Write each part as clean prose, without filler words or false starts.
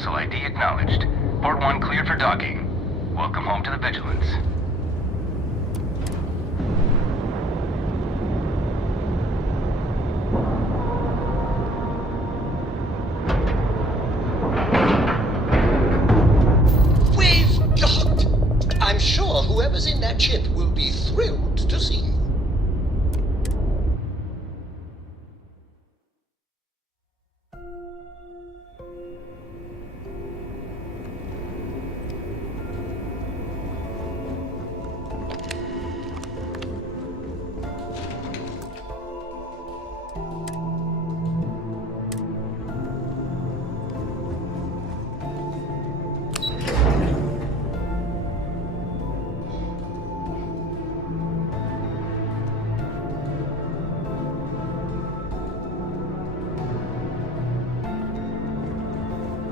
Vessel ID acknowledged. Port 1 cleared for docking. Welcome home to the Vigilance. We've docked! I'm sure whoever's in that ship will be thrilled to see you.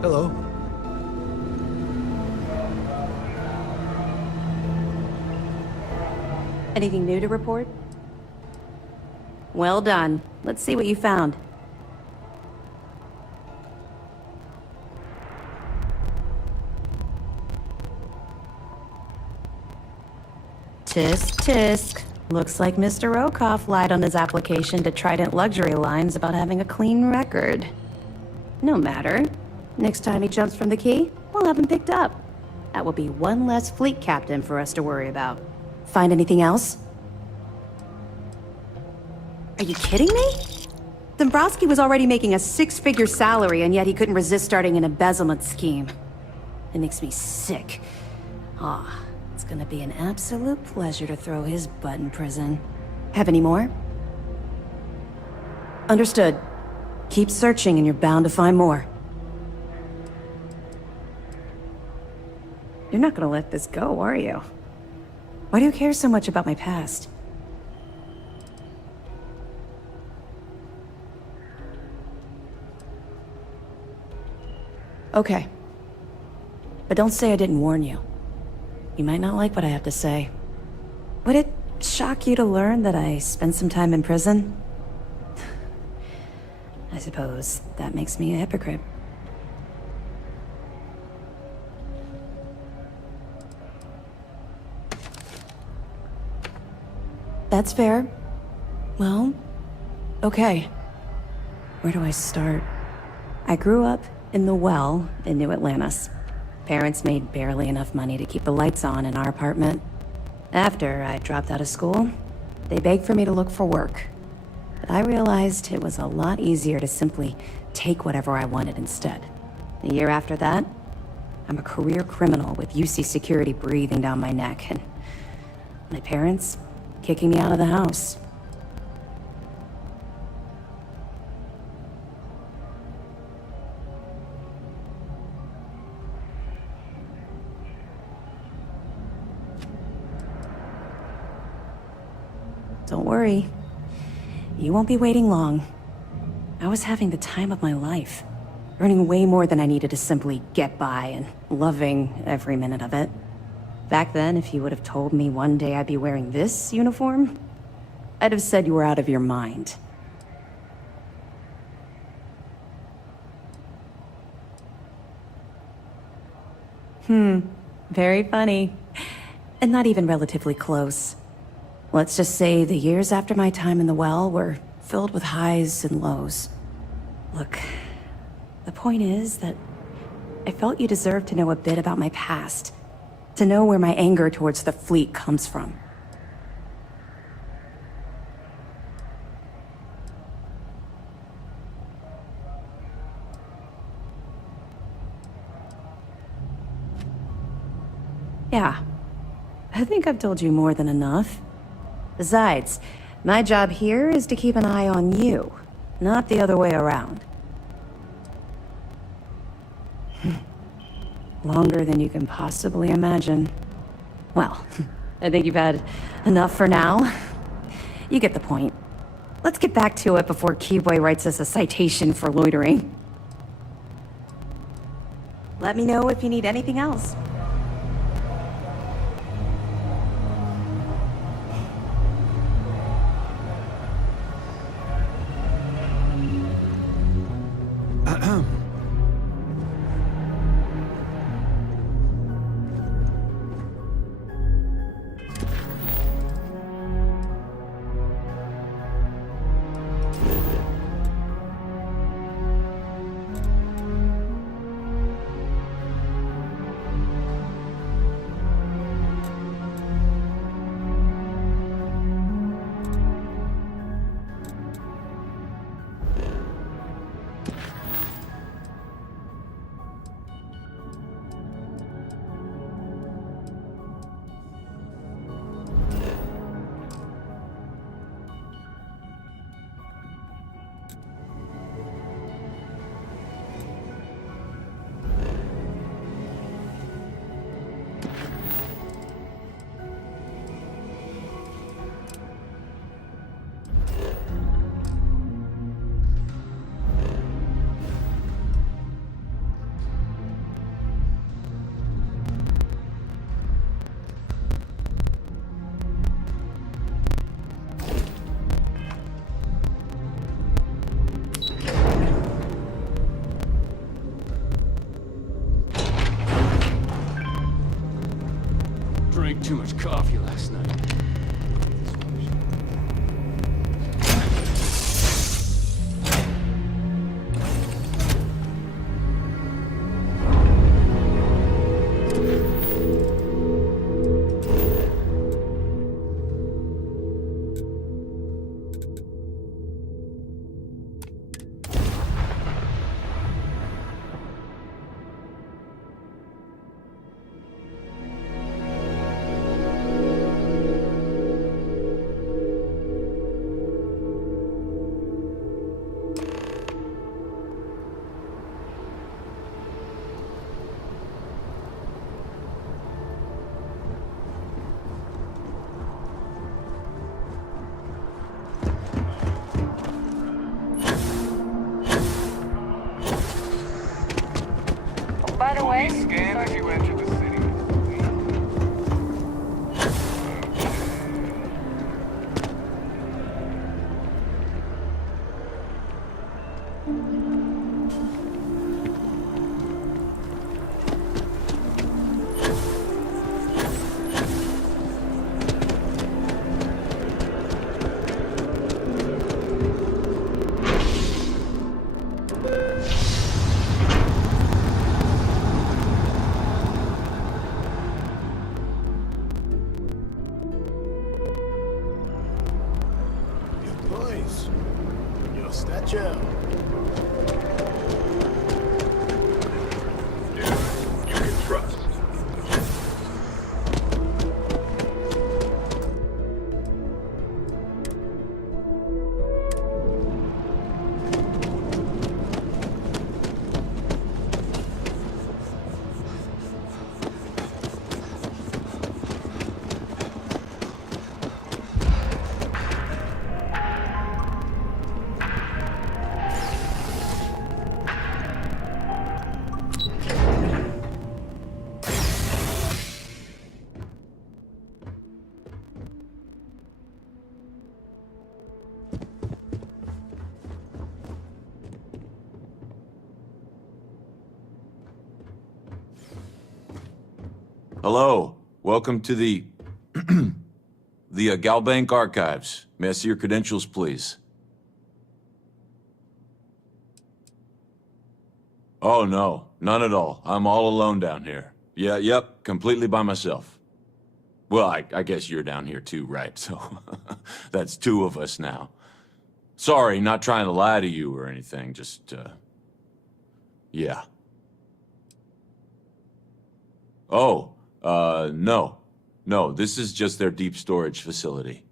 Hello. Anything new to report? Well done. Let's see what you found. Tisk, tisk. Looks like Mr. Rokoff lied on his application to Trident Luxury Lines about having a clean record. No matter. Next time he jumps from the quay, we'll have him picked up. That will be one less fleet captain for us to worry about. Find anything else? Are you kidding me? Dombrowski was already making a six-figure salary, and yet he couldn't resist starting an embezzlement scheme. It makes me sick. Ah, it's gonna be an absolute pleasure to throw his butt in prison. Have any more? Understood. Keep searching and you're bound to find more. You're not gonna let this go, are you? Why do you care so much about my past? Okay. But don't say I didn't warn you. You might not like what I have to say. Would it shock you to learn that I spent some time in prison? I suppose that makes me a hypocrite. That's fair. Well, okay. Where do I start? I grew up in the Well in New Atlantis. Parents made barely enough money to keep the lights on in our apartment. After I dropped out of school, they begged for me to look for work. But I realized it was a lot easier to simply take whatever I wanted instead. A year after that, I'm a career criminal with UC security breathing down my neck, and my parents kicking me out of the house. Don't worry. You won't be waiting long. I was having the time of my life, earning way more than I needed to simply get by and loving every minute of it. Back then, if you would have told me one day I'd be wearing this uniform, I'd have said you were out of your mind. Very funny. And not even relatively close. Let's just say the years after my time in the Well were filled with highs and lows. Look, the point is that I felt you deserved to know a bit about my past. To know where my anger towards the fleet comes from. Yeah, I think I've told you more than enough. Besides, my job here is to keep an eye on you, not the other way around. Longer than you can possibly imagine. Well, I think you've had enough for now. You get the point. Let's get back to it before Keyboy writes us a citation for loitering. Let me know if you need anything else. Drank too much coffee last night. By the way, Scan as you enter the city. Nice. Just that gel. You can trust. Hello, welcome to the Galbank Archives. May I see your credentials, please? Oh no, none at all. I'm all alone down here. Yep, completely by myself. Well, I guess you're down here too, right? So that's two of us now. Sorry, not trying to lie to you or anything, just, yeah. Oh, no, this is just their deep storage facility.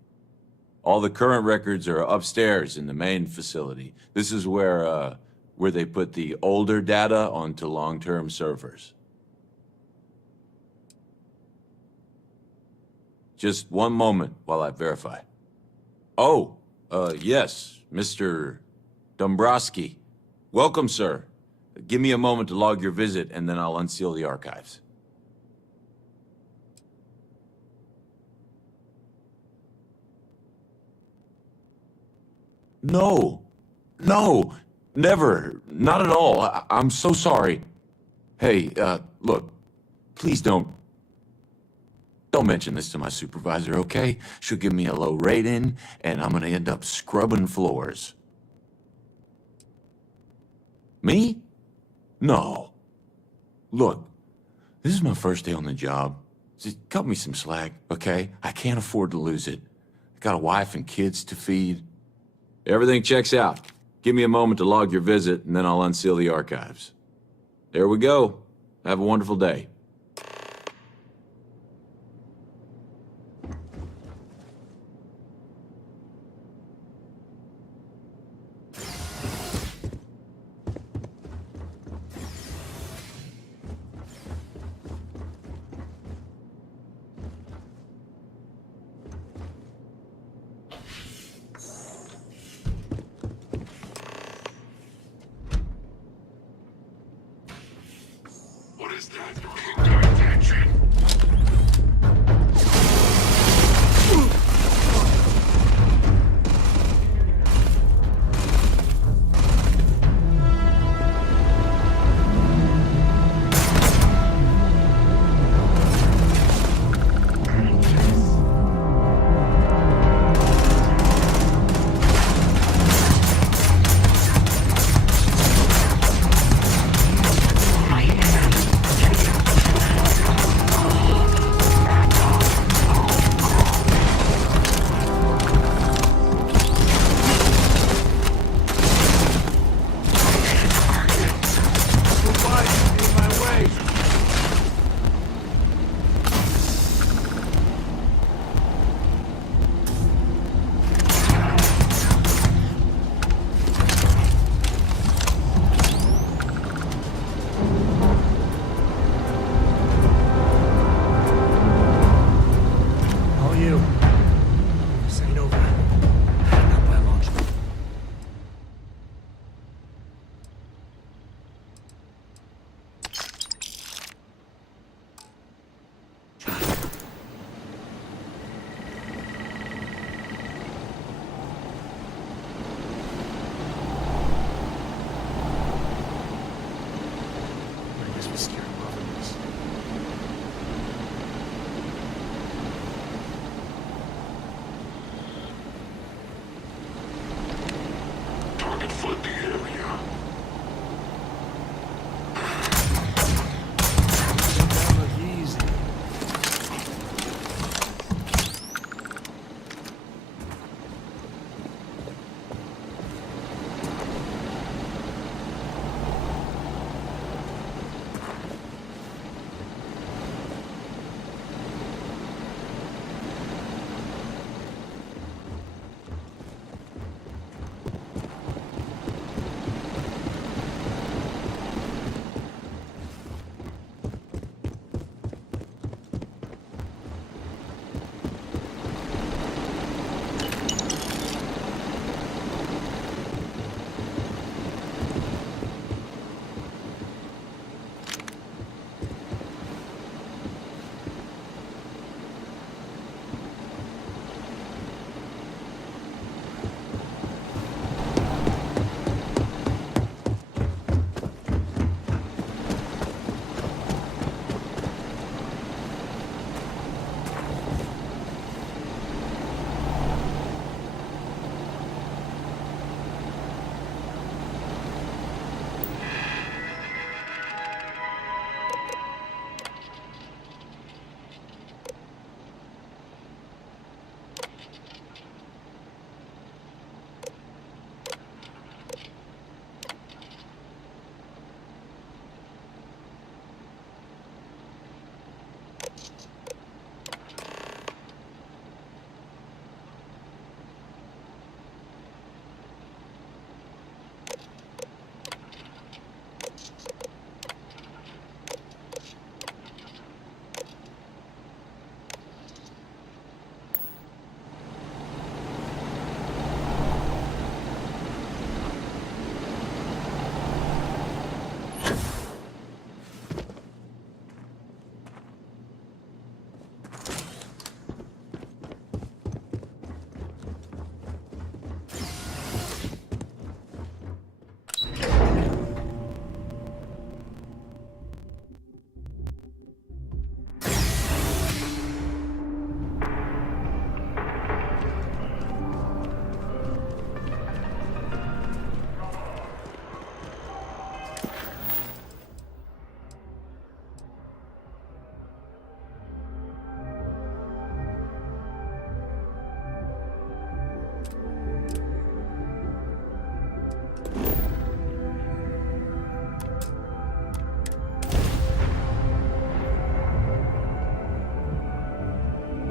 All the current records are upstairs in the main facility. This is where they put the older data onto long-term servers. Just one moment while I verify. Oh, yes, Mr. Dombrowski. Welcome, sir. Give me a moment to log your visit, and then I'll unseal the archives. No, never, not at all. I'm so sorry. Hey, look, please don't mention this to my supervisor, okay? She'll give me a low rating, and I'm gonna end up scrubbing floors. Me? No. Look, this is my first day on the job. Just cut me some slack, okay? I can't afford to lose it. I got a wife and kids to feed. Everything checks out. Give me a moment to log your visit, and then I'll unseal the archives. There we go. Have a wonderful day.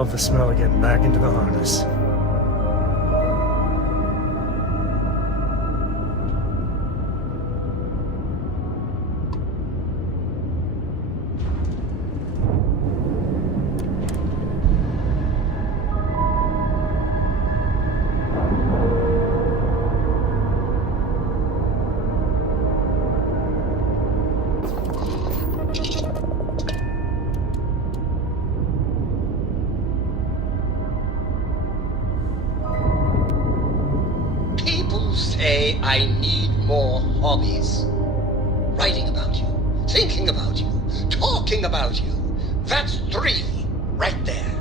Love the smell of getting back into the harness. People say I need more hobbies. Writing about you, thinking about you, talking about you. That's 3 right there.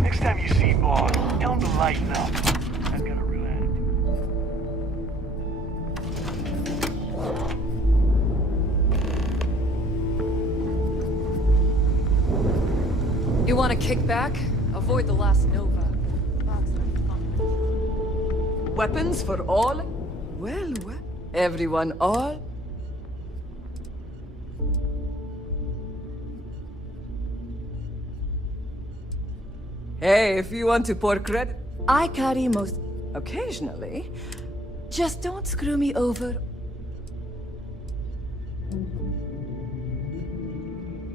Next time you see Boss, tell him to lighten up. I've got a real attitude. You want to kick back? Avoid the last Nova. Weapons for all? Well, everyone all? Hey, if you want to pour credit, I carry most occasionally. Just don't screw me over.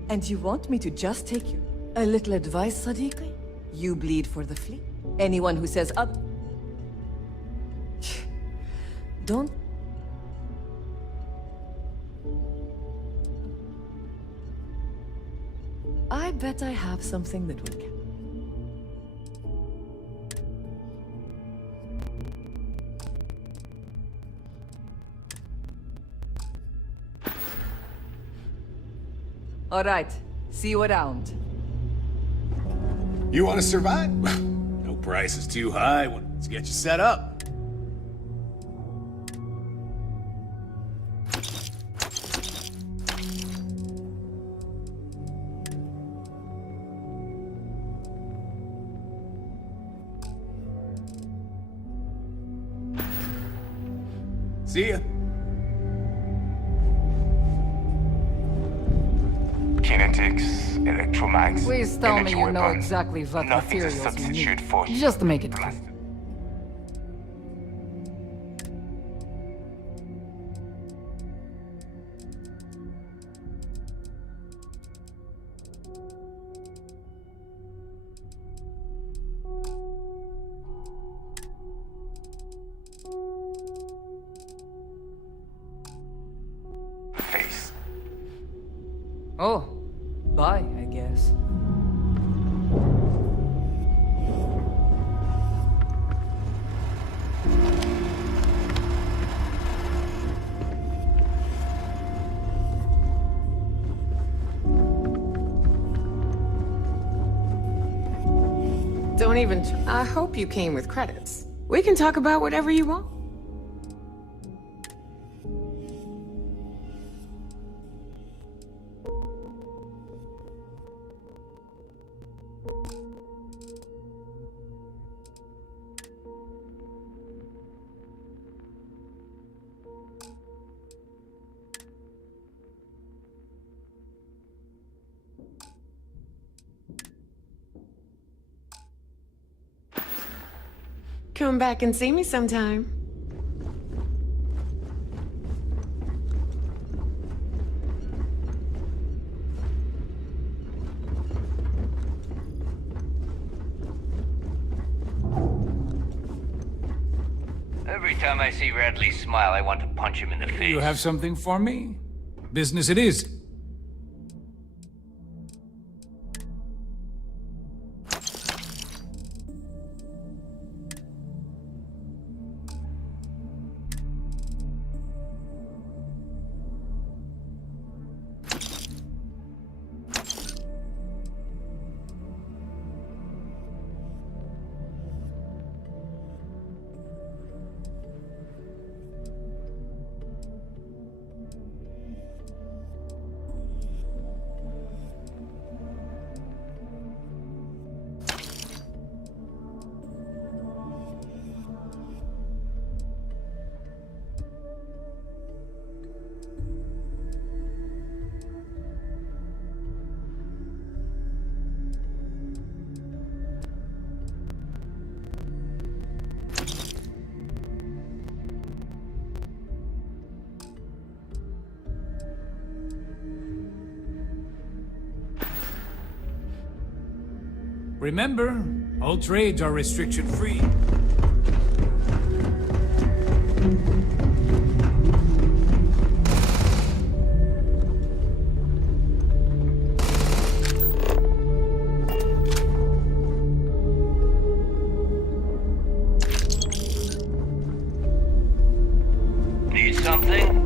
And you want me to just take you? A little advice, Sadiqi? You bleed for the fleet. Anyone who says up. Don't. I bet I have something that will. All right. See you around. You want to survive? No price is too high. Let's get you set up. See ya. Kinetics, electromags, Please tell me energy you know weapons. exactly what Nothing's a materials you substitute need. for Just make it blast. clear. Face. Oh, bye, I guess. Don't even. I hope you came with credits. We can talk about whatever you want. Come back and see me sometime. Every time I see Radley smile, I want to punch him in the face. You have something for me? Business it is. Remember, all trades are restriction-free. Need something?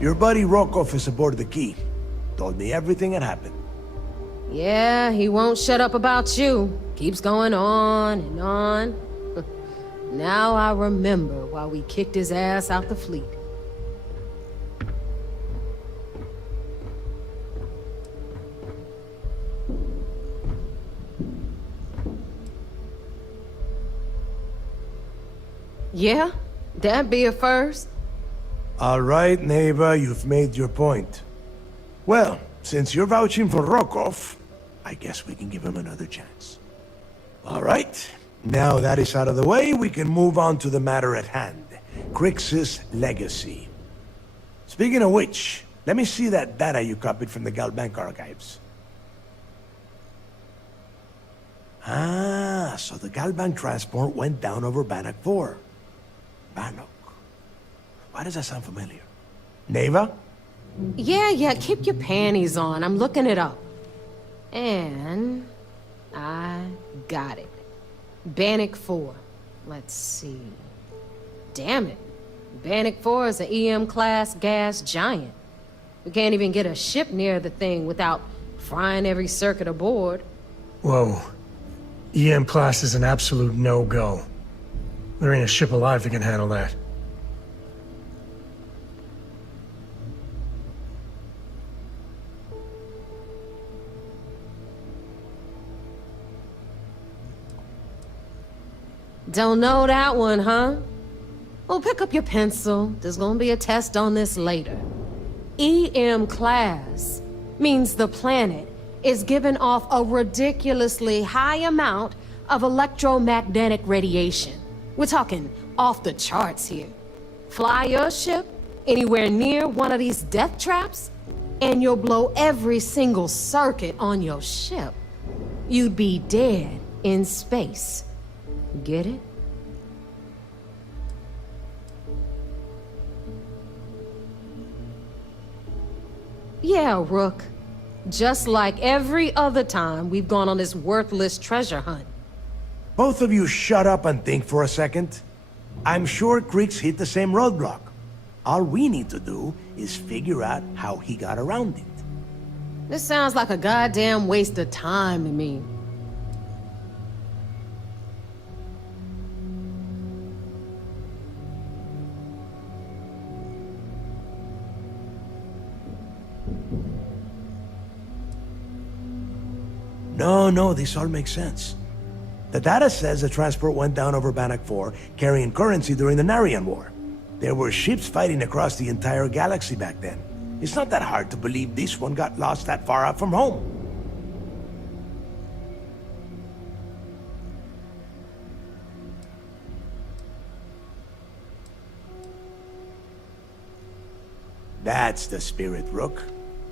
Your buddy Rokov is aboard the Key. Told me everything that happened. Yeah, he won't shut up about you. Keeps going on and on. Now I remember why we kicked his ass out the fleet. Yeah, that'd be a first. All right, Neva, you've made your point. Well, since you're vouching for Rokov, I guess we can give him another chance. All right, now that is out of the way, we can move on to the matter at hand. Crix's legacy. Speaking of which, let me see that data you copied from the Galbank archives. Ah, so the Galbank transport went down over Bannock 4. Bannock. Why does that sound familiar? Neva? Yeah, keep your panties on. I'm looking it up. And I got it. Bannock 4. Let's see. Damn it. Bannock 4 is an EM-class gas giant. We can't even get a ship near the thing without frying every circuit aboard. Whoa. EM class is an absolute no-go. There ain't a ship alive that can handle that. Don't know that one, huh? Well, pick up your pencil. There's gonna be a test on this later. EM class means the planet is giving off a ridiculously high amount of electromagnetic radiation. We're talking off the charts here. Fly your ship anywhere near one of these death traps, and you'll blow every single circuit on your ship. You'd be dead in space. Get it? Yeah, Rook. Just like every other time we've gone on this worthless treasure hunt. Both of you shut up and think for a second. I'm sure Creeks hit the same roadblock. All we need to do is figure out how he got around it. This sounds like a goddamn waste of time to me. No, this all makes sense. The data says the transport went down over Bannock 4, carrying currency during the Narian War. There were ships fighting across the entire galaxy back then. It's not that hard to believe this one got lost that far out from home. That's the spirit, Rook.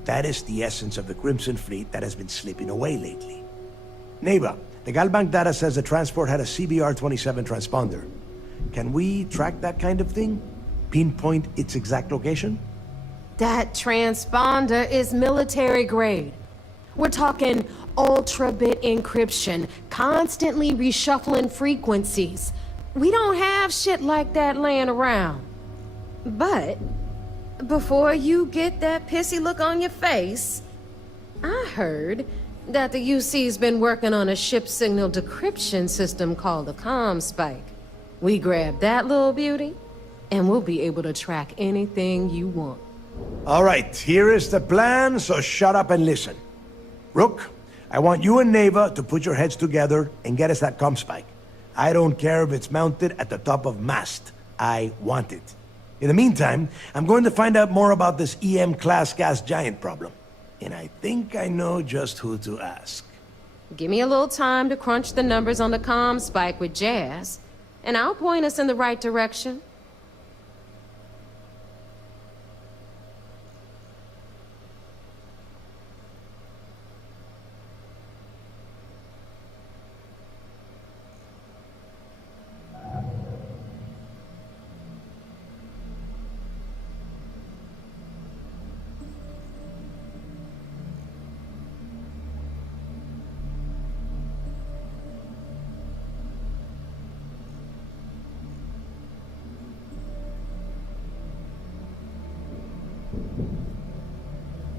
That is the essence of the Crimson Fleet that has been slipping away lately. Neva, the Galbank data says the transport had a CBR-27 transponder. Can we track that kind of thing? Pinpoint its exact location? That transponder is military grade. We're talking ultra-bit encryption, constantly reshuffling frequencies. We don't have shit like that laying around. But before you get that pissy look on your face, I heard that the UC's been working on a ship signal decryption system called the ComSpike. We grab that little beauty, and we'll be able to track anything you want. All right, here is the plan, so shut up and listen. Rook, I want you and Neva to put your heads together and get us that ComSpike. I don't care if it's mounted at the top of mast. I want it. In the meantime, I'm going to find out more about this EM-class gas giant problem. And I think I know just who to ask. Give me a little time to crunch the numbers on the comm spike with Jazz, and I'll point us in the right direction.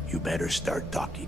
You better start talking.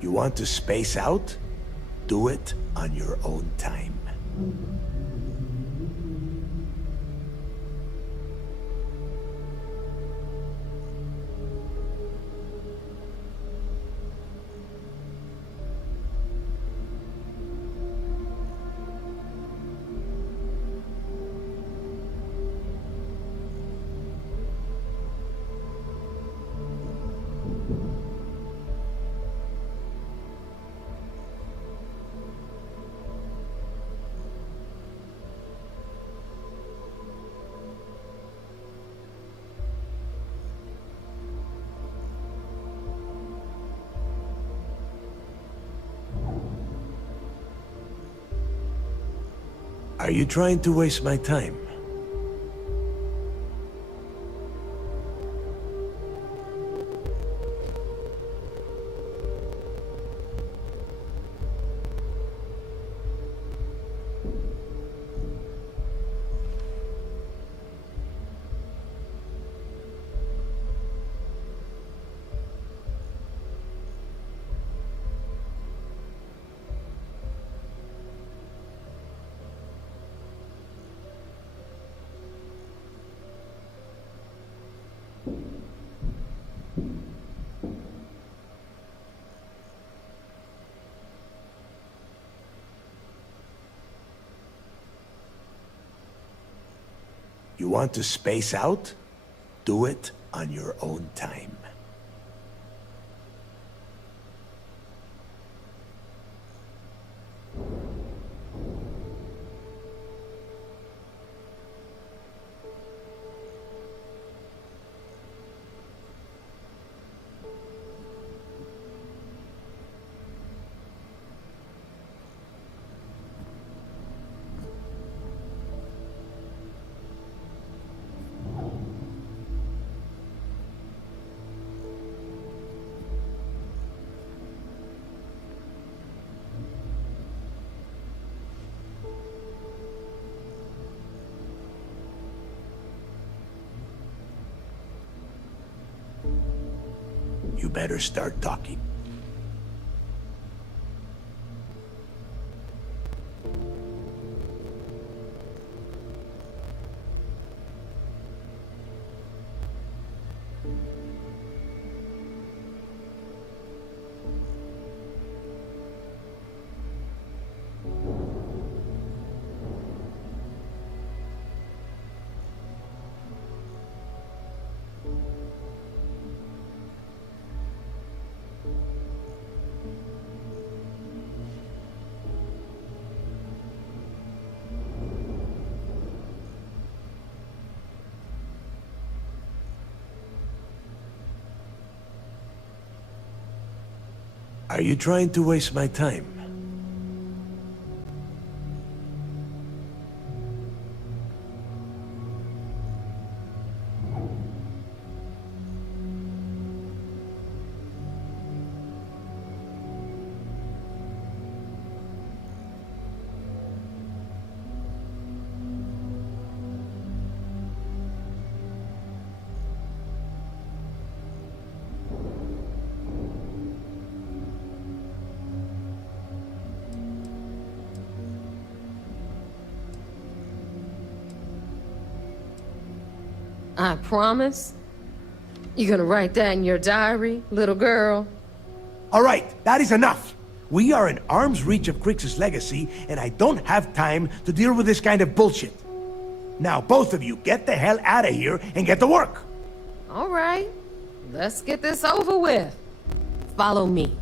You want to space out? Do it on your own time. Are you trying to waste my time? You want to space out? Do it on your own time. You better start talking. Are you trying to waste my time? I promise. You gonna write that in your diary, little girl? All right, that is enough. We are in arm's reach of Crix's legacy, and I don't have time to deal with this kind of bullshit. Now, both of you, get the hell out of here and get to work. All right, let's get this over with. Follow me.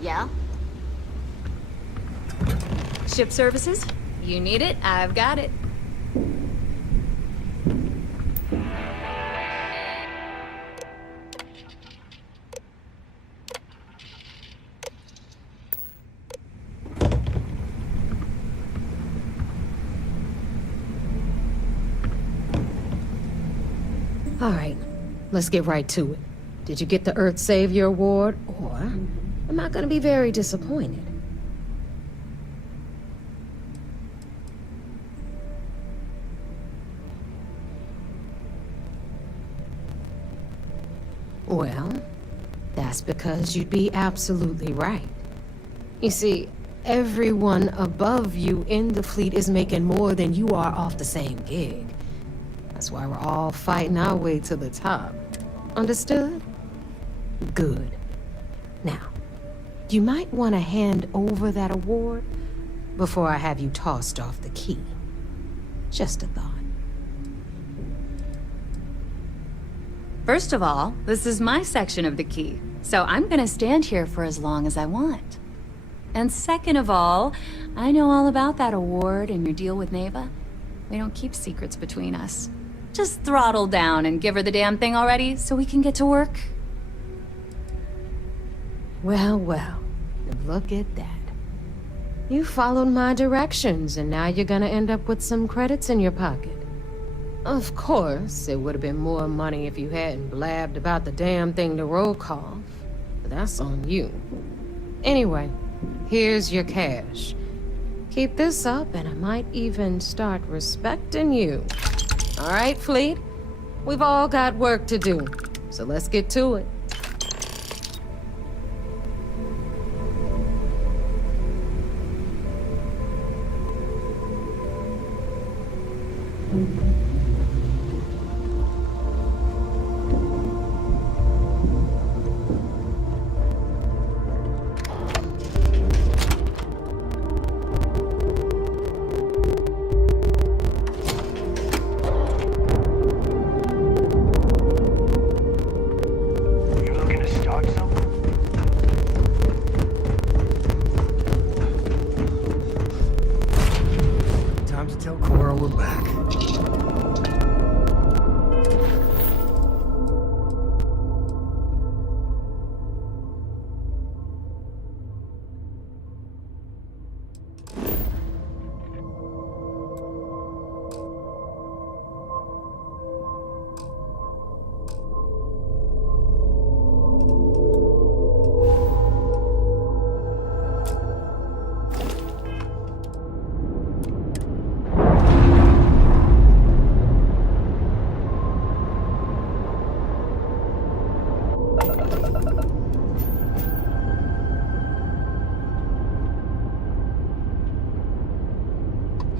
Yeah? Ship services? You need it, I've got it. All right, let's get right to it. Did you get the Earth Savior Award, or am I gonna be very disappointed? Well, that's because you'd be absolutely right. You see, everyone above you in the fleet is making more than you are off the same gig. That's why we're all fighting our way to the top. Understood? Good. Now, you might want to hand over that award before I have you tossed off the key. Just a thought. First of all, this is my section of the key, so I'm gonna stand here for as long as I want. And second of all, I know all about that award and your deal with Neva. We don't keep secrets between us. Just throttle down and give her the damn thing already so we can get to work. Well, well, look at that. You followed my directions, and now you're gonna end up with some credits in your pocket. Of course, it would have been more money if you hadn't blabbed about the damn thing to roll off, but that's on you. Anyway, here's your cash. Keep this up, and I might even start respecting you. All right, Fleet? We've all got work to do, so let's get to it.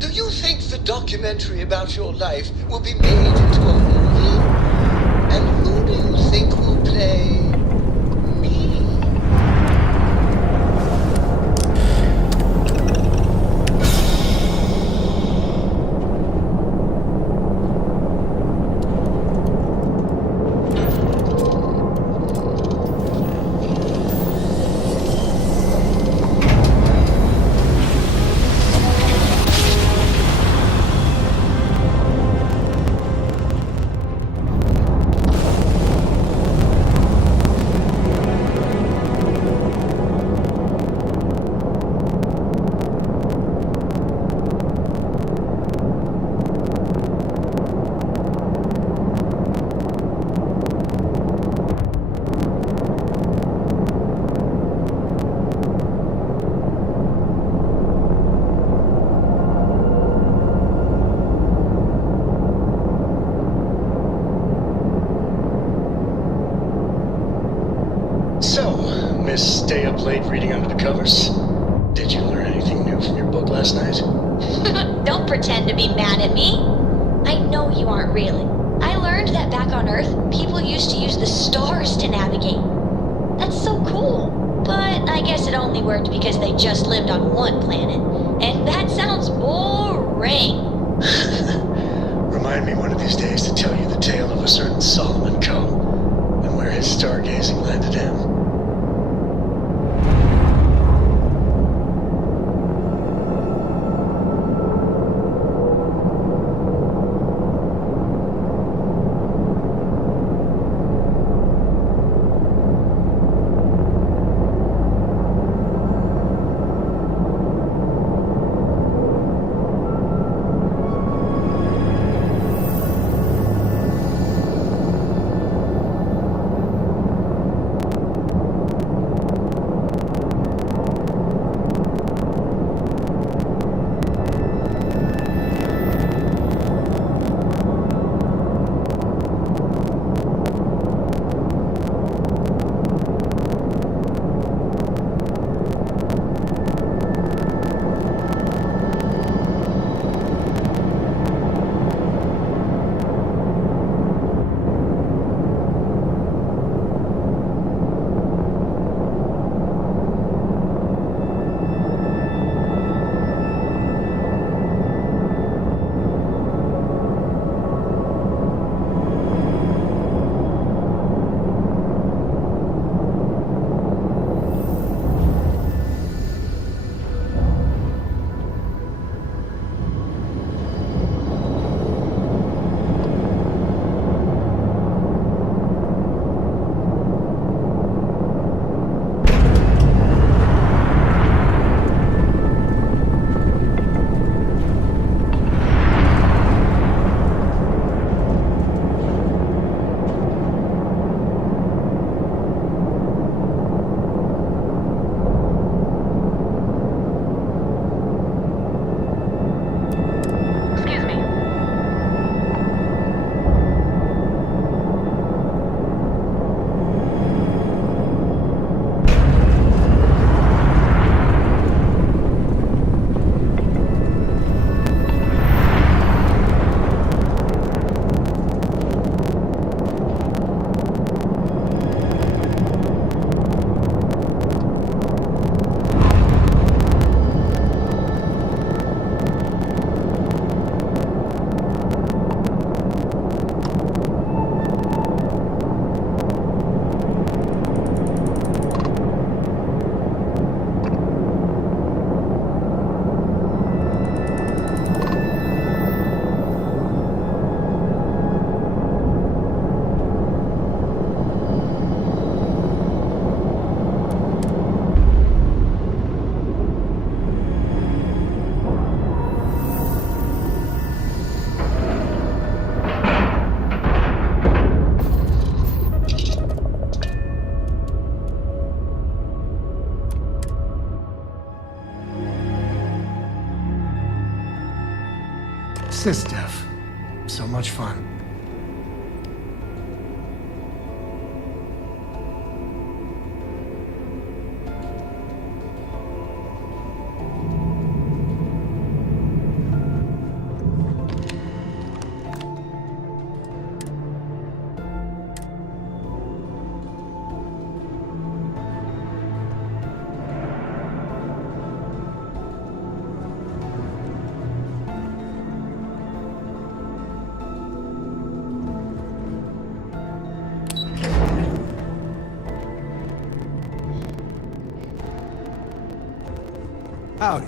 Do you think the documentary about your life will be made into a movie? And who do you think will play me? late reading under the covers? Did you learn anything new from your book last night? Don't pretend to be mad at me. I know you aren't really. I learned that back on Earth, people used to use the stars to navigate. That's so cool. But I guess it only worked because they just lived on one planet. And that sounds boring. Remind me one of these days to tell you the tale of a certain Solomon Coe and where his stargazing landed him. Sysdev. So much fun. Howdy.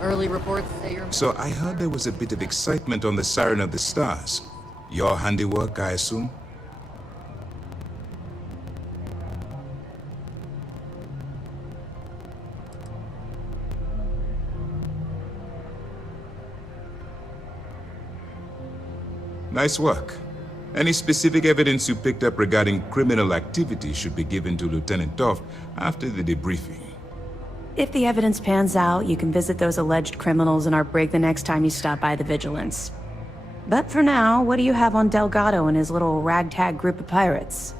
Early reports say you're... So I heard there was a bit of excitement on the Siren of the Stars. Your handiwork, I assume? Nice work. Any specific evidence you picked up regarding criminal activity should be given to Lieutenant Toft after the debriefing. If the evidence pans out, you can visit those alleged criminals in our brig the next time you stop by the Vigilance. But for now, what do you have on Delgado and his little ragtag group of pirates?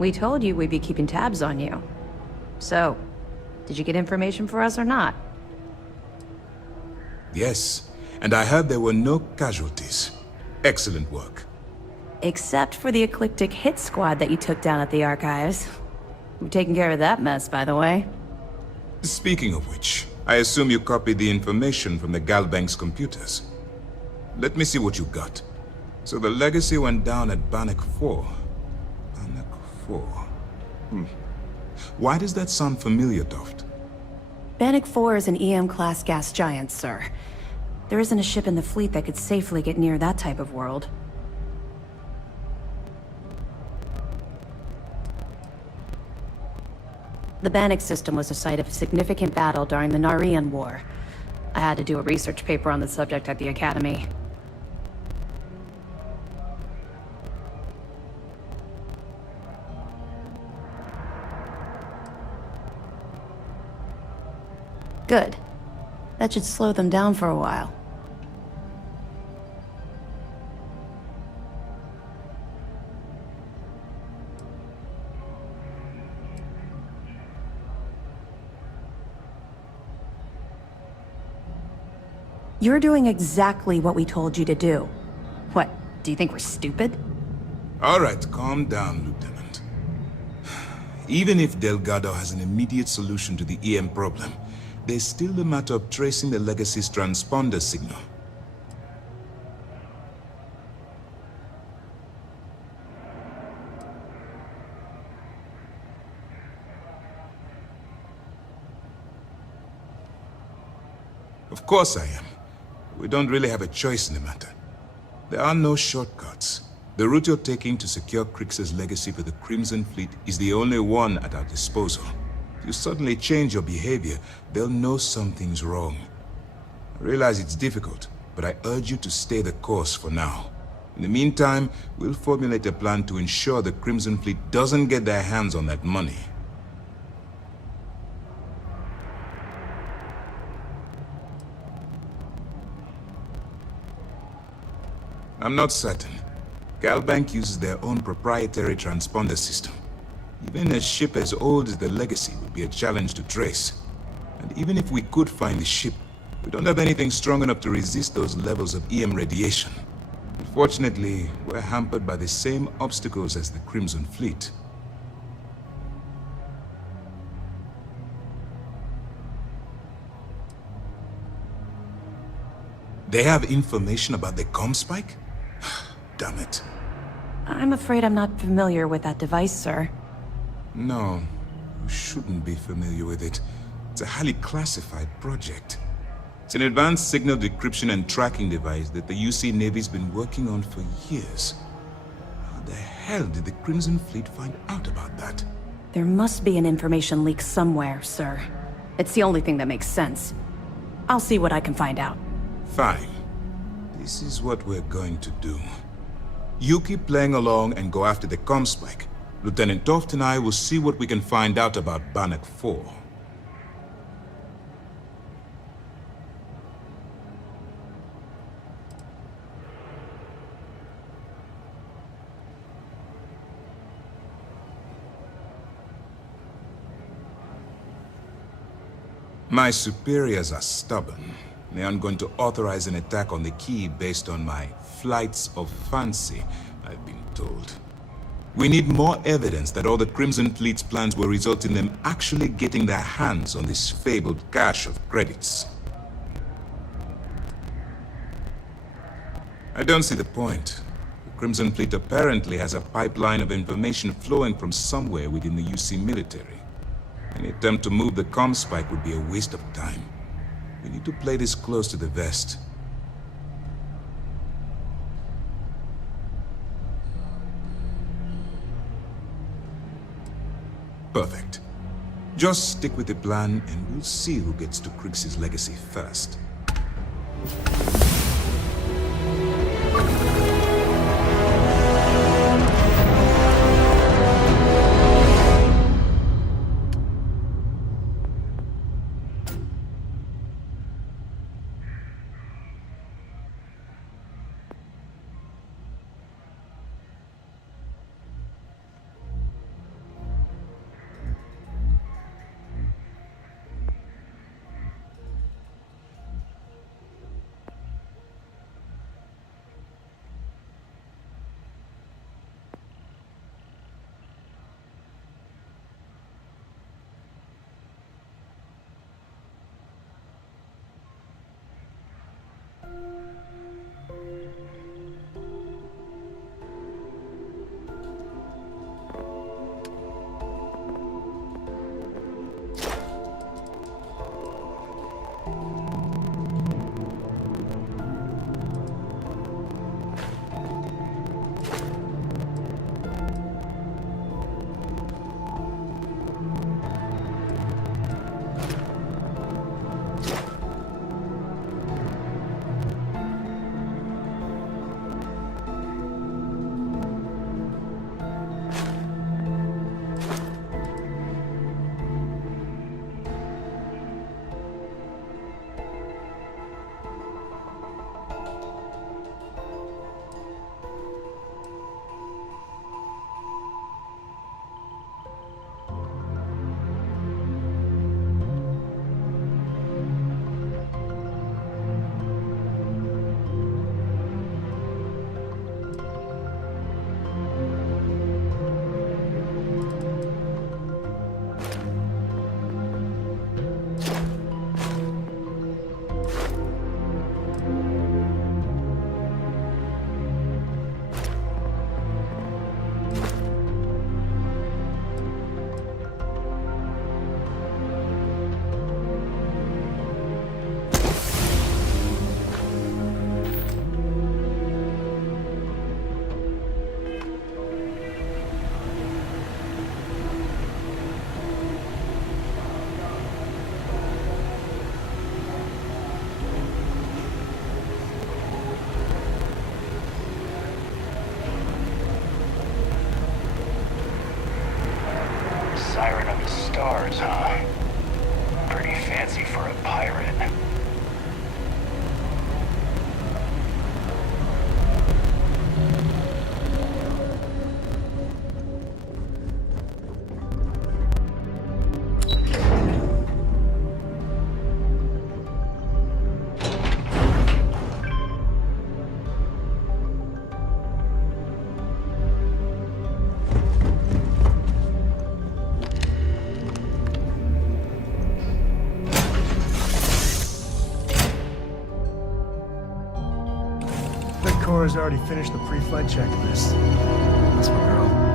We told you we'd be keeping tabs on you. So, did you get information for us or not? Yes, and I heard there were no casualties. Excellent work. Except for the eclectic hit squad that you took down at the archives. We've taken care of that mess, by the way. Speaking of which, I assume you copied the information from the Galbank's computers. Let me see what you got. So the legacy went down at Bannock 4. Bannock 4. Why does that sound familiar, Toft? Bannock 4 is an EM-class gas giant, sir. There isn't a ship in the fleet that could safely get near that type of world. The Bannock system was a site of significant battle during the Narian War. I had to do a research paper on the subject at the Academy. Good. That should slow them down for a while. You're doing exactly what we told you to do. What, do you think we're stupid? All right, calm down, Lieutenant. Even if Delgado has an immediate solution to the EM problem, there's still the matter of tracing the Legacy's transponder signal. Of course I am. We don't really have a choice in the matter. There are no shortcuts. The route you're taking to secure Crix's legacy for the Crimson Fleet is the only one at our disposal. If you suddenly change your behavior, they'll know something's wrong. I realize it's difficult, but I urge you to stay the course for now. In the meantime, we'll formulate a plan to ensure the Crimson Fleet doesn't get their hands on that money. I'm not certain. Galbank uses their own proprietary transponder system. Even a ship as old as the Legacy would be a challenge to trace. And even if we could find the ship, we don't have anything strong enough to resist those levels of EM radiation. Unfortunately, we're hampered by the same obstacles as the Crimson Fleet. They have information about the Comspike? Damn it. I'm afraid I'm not familiar with that device, sir. No, you shouldn't be familiar with it. It's a highly classified project. It's an advanced signal decryption and tracking device that the UC Navy's been working on for years. How the hell did the Crimson Fleet find out about that? There must be an information leak somewhere, sir. It's the only thing that makes sense. I'll see what I can find out. Fine. This is what we're going to do. You keep playing along and go after the Comspike. Lieutenant Toft and I will see what we can find out about Bannock 4. My superiors are stubborn. They aren't going to authorize an attack on the key based on my flights of fancy, I've been told. We need more evidence that all the Crimson Fleet's plans will result in them actually getting their hands on this fabled cache of credits. I don't see the point. The Crimson Fleet apparently has a pipeline of information flowing from somewhere within the UC military. Any attempt to move the Comspike would be a waste of time. We need to play this close to the vest. Perfect. Just stick with the plan and we'll see who gets to Crix's legacy first. stars, huh? Pretty fancy for a pirate. Cora's already finished the pre-flight checklist. That's my girl.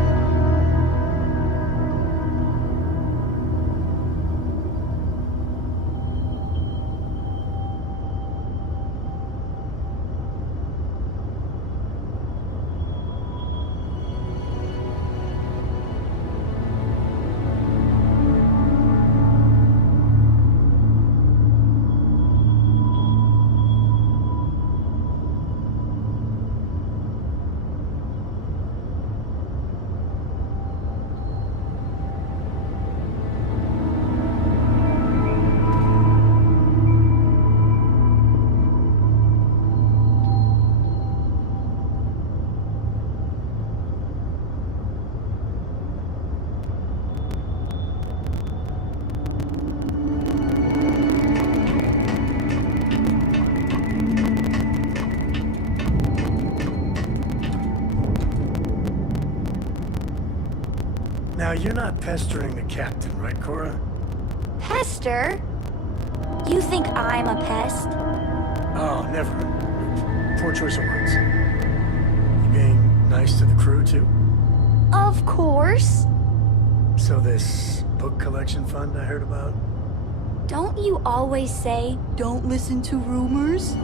Now, you're not pestering the captain, right, Cora? Pester? You think I'm a pest? Oh, never. Poor choice of words. You being nice to the crew, too? Of course. So this book collection fund I heard about? Don't you always say, don't listen to rumors?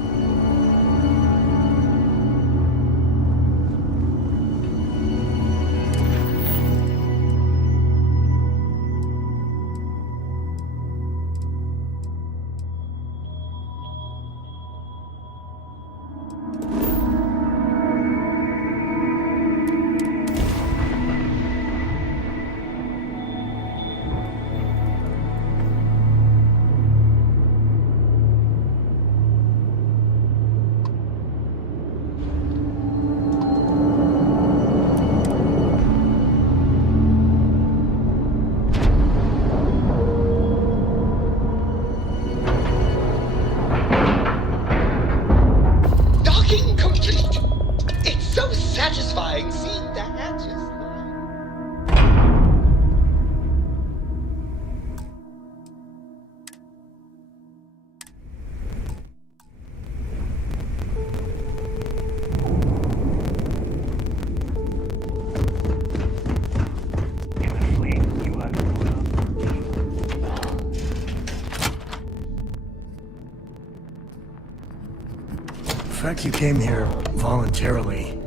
The fact you came here voluntarily.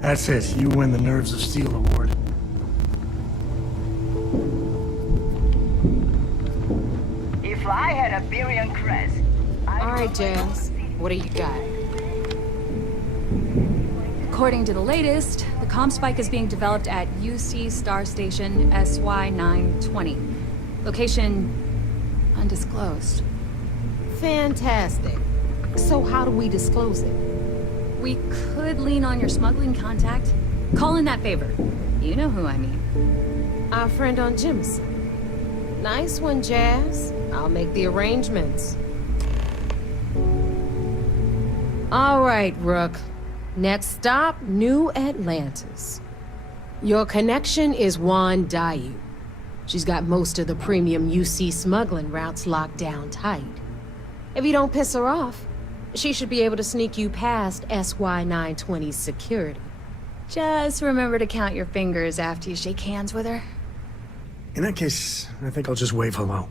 That's it. You win the Nerves of Steel award. If I had a billion crest, all right, Jazz. What do you got? According to the latest, the comm spike is being developed at UC Star Station SY-920. Location undisclosed. Fantastic. So how do we disclose it? We could lean on your smuggling contact. Call in that favor. You know who I mean. Our friend on Jemison. Nice one, Jazz. I'll make the arrangements. All right, Rook. Next stop, New Atlantis. Your connection is Juan Dayu. She's got most of the premium UC smuggling routes locked down tight. If you don't piss her off, she should be able to sneak you past SY-920's security. Just remember to count your fingers after you shake hands with her. In that case, I think I'll just wave hello.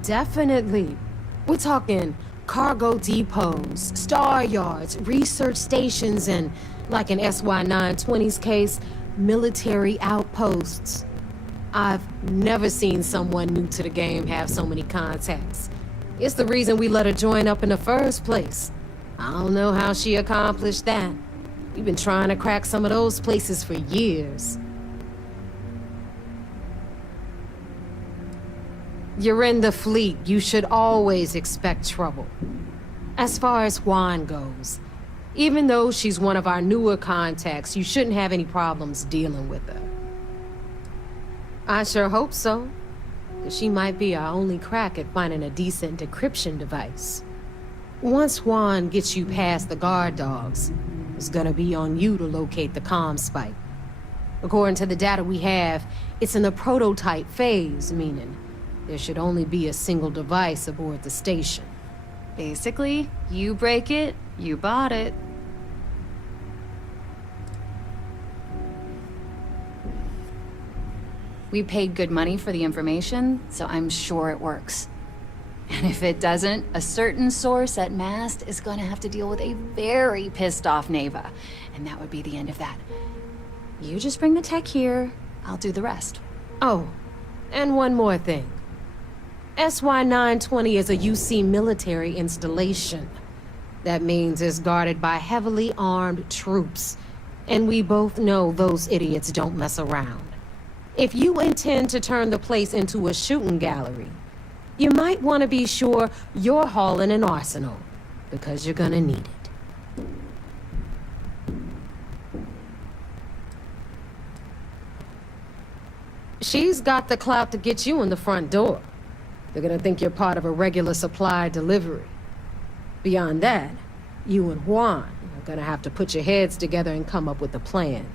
Definitely. We're talking cargo depots, star yards, research stations, and, like in SY-920's case, military outposts. I've never seen someone new to the game have so many contacts. It's the reason we let her join up in the first place. I don't know how she accomplished that. We've been trying to crack some of those places for years. You're in the fleet. You should always expect trouble. As far as Juan goes, even though she's one of our newer contacts, you shouldn't have any problems dealing with her. I sure hope so. 'Cause she might be our only crack at finding a decent decryption device. Once Juan gets you past the guard dogs, it's gonna be on you to locate the comm spike. According to the data we have, it's in the prototype phase, meaning there should only be a single device aboard the station. Basically, you break it, you bought it. We paid good money for the information, so I'm sure it works. And if it doesn't, a certain source at Mast is going to have to deal with a very pissed off Neva. And that would be the end of that. You just bring the tech here, I'll do the rest. Oh, and one more thing. SY-920 is a UC military installation. That means it's guarded by heavily armed troops. And we both know those idiots don't mess around. If you intend to turn the place into a shooting gallery, you might want to be sure you're hauling an arsenal, because you're gonna need it. She's got the clout to get you in the front door. They're gonna think you're part of a regular supply delivery. Beyond that, you and Juan are gonna have to put your heads together and come up with a plan.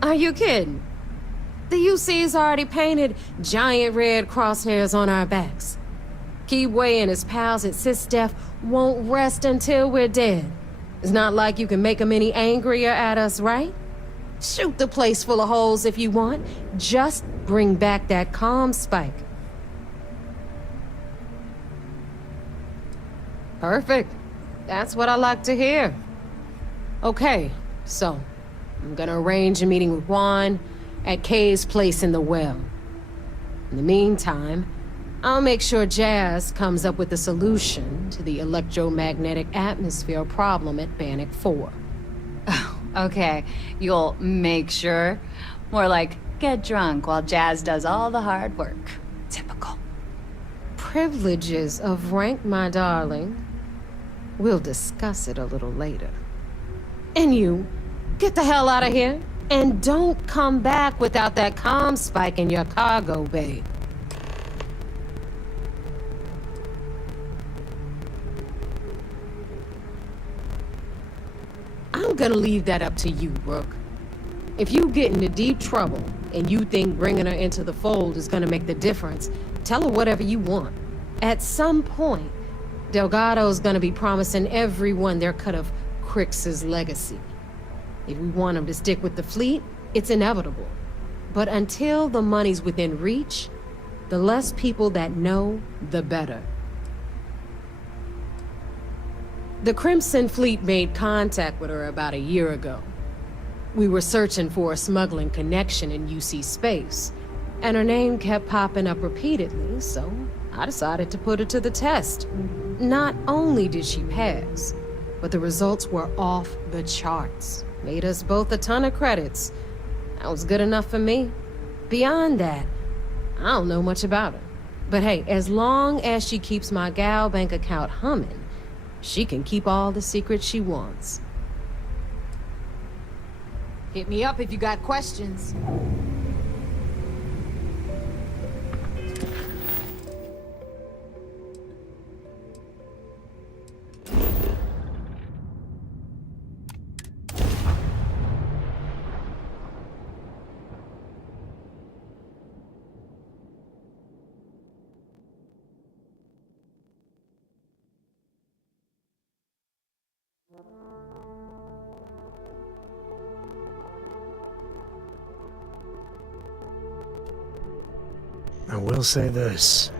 Are you kidding? The UC's already painted giant red crosshairs on our backs. Keyway and his pals at SysDef won't rest until we're dead. It's not like you can make them any angrier at us, right? Shoot the place full of holes if you want. Just bring back that comm spike. Perfect. That's what I like to hear. Okay, so I'm gonna arrange a meeting with Juan at Kay's place in the well. In the meantime, I'll make sure Jazz comes up with a solution to the electromagnetic atmosphere problem at Bannock 4. Oh, okay. You'll make sure? More like, get drunk while Jazz does all the hard work. Typical. Privileges of rank, my darling. We'll discuss it a little later. And you, get the hell out of here. And don't come back without that comm spike in your cargo bay. I'm gonna leave that up to you, Brooke. If you get into deep trouble and you think bringing her into the fold is gonna make the difference, tell her whatever you want. At some point, Delgado's gonna be promising everyone their cut of Crix's legacy. If we want him to stick with the fleet, it's inevitable. But until the money's within reach, the less people that know, the better. The Crimson Fleet made contact with her about a year ago. We were searching for a smuggling connection in UC space, and her name kept popping up repeatedly, so I decided to put her to the test. Not only did she pass, but the results were off the charts. Made us both a ton of credits. That was good enough for me. Beyond that, I don't know much about her. But hey, as long as she keeps my gal bank account humming, she can keep all the secrets she wants. Hit me up if you got questions. I will say this.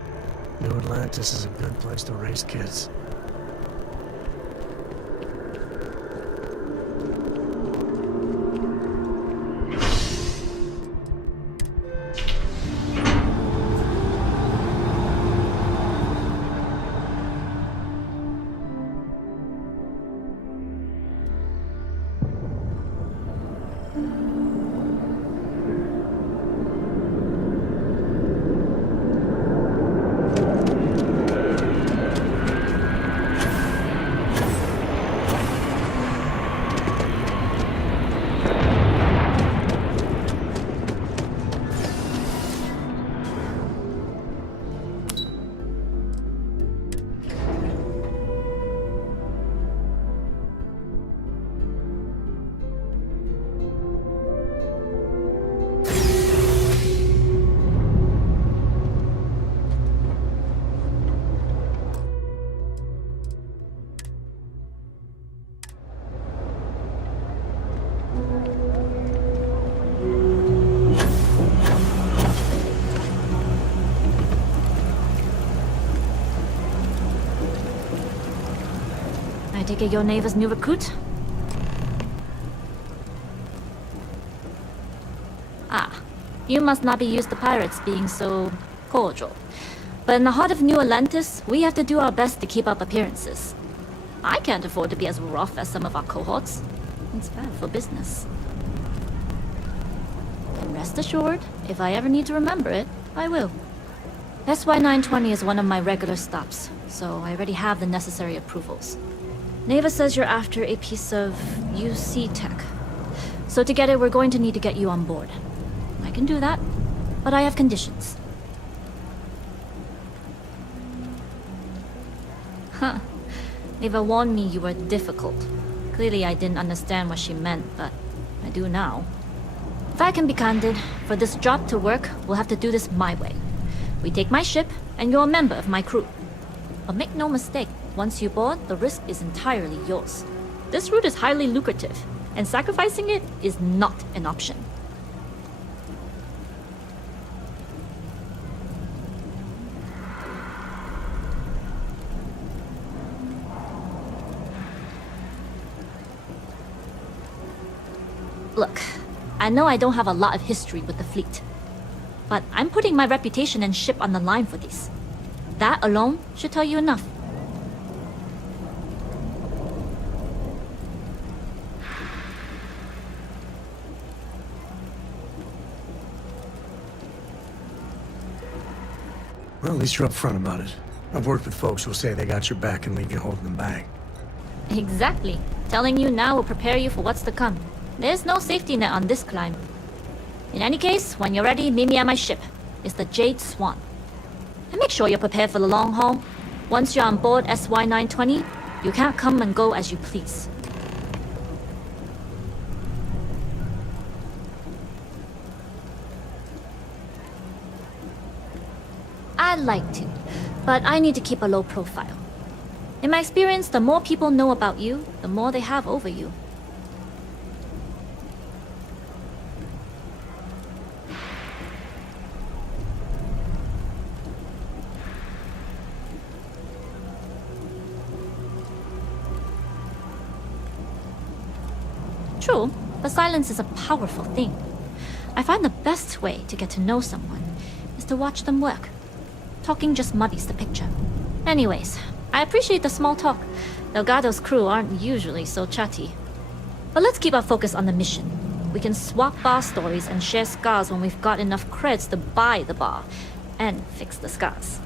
New Atlantis is a good place to raise kids. take it you're Neva's new recruit? Ah, you must not be used to pirates being so cordial. But in the heart of New Atlantis, we have to do our best to keep up appearances. I can't afford to be as rough as some of our cohorts. It's bad for business. And rest assured, if I ever need to remember it, I will. SY-920 is one of my regular stops, so I already have the necessary approvals. Neva says you're after a piece of UC tech. So to get it, we're going to need to get you on board. I can do that, but I have conditions. Huh. Neva warned me you were difficult. Clearly I didn't understand what she meant, but I do now. If I can be candid, for this job to work, we'll have to do this my way. We take my ship, and you're a member of my crew. But make no mistake, once you board, the risk is entirely yours. This route is highly lucrative, and sacrificing it is not an option. Look, I know I don't have a lot of history with the fleet, but I'm putting my reputation and ship on the line for this. That alone should tell you enough. Well, at least you're upfront about it. I've worked with folks who'll say they got your back and leave you holding them back. Exactly. Telling you now will prepare you for what's to come. There's no safety net on this climb. In any case, when you're ready, meet me at my ship. It's the Jade Swan. And make sure you're prepared for the long haul. Once you're on board SY-920, you can't come and go as you please. I'd like to, but I need to keep a low profile. In my experience, the more people know about you, the more they have over you. True, but silence is a powerful thing. I find the best way to get to know someone is to watch them work. Talking just muddies the picture. Anyways, I appreciate the small talk. Delgado's crew aren't usually so chatty. But let's keep our focus on the mission. We can swap bar stories and share scars when we've got enough creds to buy the bar and fix the scars.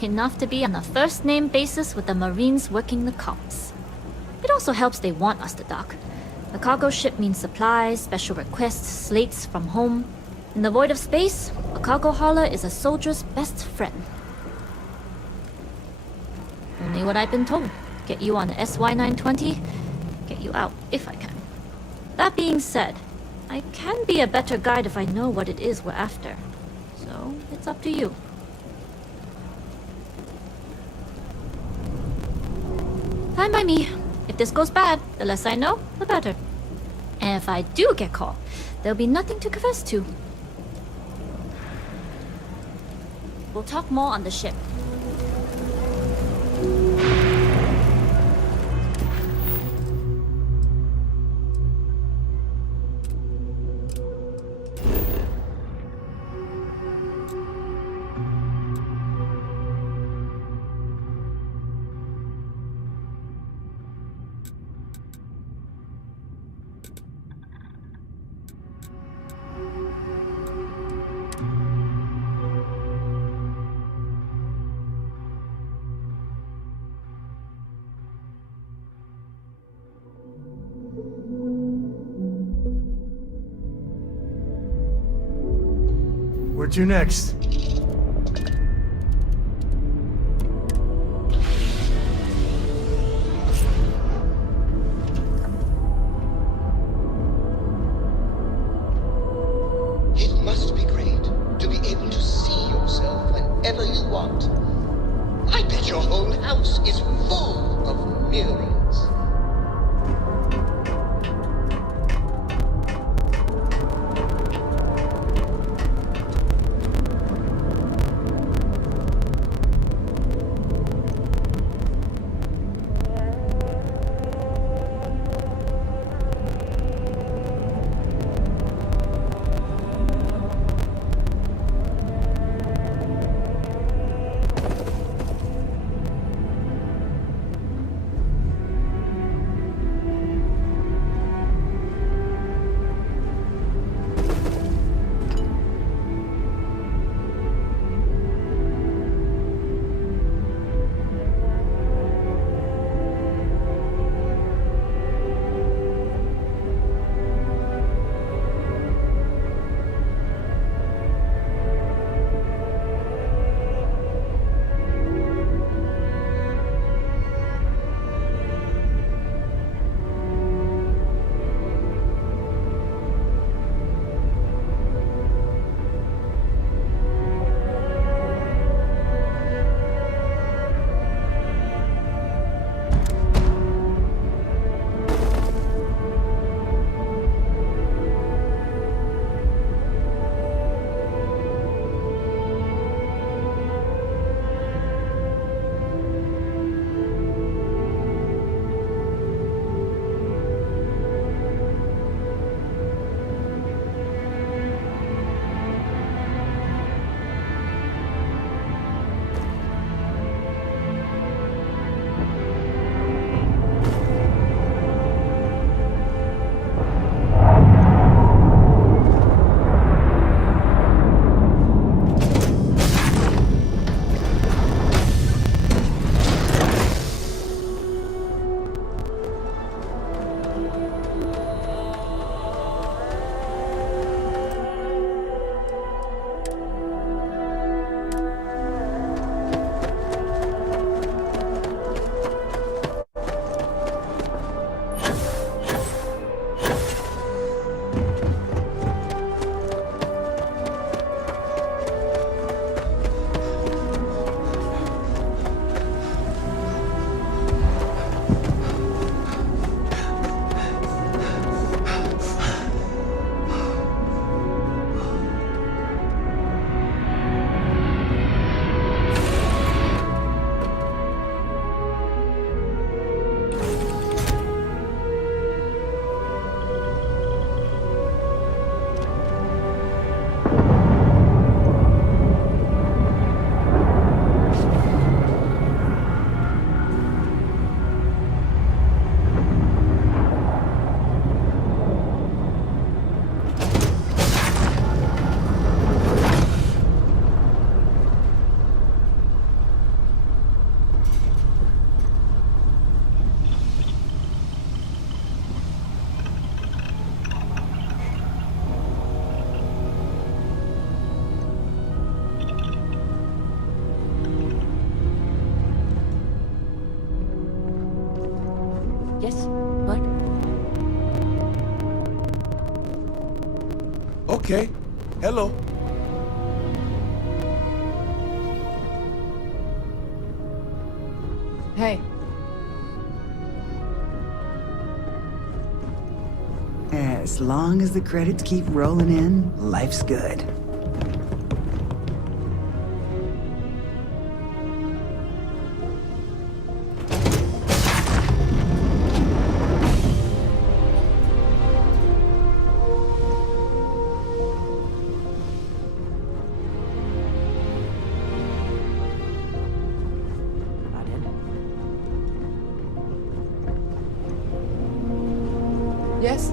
Enough to be on a first-name basis with the Marines working the comms. It also helps they want us to dock. The cargo ship means supplies, special requests, slates from home. In the void of space, a cargo hauler is a soldier's best friend. Only what I've been told. Get you on the SY-920, get you out if I can. That being said, I can be a better guide if I know what it is we're after. So, it's up to you. Fine by me. If this goes bad, the less I know, the better. And if I do get caught, there'll be nothing to confess to. We'll talk more on the ship. Where to next? It must be great to be able to see yourself whenever you want. I bet your whole house is full of mirrors. Yes? What? Okay. Hello. Hey. As long as the credits keep rolling in, life's good. Yes?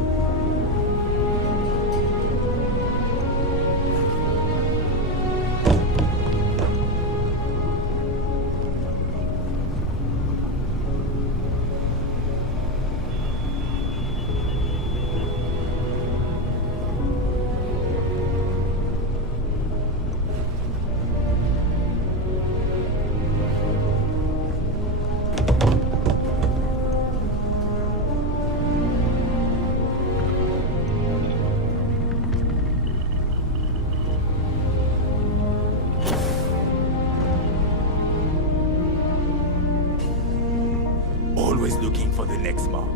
Always looking for the next mark.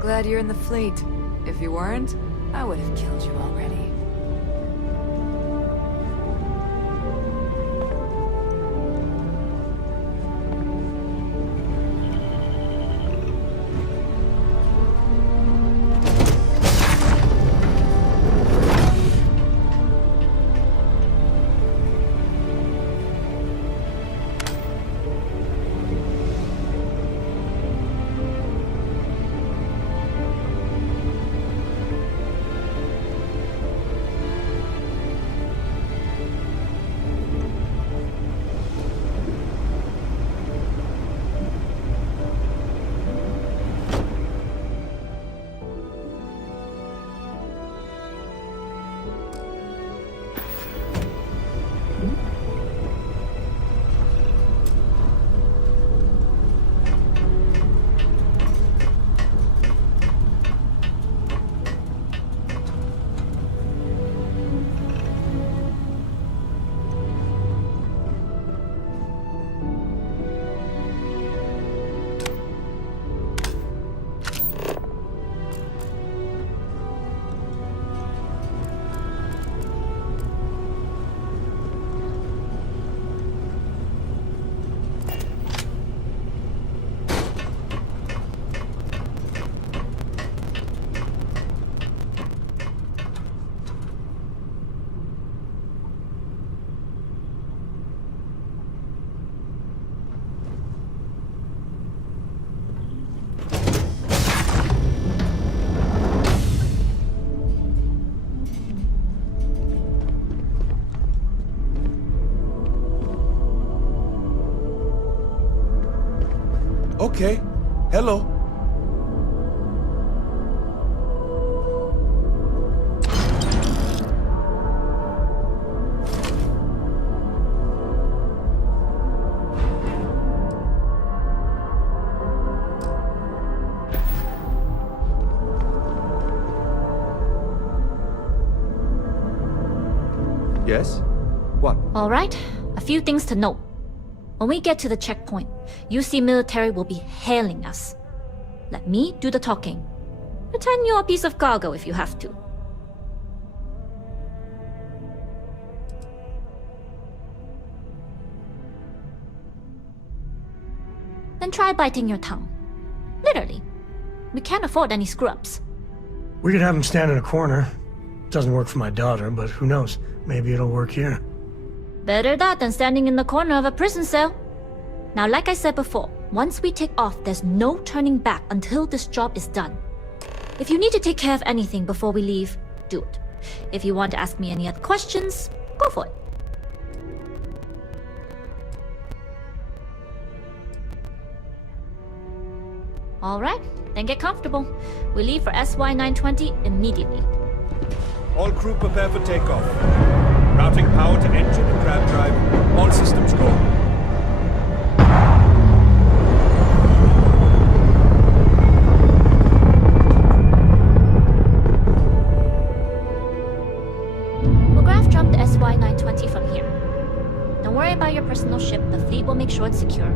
Glad you're in the fleet. If you weren't, I would have killed you already. Okay. Hello. Yes? What? All right, a few things to note. When we get to the checkpoint, UC military will be hailing us. Let me do the talking. Pretend you're a piece of cargo if you have to. Then try biting your tongue. Literally. We can't afford any screw-ups. We could have him stand in a corner. Doesn't work for my daughter, but who knows? Maybe it'll work here. Better that than standing in the corner of a prison cell. Now, like I said before, once we take off, there's no turning back until this job is done. If you need to take care of anything before we leave, do it. If you want to ask me any other questions, go for it. All right, then get comfortable. We leave for SY-920 immediately. All crew prepare for takeoff. Routing power to engine and crab drive. All systems go. We'll graph jump the SY-920 from here. Don't worry about your personal ship. The fleet will make sure it's secure.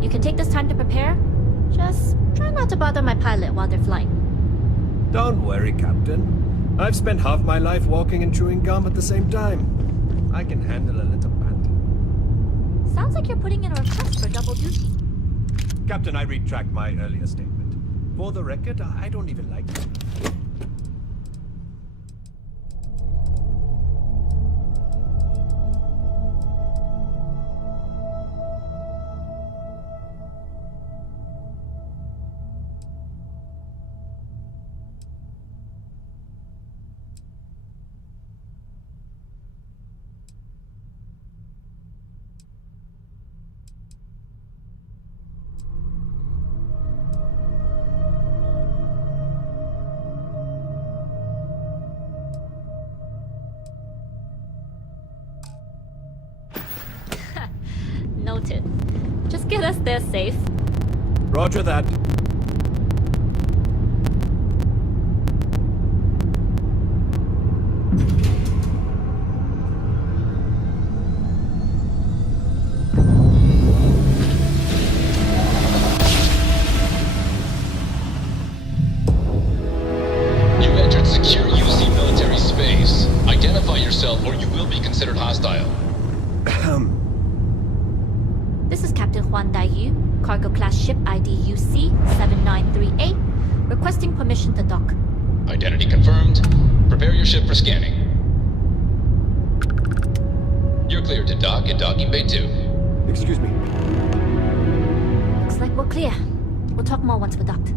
You can take this time to prepare. Just try not to bother my pilot while they're flying. Don't worry, Captain. I've spent half my life walking and chewing gum at the same time. I can handle a little banter. Sounds like you're putting in a request for double duty. Captain, I retract my earlier statement. For the record, I don't even like it. Noted. Just get us there safe. Roger that. You've entered secure UC military space. Identify yourself or you will be considered hostile. This is Captain Huan Daiyu, cargo class ship ID UC-7938, requesting permission to dock. Identity confirmed. Prepare your ship for scanning. You're cleared to dock at docking bay 2. Excuse me. Looks like we're clear. We'll talk more once we're docked.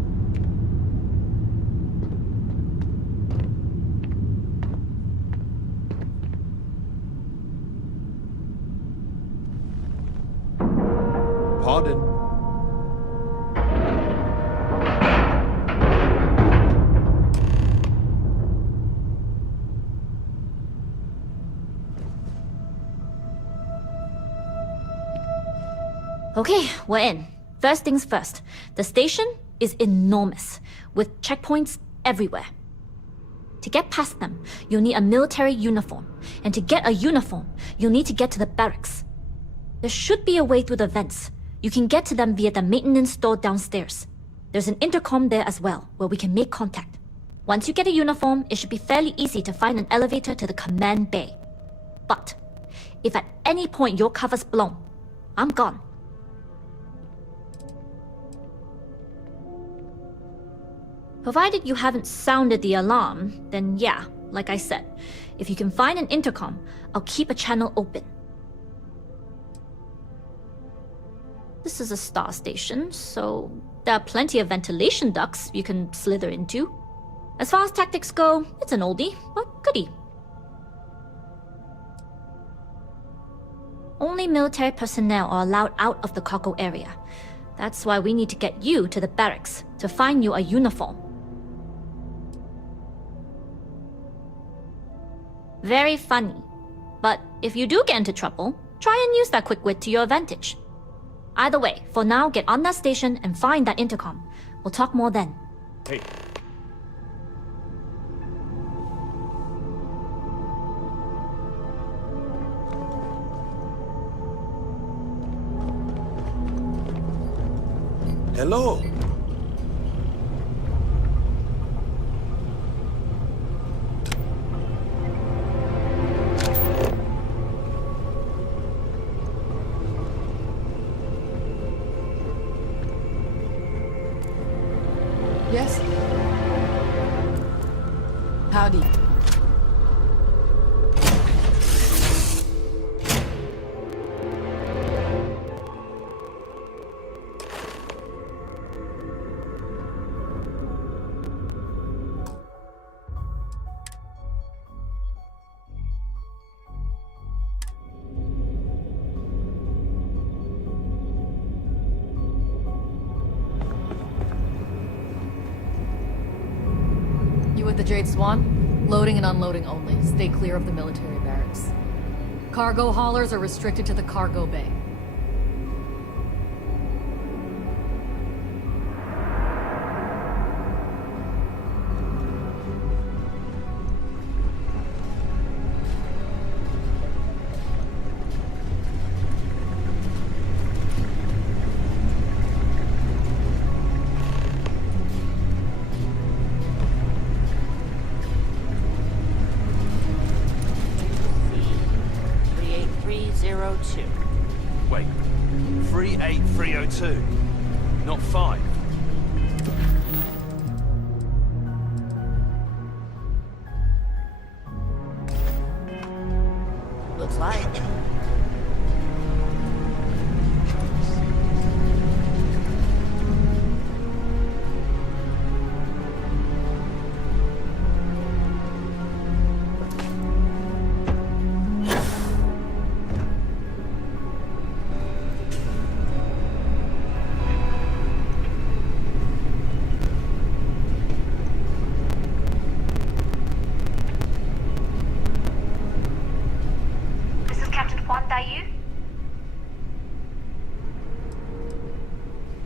Pardon. Okay, we're in. First things first. The station is enormous, with checkpoints everywhere. To get past them, you'll need a military uniform. And to get a uniform, you'll need to get to the barracks. There should be a way through the vents. You can get to them via the maintenance store downstairs. There's an intercom there as well, where we can make contact. Once you get a uniform, it should be fairly easy to find an elevator to the command bay. But, if at any point your cover's blown, I'm gone. Provided you haven't sounded the alarm, then yeah, like I said, if you can find an intercom, I'll keep a channel open. This is a star station, so there are plenty of ventilation ducts you can slither into. As far as tactics go, it's an oldie, but goodie. Only military personnel are allowed out of the cargo area. That's why we need to get you to the barracks to find you a uniform. Very funny. But if you do get into trouble, try and use that quick wit to your advantage. Either way, for now, get on that station and find that intercom. We'll talk more then. Hey. Hello. Yes? Howdy. with the Jade Swan. Loading and unloading only. Stay clear of the military barracks. Cargo haulers are restricted to the cargo bay. Wait, 38302, not 5. Looks like.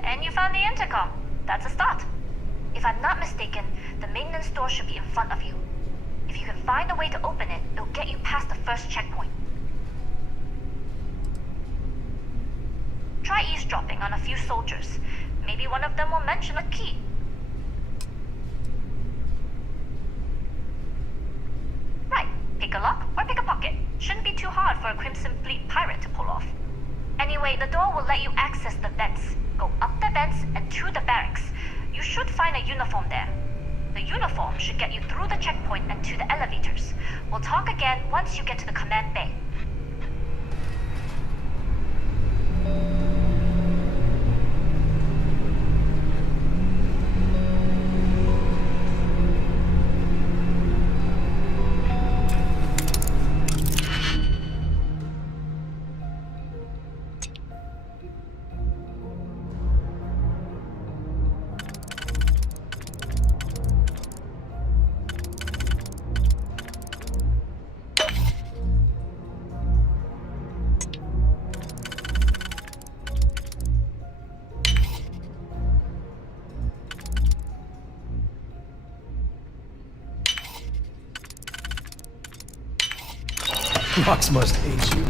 And you found the intercom. That's a start. If I'm not mistaken, the maintenance door should be in front of you. If you can find a way to open it, it'll get you past the first checkpoint. Try eavesdropping on a few soldiers. Maybe one of them will mention a key. Right, pick a lock or pick a pocket. Shouldn't be too hard for a Crimson Fleet pirate to pull off. Anyway, the door will let you access the vents. Go up the vents and to the barracks. You should find a uniform there. The uniform should get you through the checkpoint and to the elevators. We'll talk again once you get to the command bay. Lux must hate you.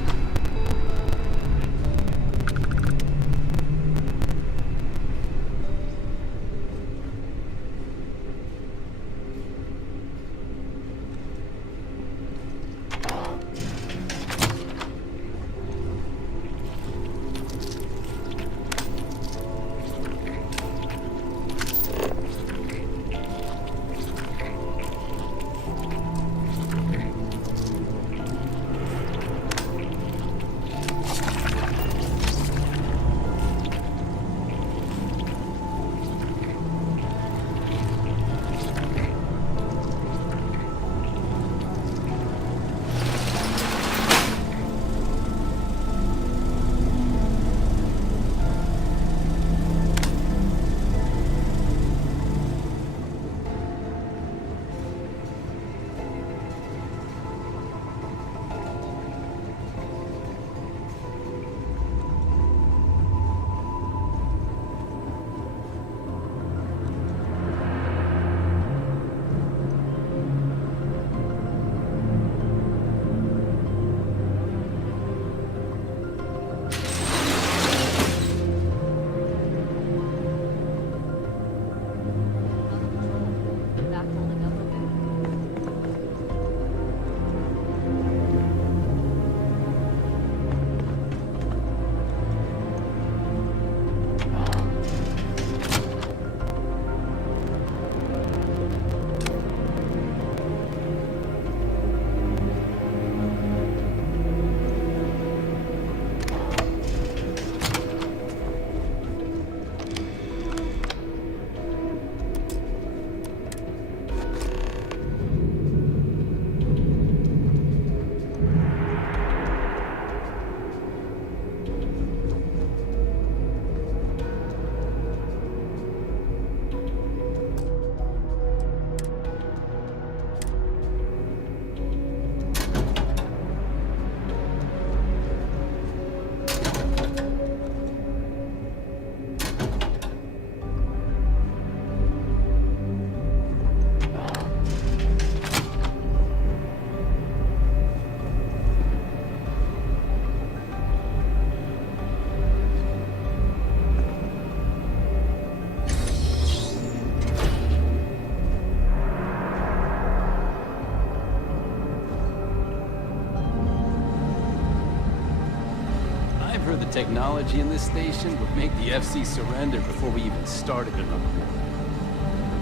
technology in this station would make the FC surrender before we even started another war.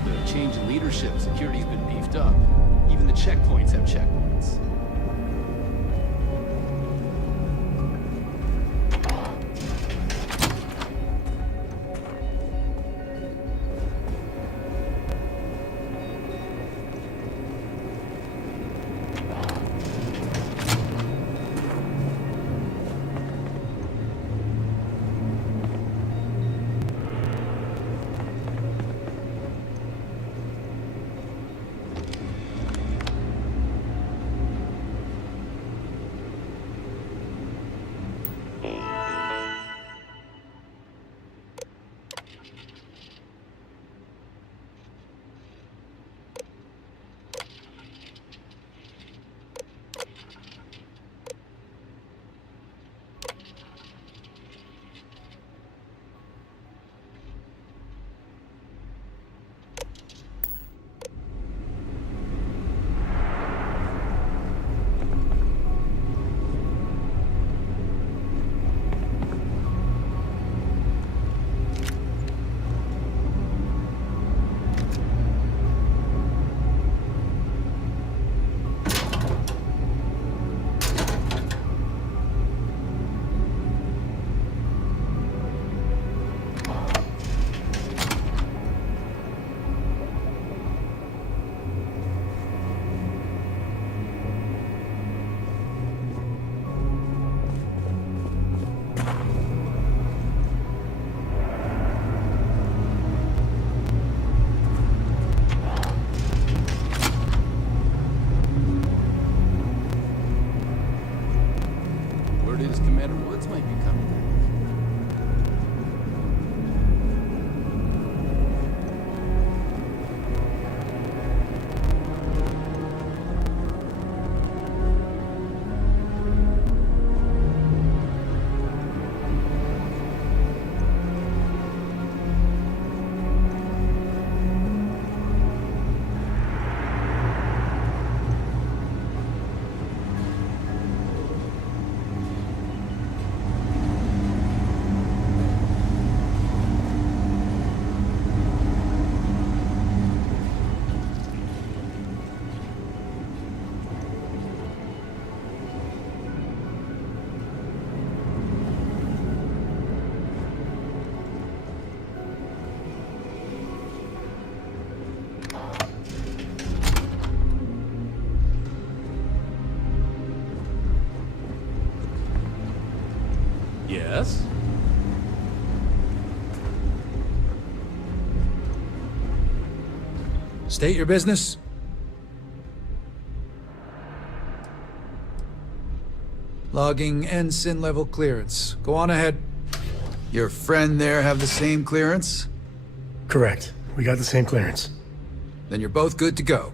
With the change in leadership, security's been beefed up. Even the checkpoints have checkpoints. Yes? State your business. Logging ensign level clearance. Go on ahead. Your friend there have the same clearance? Correct. We got the same clearance. Then you're both good to go.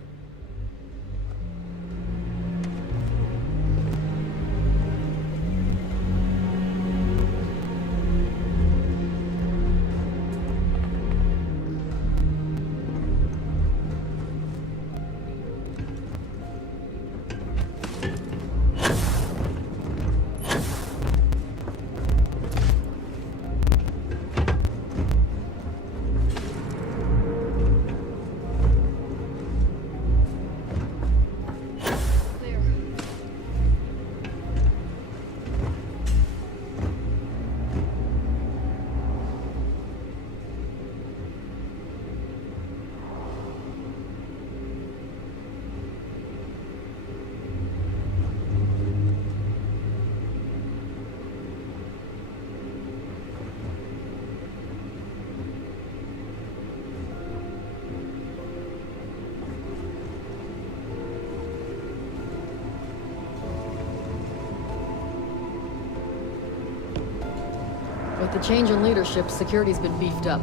With the change in leadership, security's been beefed up.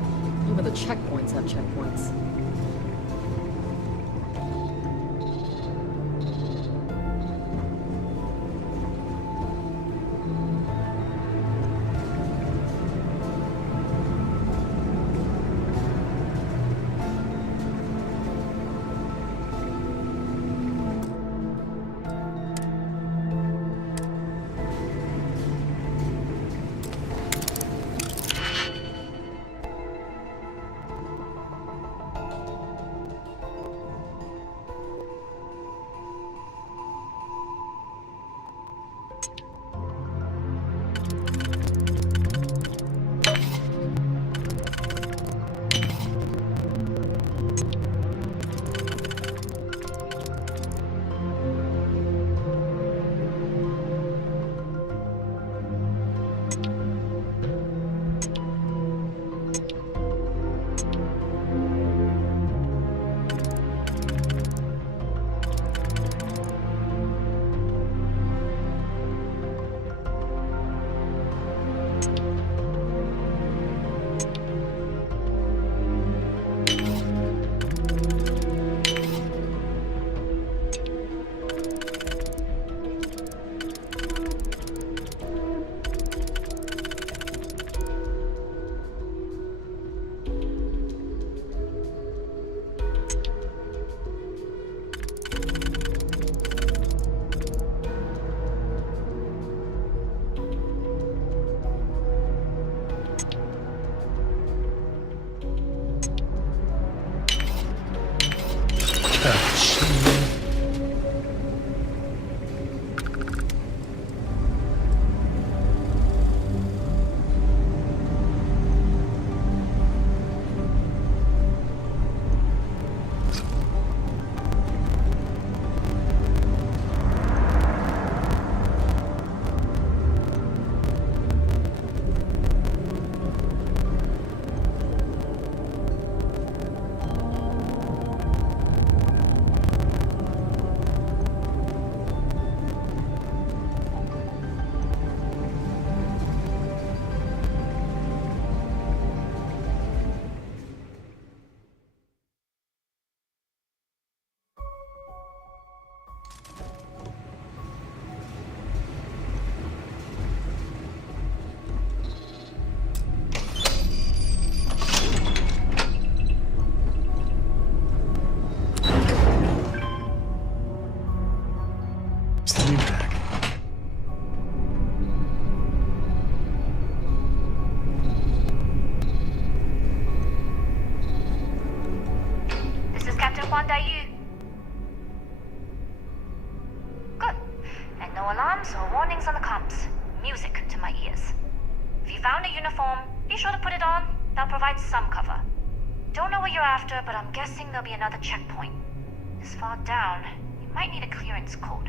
Even the checkpoints have checkpoints. Good. And no alarms or warnings on the comms. Music to my ears. If you found a uniform, be sure to put it on. That'll provide some cover. Don't know what you're after, but I'm guessing there'll be another checkpoint. This far down, you might need a clearance code.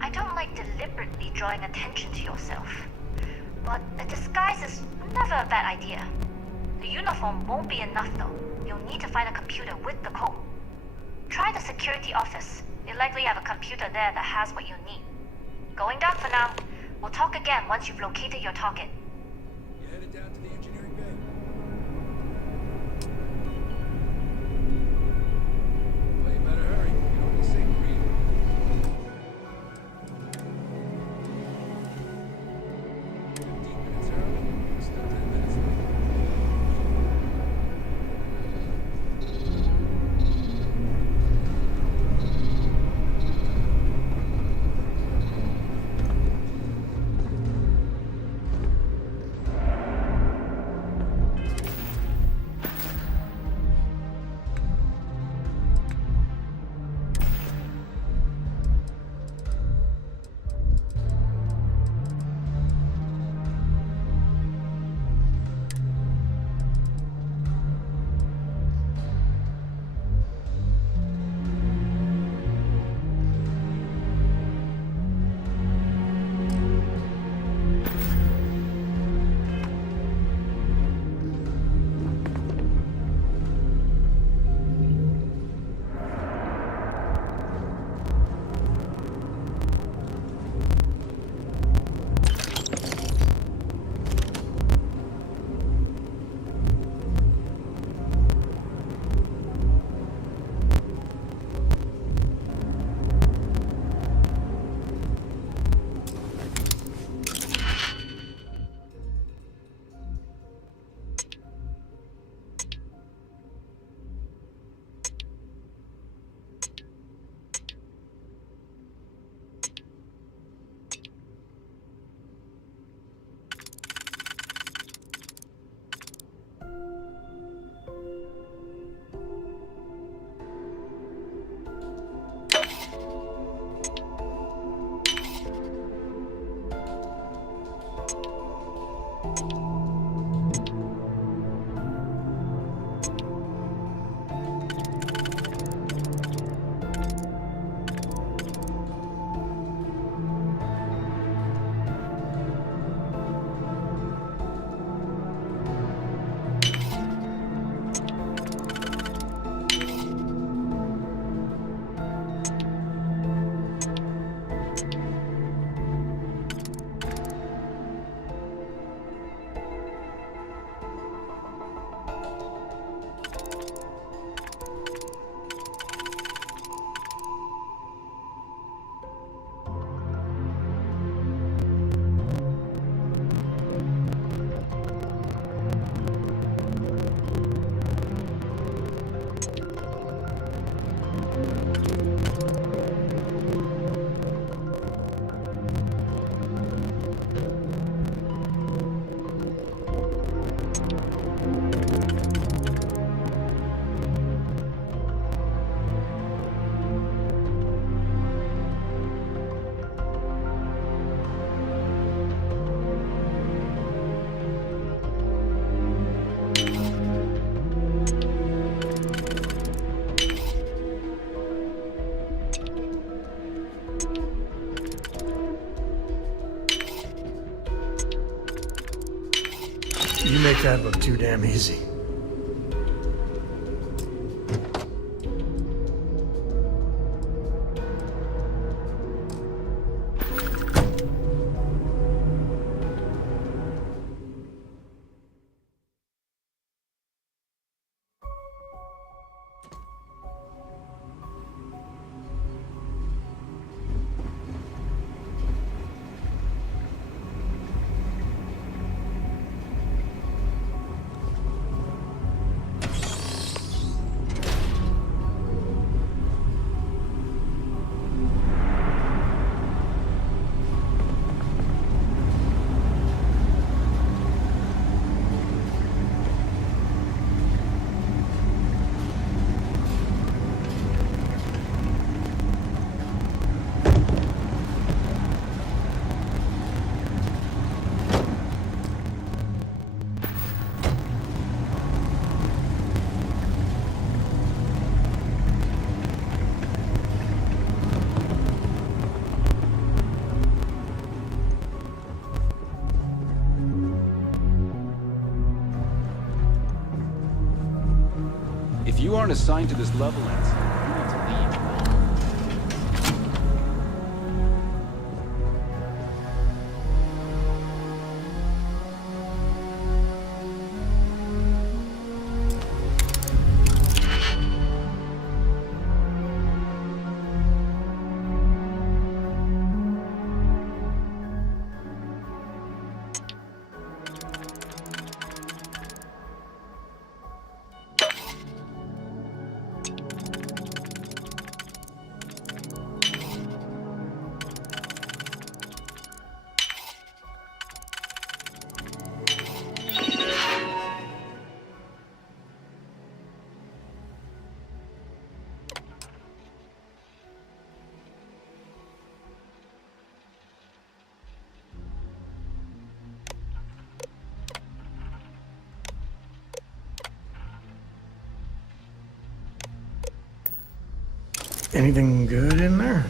I don't like deliberately drawing attention to yourself, but a disguise is never a bad idea. The uniform won't be enough though. You'll need to find a computer with the code. Try the security office. They likely have a computer there that has what you need. Going down for now. We'll talk again once you've located your target. You're headed down to the engineering bay. Well, you better hurry. You don't want to sink, Reed. 15 minutes early, still 10 minutes late. make that look too damn easy. If you aren't assigned to this level, Ensign, you need to leave. Anything good in there?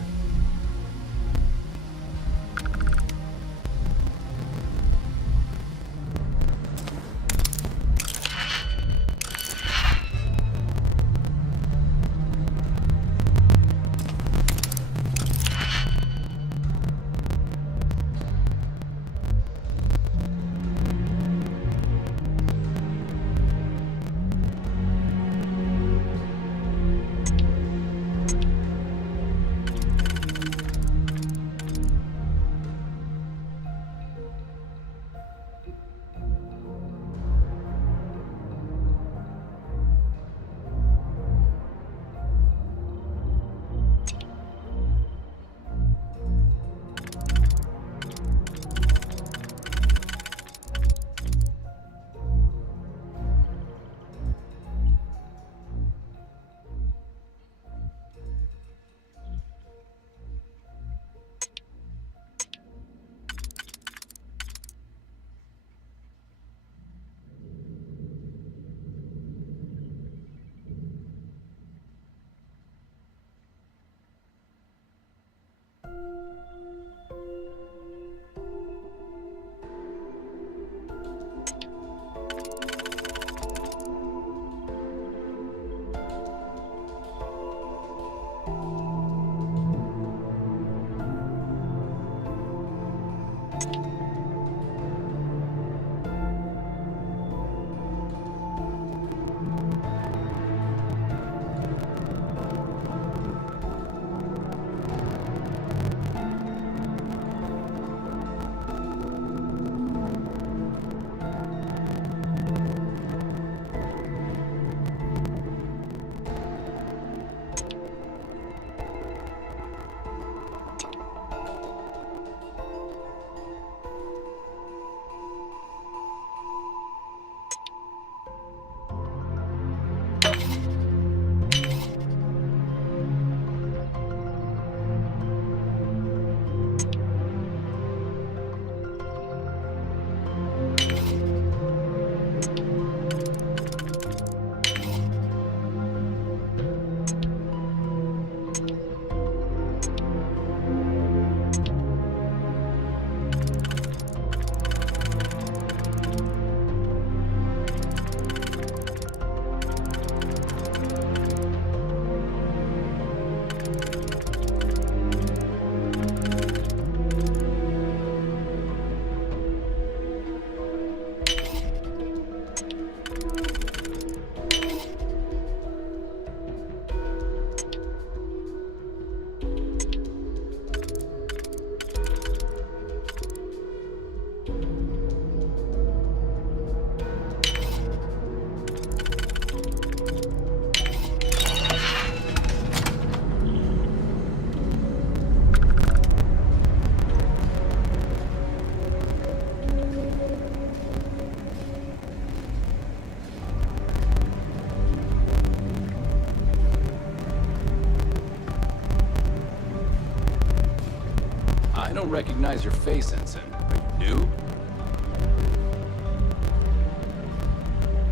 I don't recognize your face, Ensign. Are you new?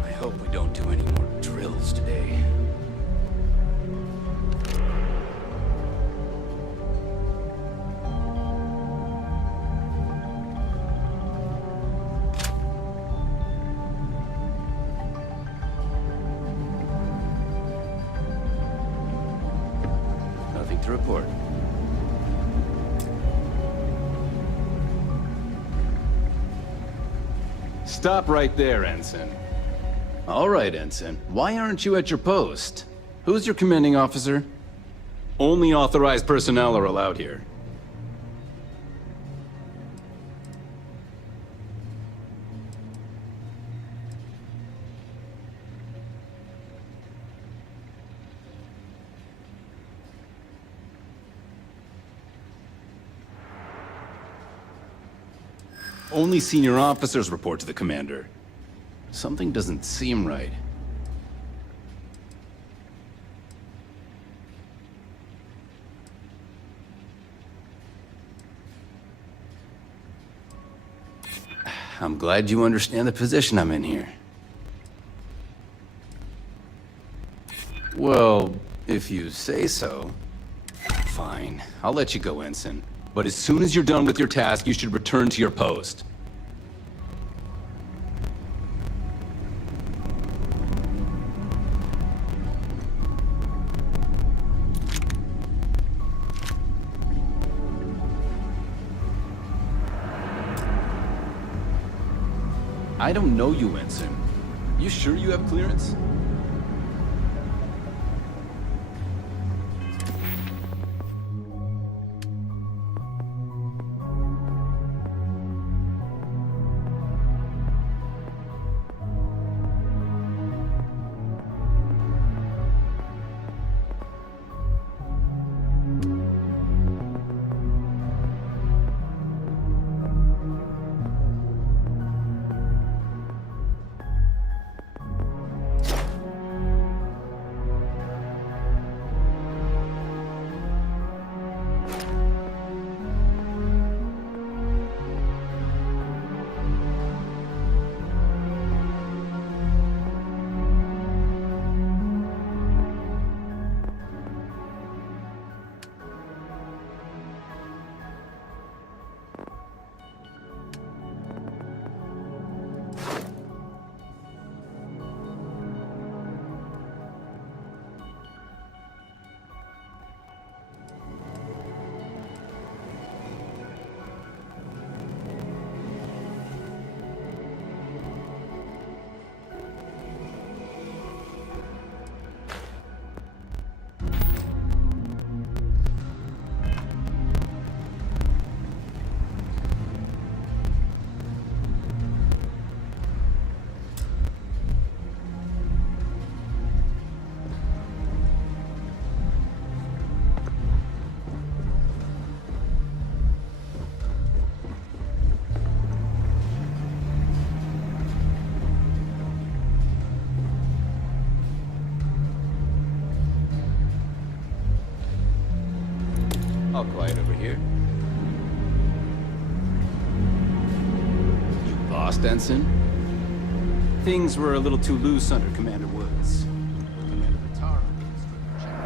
I hope we don't do any more drills today. Nothing to report. Stop right there, Ensign. All right, Ensign. Why aren't you at your post? Who's your commanding officer? Only authorized personnel are allowed here. Only senior officers report to the commander. Something doesn't seem right. I'm glad you understand the position I'm in here. Well, if you say so. Fine, I'll let you go, Ensign. But as soon as you're done with your task, you should return to your post. I don't know you, Ensign. You sure you have clearance? All quiet over here. You lost, Ensign? Things were a little too loose under Commander Woods. Commander Vitaro needs to check.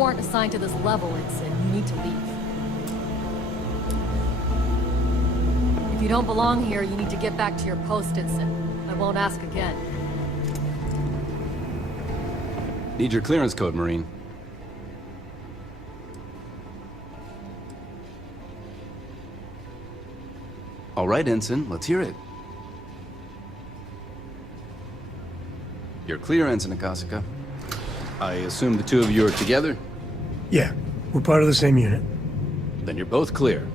You aren't assigned to this level, Ensign. You need to leave. If you don't belong here, you need to get back to your post, Ensign. I won't ask again. Need your clearance code, Marine. All right, Ensign, let's hear it. You're clear, Ensign Akasaka. I assume the two of you are together? Yeah, we're part of the same unit. Then you're both clear.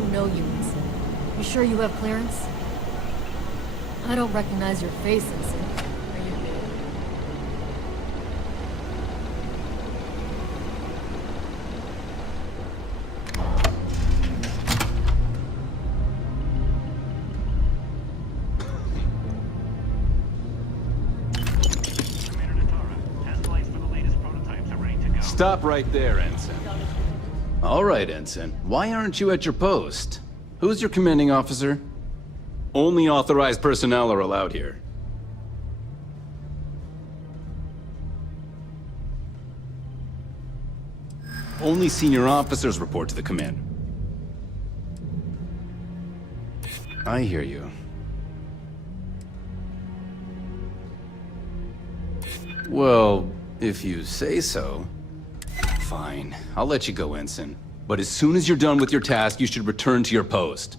don't know you, Ensign. You sure you have clearance? I don't recognize your face, Ensign. Are you new? Stop right there, Ensign. All right, Ensign. Why aren't you at your post? Who's your commanding officer? Only authorized personnel are allowed here. Only senior officers report to the commander. I hear you. Well, if you say so. Fine, I'll let you go, Ensign. But as soon as you're done with your task, you should return to your post.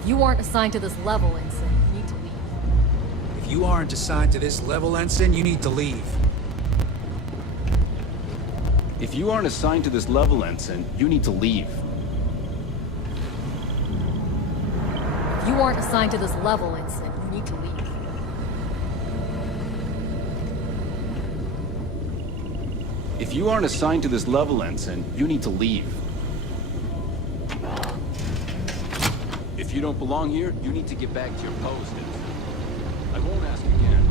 If you aren't assigned to this level, Ensign, you need to leave. If you aren't assigned to this level, Ensign, you need to leave. If you aren't assigned to this level, Ensign, you need to leave. If you aren't assigned to this level, Ensign, you need to leave. If you aren't assigned to this level, Ensign, you need to leave. If you don't belong here, you need to get back to your post, Ensign. I won't ask again.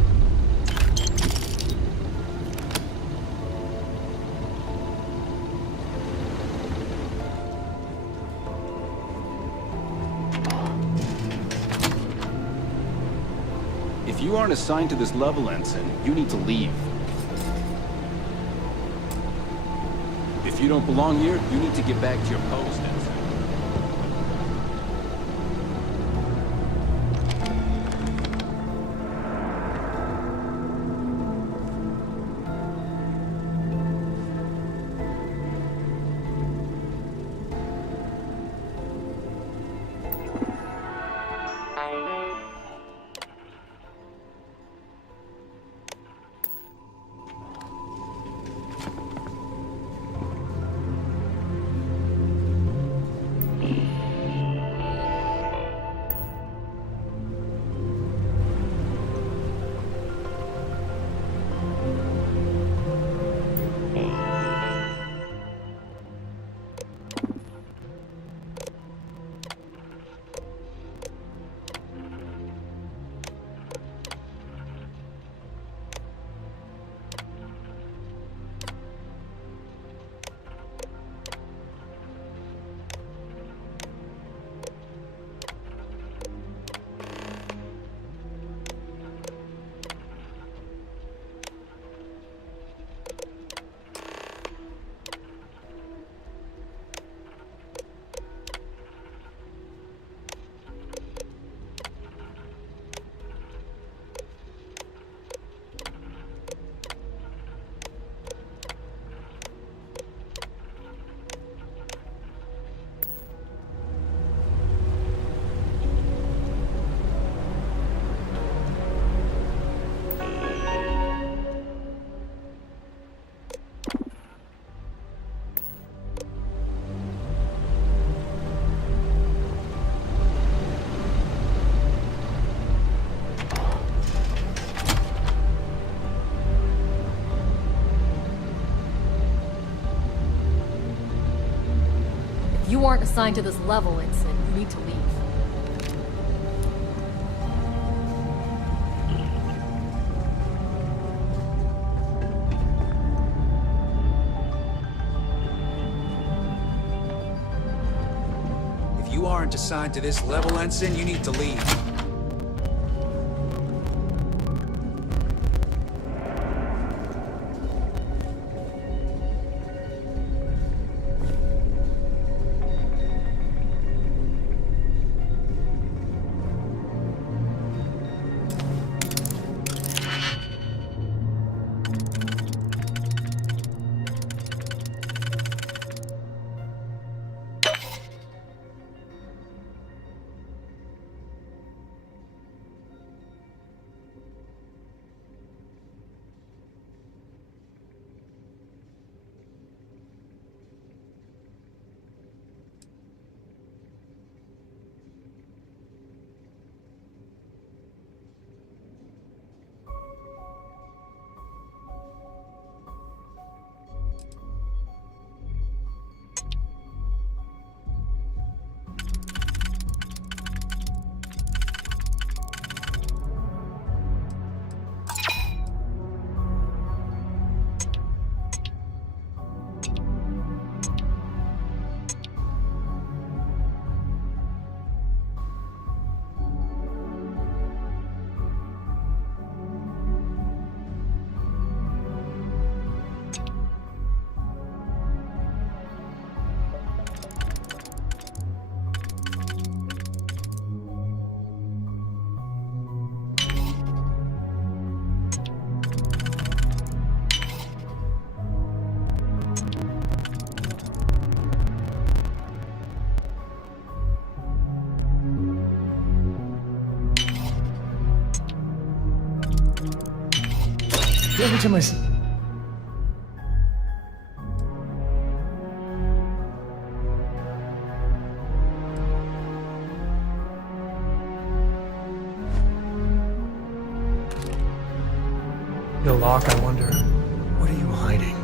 If you aren't assigned to this level, Ensign, you need to leave. If you don't belong here, you need to get back to your post, Ensign. If you aren't assigned to this level, Ensign, you need to leave. If you aren't assigned to this level, Ensign, you need to leave. Every time I see... Yo, Locke, I wonder, what are you hiding?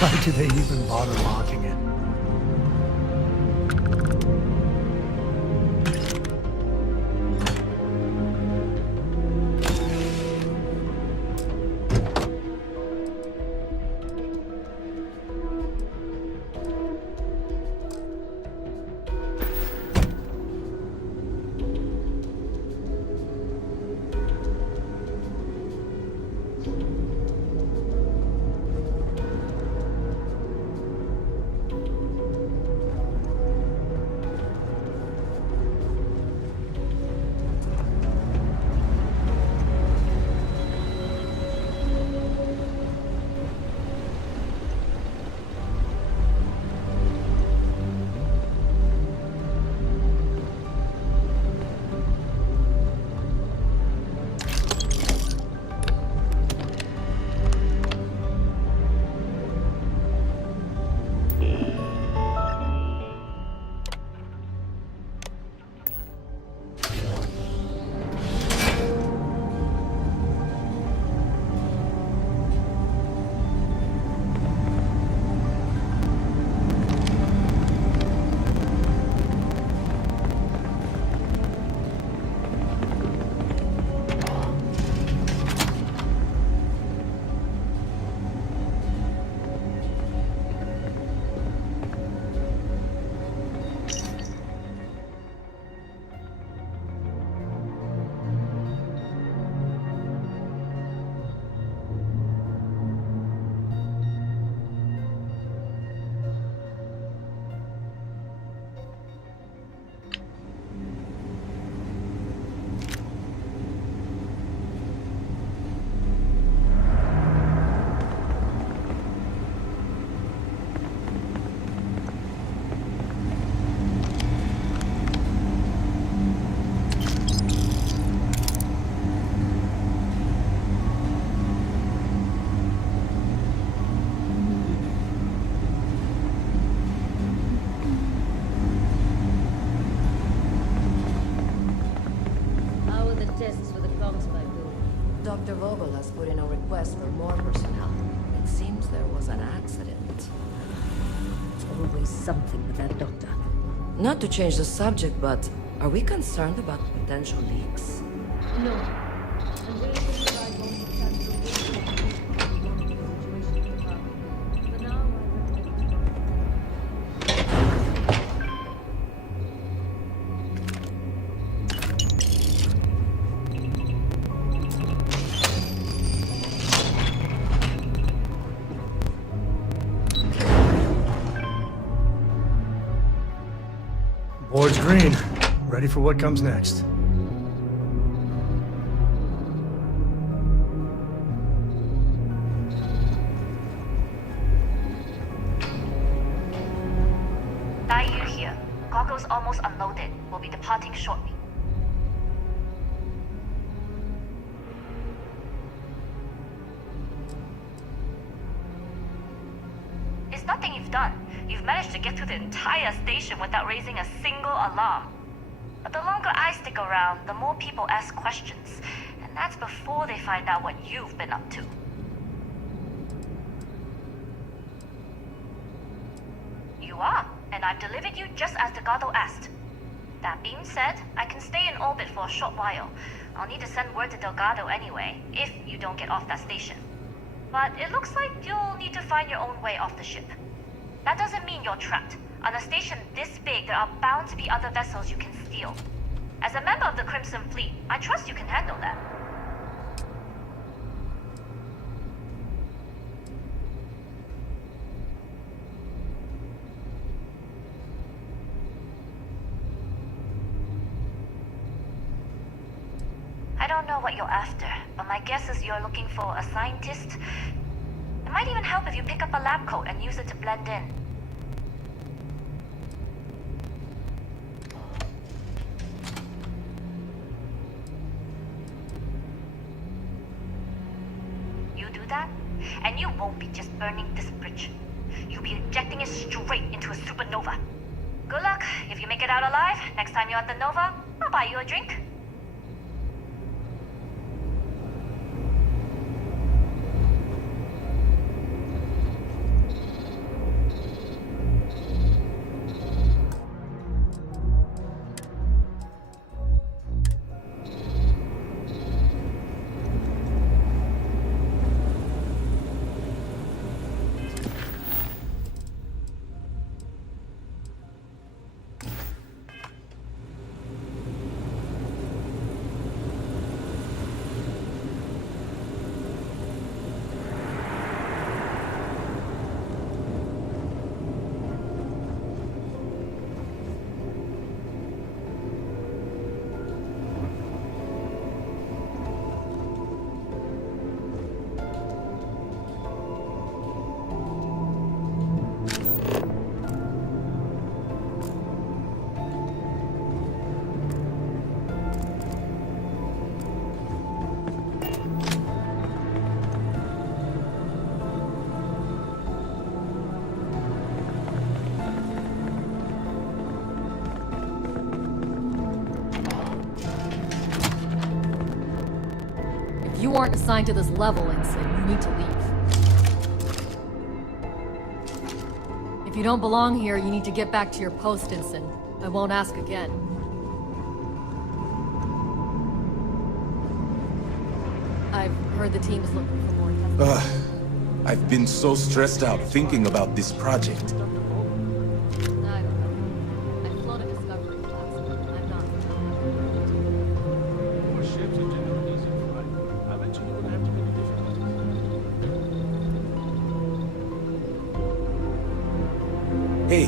Why do they even bother locking it? Dr. Vogel has put in a request for more personnel. It seems there was an accident. There's always something with that doctor. Not to change the subject, but are we concerned about potential leaks? No. I'm waiting to provide more Board's green. Ready for what comes next. almost unloaded. We'll be departing shortly. It's nothing you've done. You've managed to get through the entire station without raising a single alarm. But the longer I stick around, the more people ask questions. And that's before they find out what you've been up to. You are, and I've delivered you just as Delgado asked. That being said, I can stay in orbit for a short while. I'll need to send word to Delgado anyway, if you don't get off that station. But it looks like you'll need to find your own way off the ship. That doesn't mean you're trapped. On a station this big, there are bound to be other vessels you can steal. As a member of the Crimson Fleet, I trust you can handle that. I don't know what you're after, but my guess is you're looking for a scientist. It might even help if you pick up a lab coat and use it to blend in. You do that, and you won't be just burning this bridge. You'll be injecting it straight into a supernova. Good luck. If you make it out alive, next time you're at the Nova, I'll buy you a drink. You aren't assigned to this level, Ensign. You need to leave. If you don't belong here, you need to get back to your post, Ensign. I won't ask again. I've heard the team's looking for more tests. I've been so stressed out thinking about this project. I don't know. I've flown a Discovery class, but I'm not. More ships are generally easy to fly. I bet you wouldn't have too many difficulties. Hey.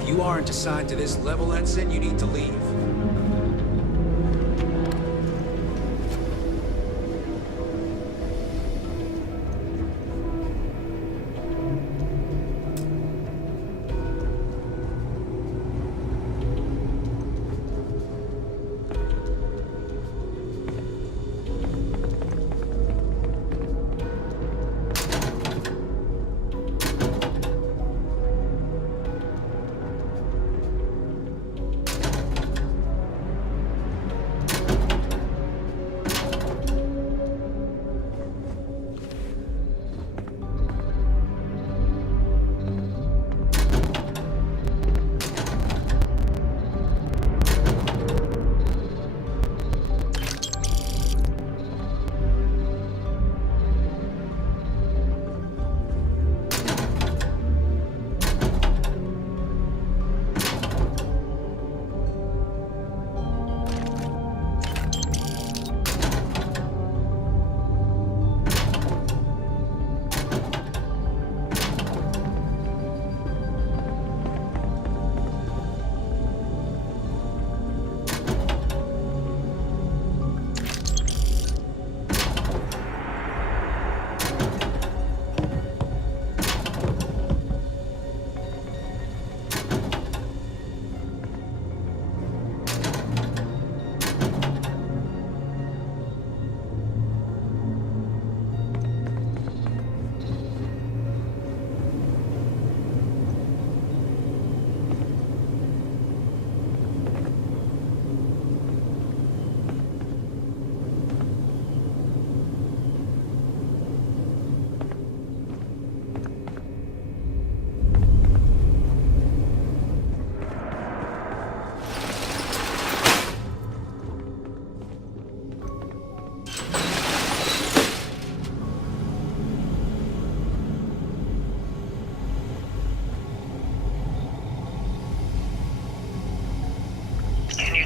If you aren't assigned to this level, Ensign, you need to leave.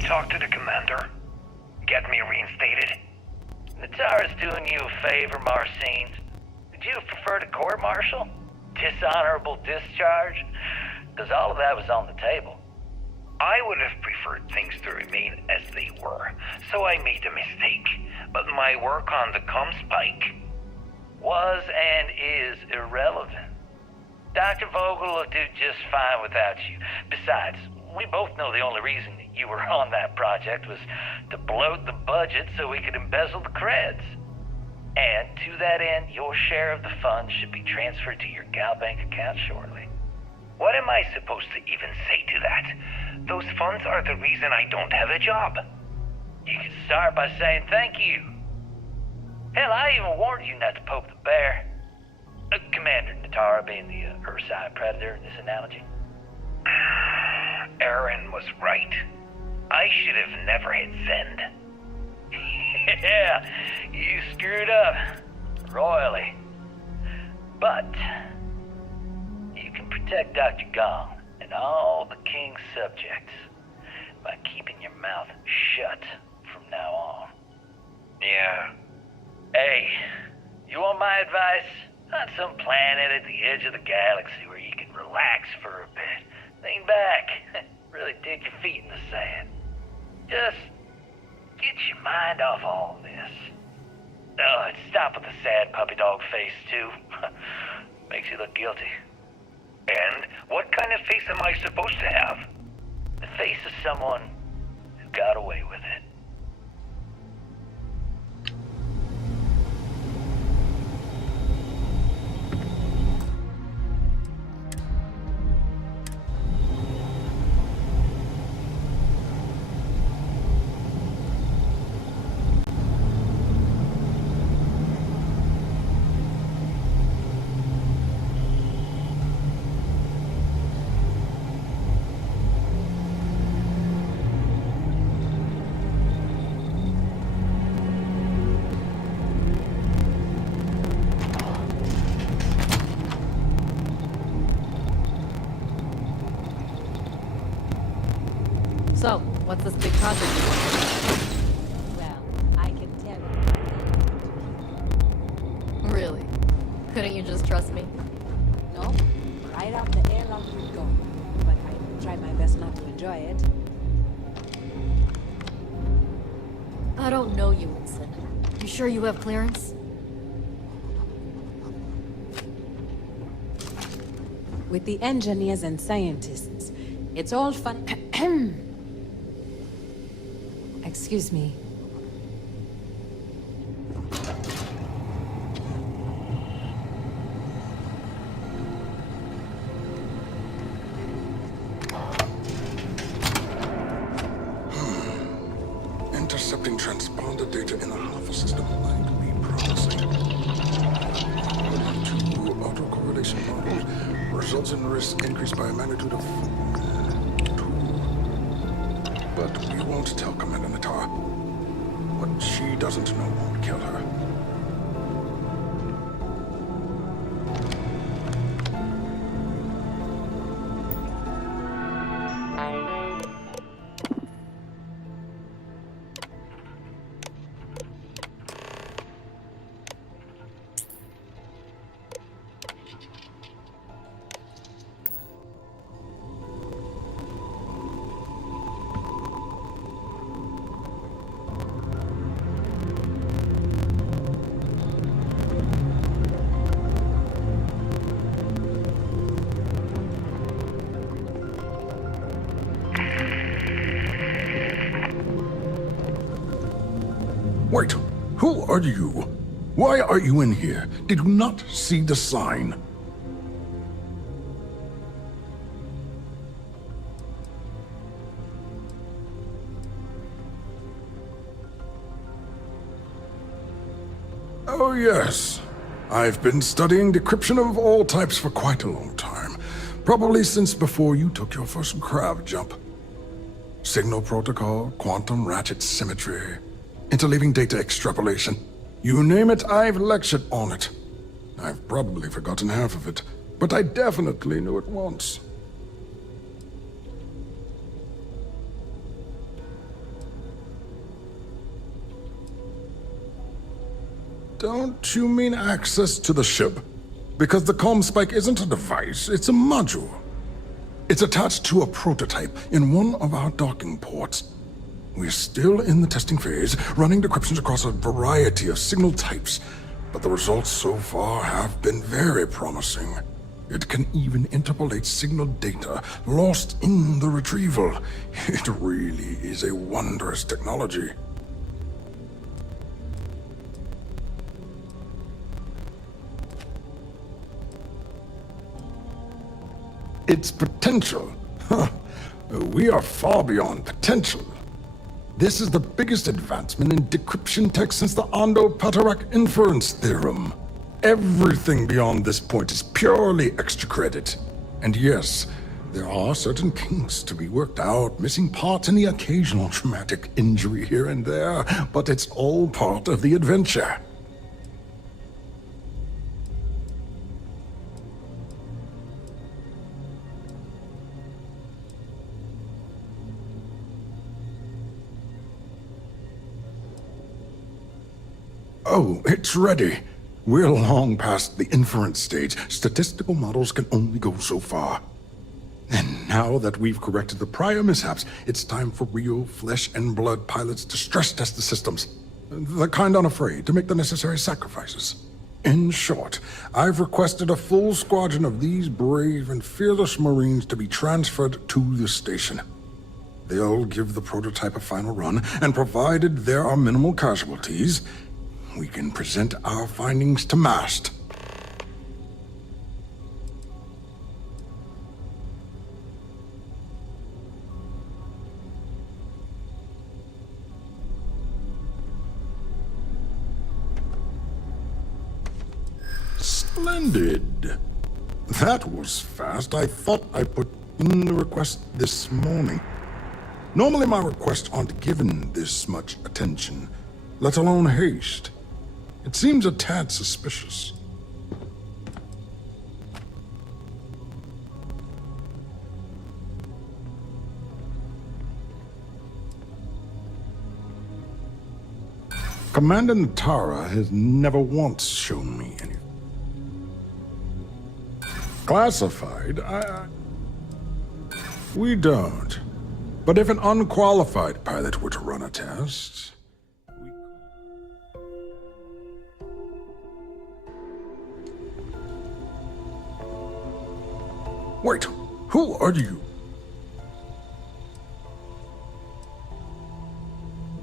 talk to the commander? Get me reinstated? Natara's doing you a favor, Marcine. Would you prefer to court-martial? Dishonorable discharge? Because all of that was on the table. I would have preferred things to remain as they were, so I made a mistake. But my work on the Comspike was and is irrelevant. Dr. Vogel will do just fine without you. Besides, we both know the only reason that you were on that project was to bloat the budget so we could embezzle the creds. And to that end, your share of the funds should be transferred to your Gal Bank account shortly. What am I supposed to even say to that? Those funds are the reason I don't have a job. You can start by saying thank you. Hell, I even warned you not to poke the bear. Commander Natara being the Ursine Predator in this analogy. Aaron was right. I should have never hit send. Yeah, you screwed up. Royally. But you can protect Dr. Gong and all the King's subjects by keeping your mouth shut from now on. Yeah. Hey, you want my advice? On some planet at the edge of the galaxy where you can relax for a bit. Lean back. Really dig your feet in the sand. Just get your mind off all this. Oh, and stop with the sad puppy dog face, too. Makes you look guilty. And what kind of face am I supposed to have? The face of someone who got away with it. So, what's this big project? Well, I can tell you. Really? Couldn't you just trust me? No, right out the airlock we go. But I try my best not to enjoy it. I don't know you, Wilson. You sure you have clearance? With the engineers and scientists, it's all fun. Excuse me. Intercepting transponder data in the Alpha system might be promising. Two autocorrelation models results in risk increased by a magnitude of 2. But we won't tell Commander Natara. What she doesn't know won't kill her. Wait, who are you? Why are you in here? Did you not see the sign? Oh yes. I've been studying decryption of all types for quite a long time. Probably since before you took your first grav jump. Signal protocol, quantum ratchet symmetry, interleaving data extrapolation. You name it, I've lectured on it. I've probably forgotten half of it, but I definitely knew it once. Don't you mean access to the ship? Because the comm spike isn't a device, it's a module. It's attached to a prototype in one of our docking ports. We're still in the testing phase, running decryptions across a variety of signal types, but the results so far have been very promising. It can even interpolate signal data lost in the retrieval. It really is a wondrous technology. Its potential? Huh. We are far beyond potential. This is the biggest advancement in decryption tech since the Ondo-Patarak inference theorem. Everything beyond this point is purely extra credit. And yes, there are certain kinks to be worked out, missing parts and the occasional traumatic injury here and there, but it's all part of the adventure. Oh, it's ready. We're long past the inference stage. Statistical models can only go so far. And now that we've corrected the prior mishaps, it's time for real flesh and blood pilots to stress test the systems. The kind unafraid to make the necessary sacrifices. In short, I've requested a full squadron of these brave and fearless Marines to be transferred to the station. They'll give the prototype a final run, and provided there are minimal casualties, we can present our findings to MAST. Splendid. That was fast. I thought I put in the request this morning. Normally my requests aren't given this much attention, let alone haste. It seems a tad suspicious. Commander Natara has never once shown me any. Classified? We don't. But if an unqualified pilot were to run a test... Wait, who are you?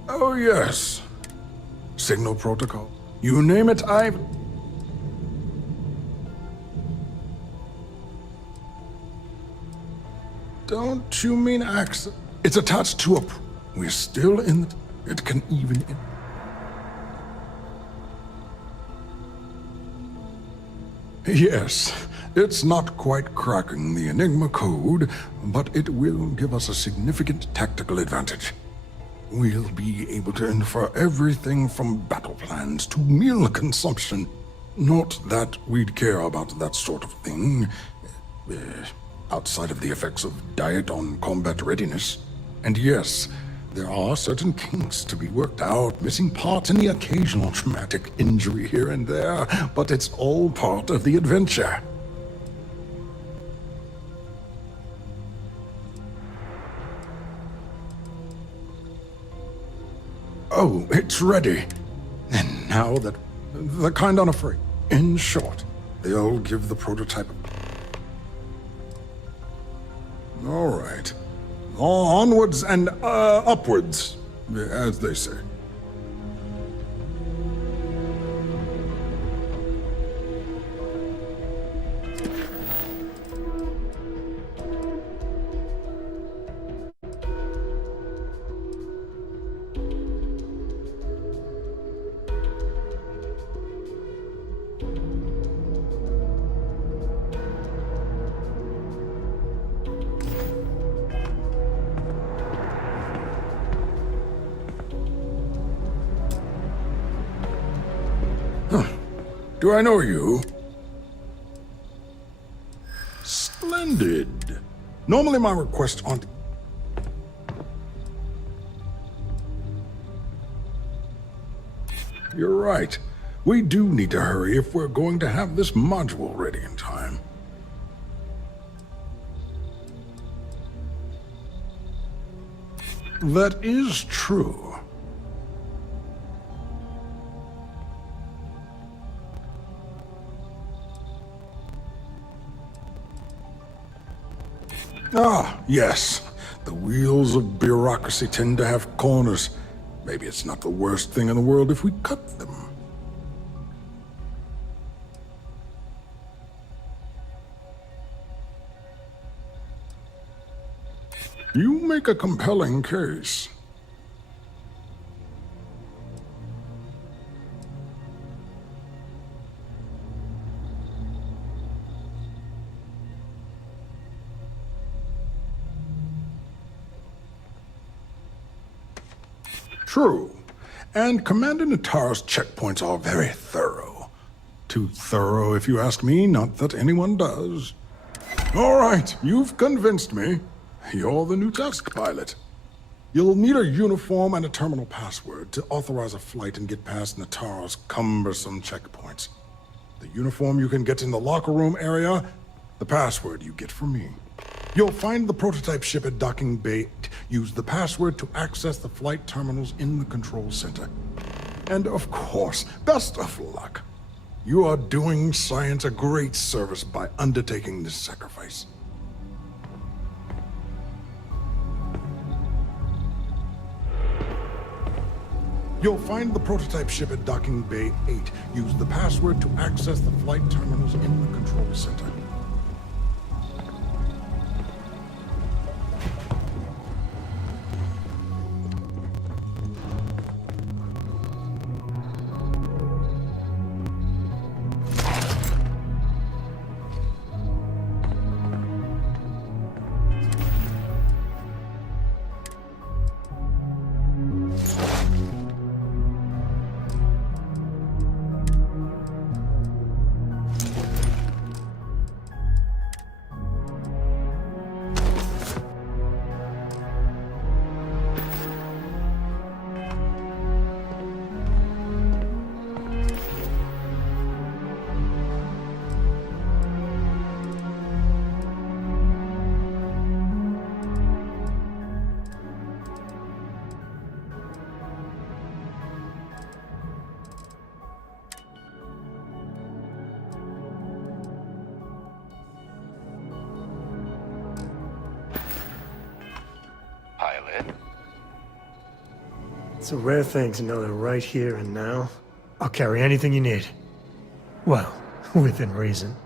Oh, yes. Signal protocol. You name it, I've... Don't you mean access? It's attached to a... We're still in the... It can even... Yes, it's not quite cracking the Enigma code, but it will give us a significant tactical advantage. We'll be able to infer everything from battle plans to meal consumption. Not that we'd care about that sort of thing, outside of the effects of diet on combat readiness. And yes, there are certain kinks to be worked out, missing parts and the occasional traumatic injury here and there, but it's all part of the adventure. Oh, it's ready. And now that... the kind unafraid. In short, they'll give the prototype... All right. Onwards and upwards, as they say. Do I know you? Splendid. Normally my requests aren't... You're right. We do need to hurry if we're going to have this module ready in time. That is true. Ah, yes. The wheels of bureaucracy tend to have corners. Maybe it's not the worst thing in the world if we cut them. You make a compelling case. True. And Commander Nataro's checkpoints are very thorough. Too thorough, if you ask me, not that anyone does. All right, you've convinced me. You're the new test pilot. You'll need a uniform and a terminal password to authorize a flight and get past Nataro's cumbersome checkpoints. The uniform you can get in the locker room area, the password you get from me. You'll find the prototype ship at Docking Bay. Use the password to access the flight terminals in the control center. And of course, best of luck. You are doing science a great service by undertaking this sacrifice. You'll find the prototype ship at Docking Bay 8. Use the password to access the flight terminals in the control center. It's a rare thing to know that right here and now, I'll carry anything you need. Well, within reason.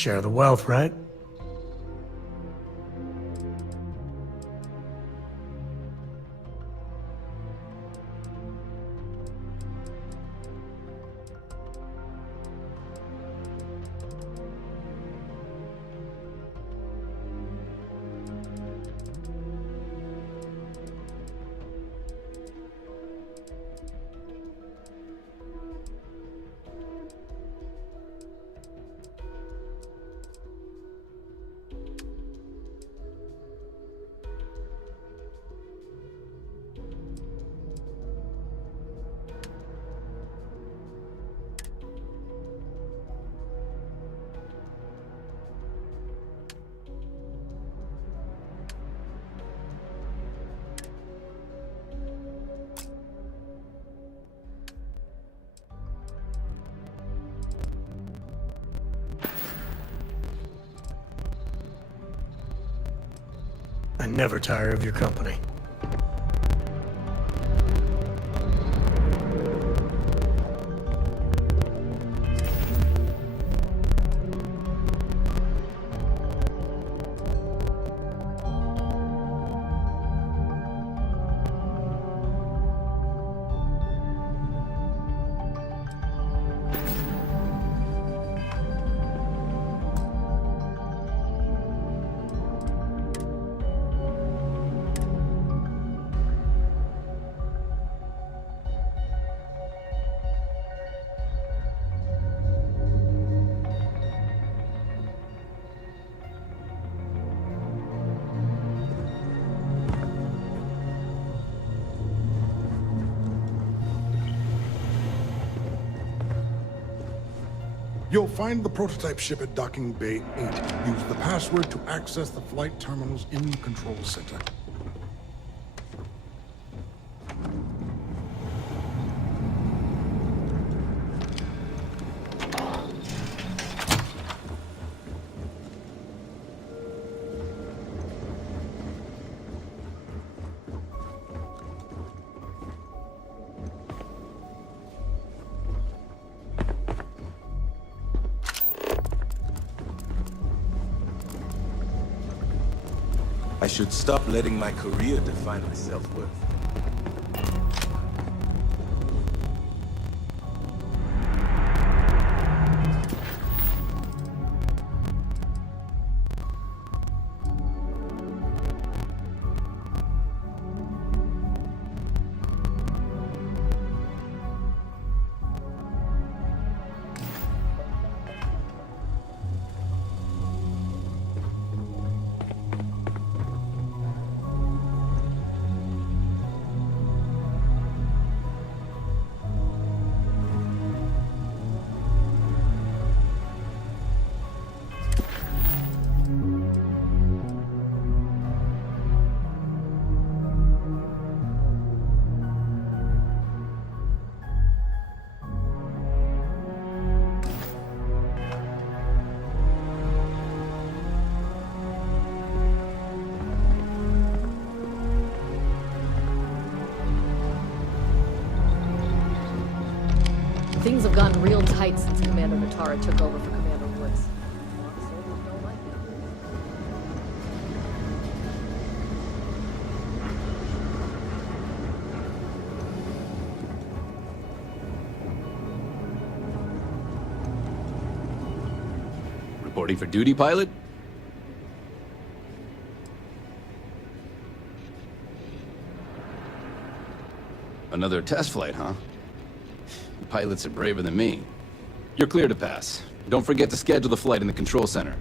Share the wealth, right? I never tire of your company. You'll find the prototype ship at Docking Bay 8. Use the password to access the flight terminals in the control center. I should stop letting my career define my self-worth. Things have gotten real tight since Commander Natara took over for Commander Woods. Soldiers don't like it. Reporting for duty, pilot? Another test flight, huh? Pilots are braver than me. You're clear to pass. Don't forget to schedule the flight in the control center.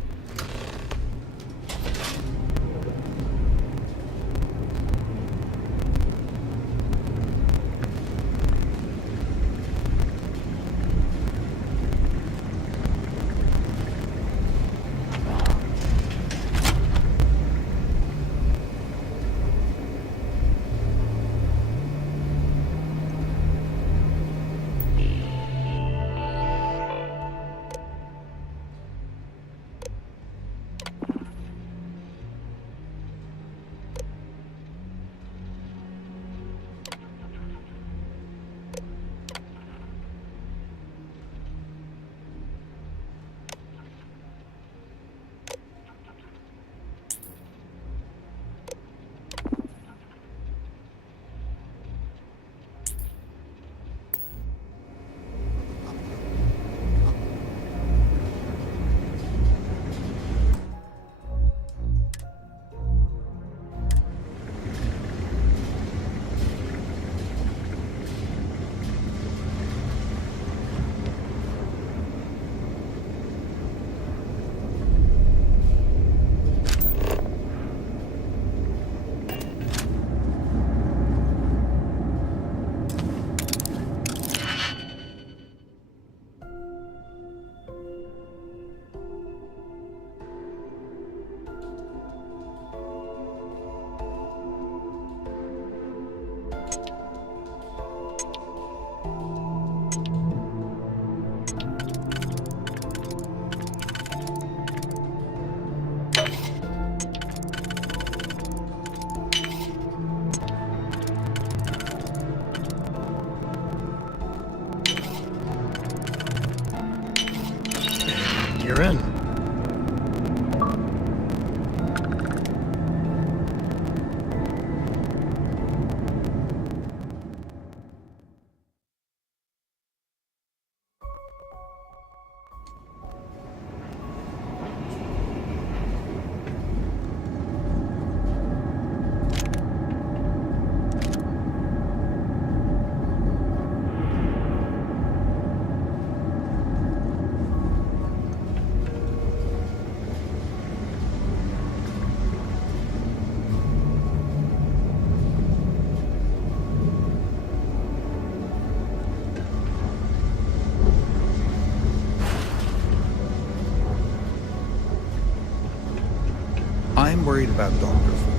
I'm worried about Dr. Vogel.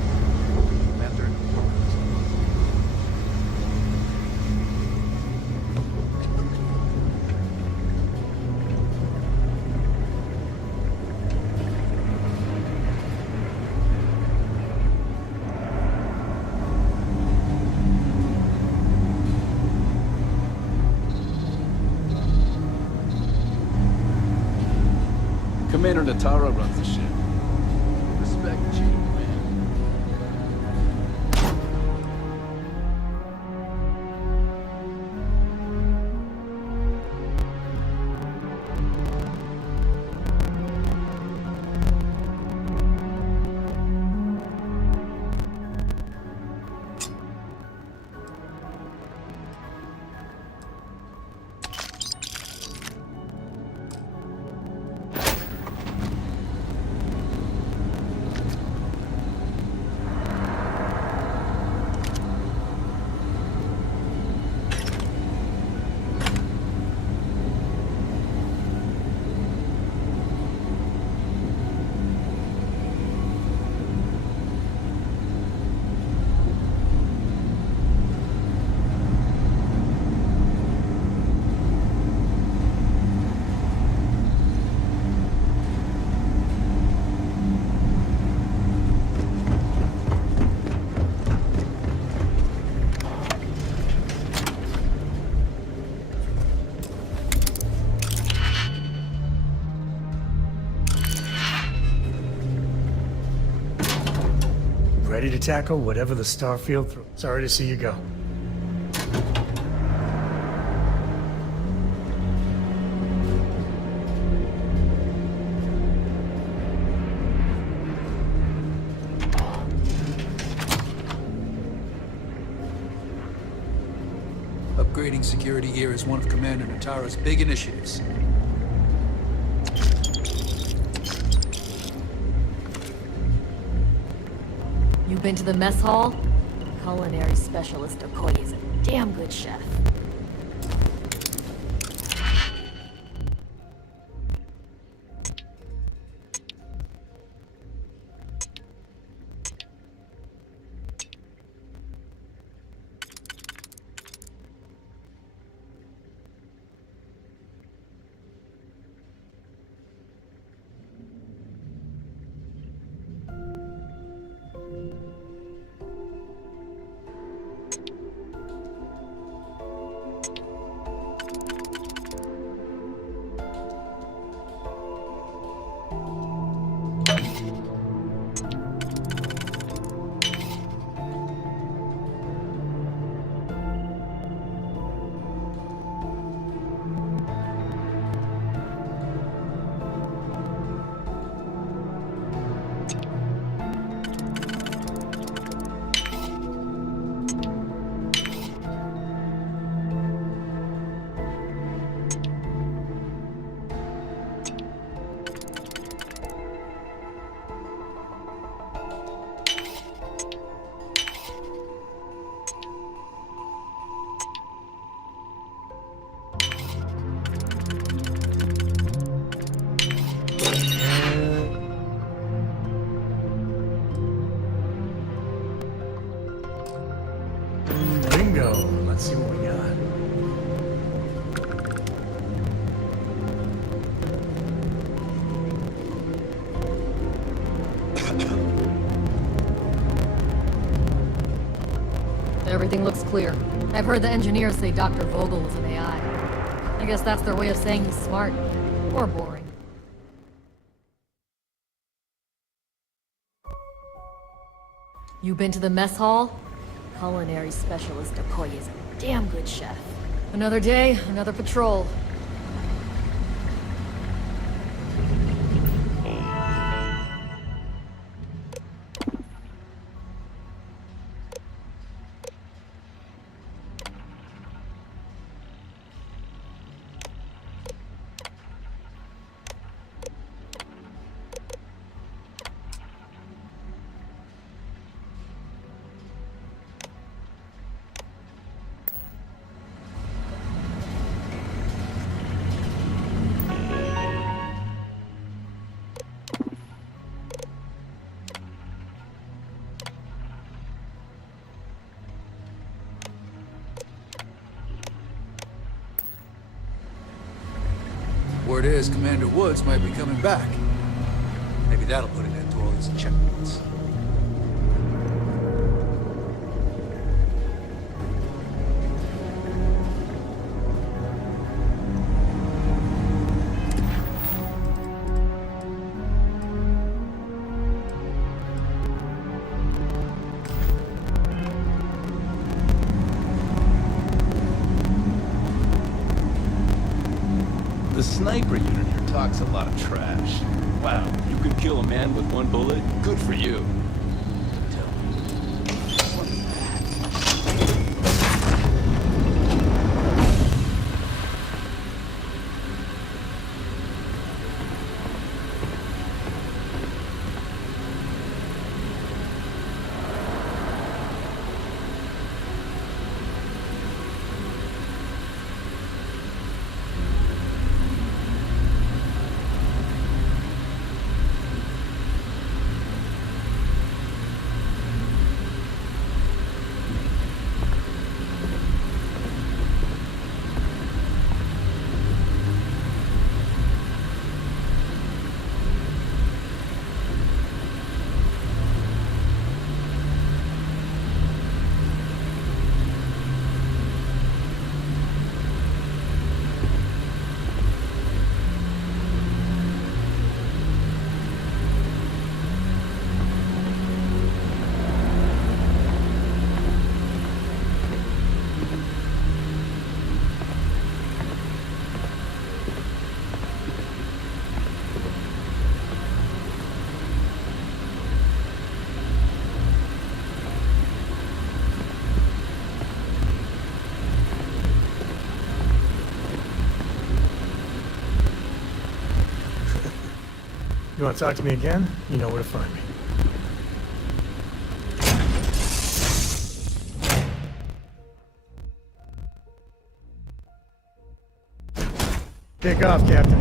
Commander Natara runs the ship. Respect the chain of command. Ready to tackle whatever the Starfield throws. Sorry to see you go. Upgrading security here is one of Commander Natara's big initiatives. You been to the mess hall? Culinary specialist Okoye is a damn good chef. Bingo. Let's see what we got. Everything looks clear. I've heard the engineers say Dr. Vogel is an AI. I guess that's their way of saying he's smart. Or boring. You been to the mess hall? Culinary specialist Okoye is a damn good chef. Another day, another patrol. says Commander Woods might be coming back. Maybe that'll put an end to all these checkpoints. The sniper unit here talks a lot of trash. Wow, you can kill a man with one bullet? Good for you. You want to talk to me again? You know where to find me. Take off, Captain.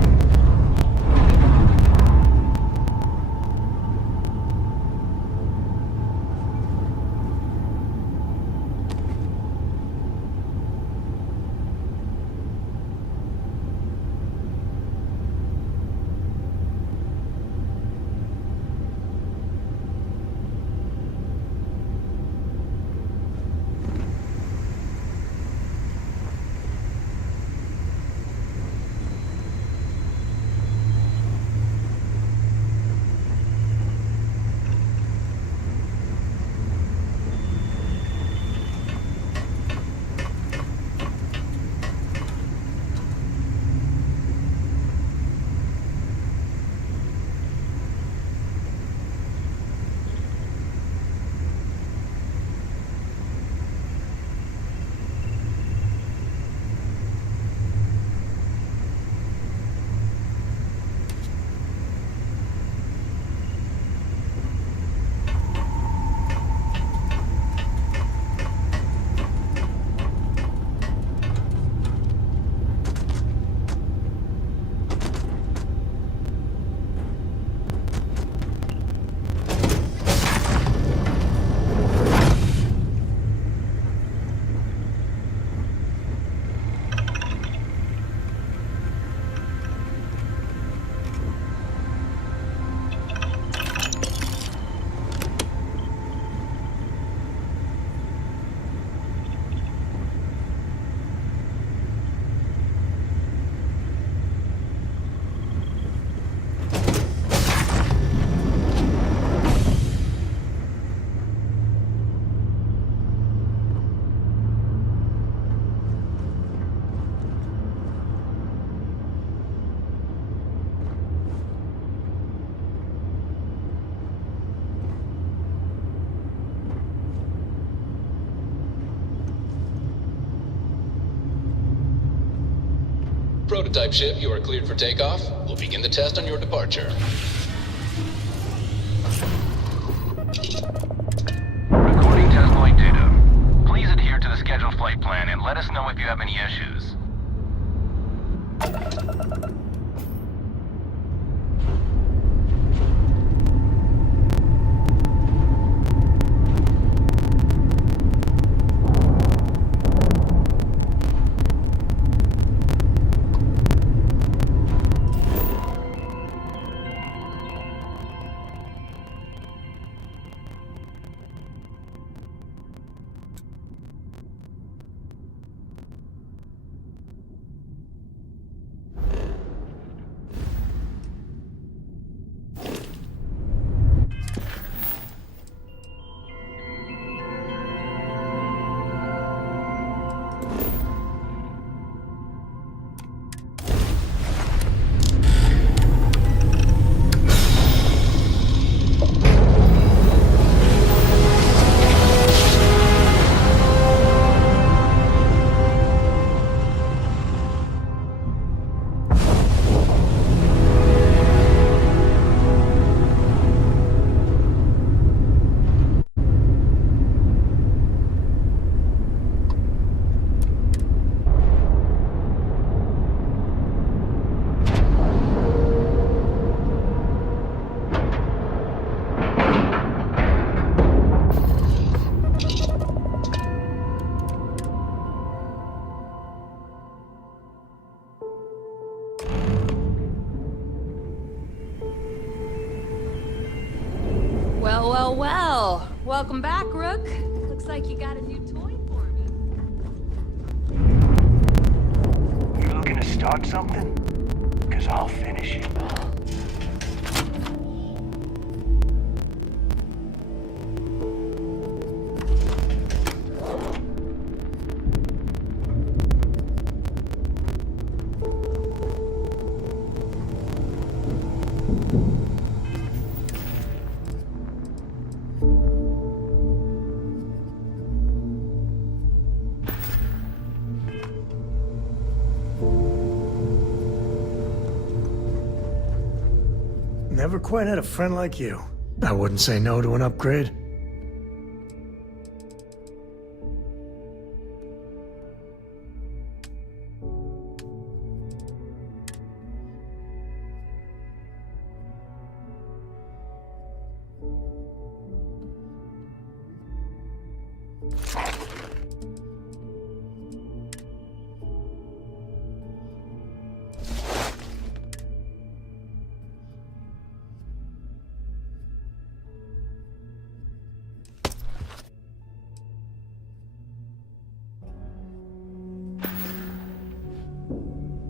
Prototype ship, you are cleared for takeoff. We'll begin the test on your departure. Recording test flight data. Please adhere to the scheduled flight plan and let us know if you have any issues. Well, well, well. Welcome back, Rook. Looks like you got a new toy for me. You looking to start something? Because I'll finish it. Never quite had a friend like you. I wouldn't say no to an upgrade.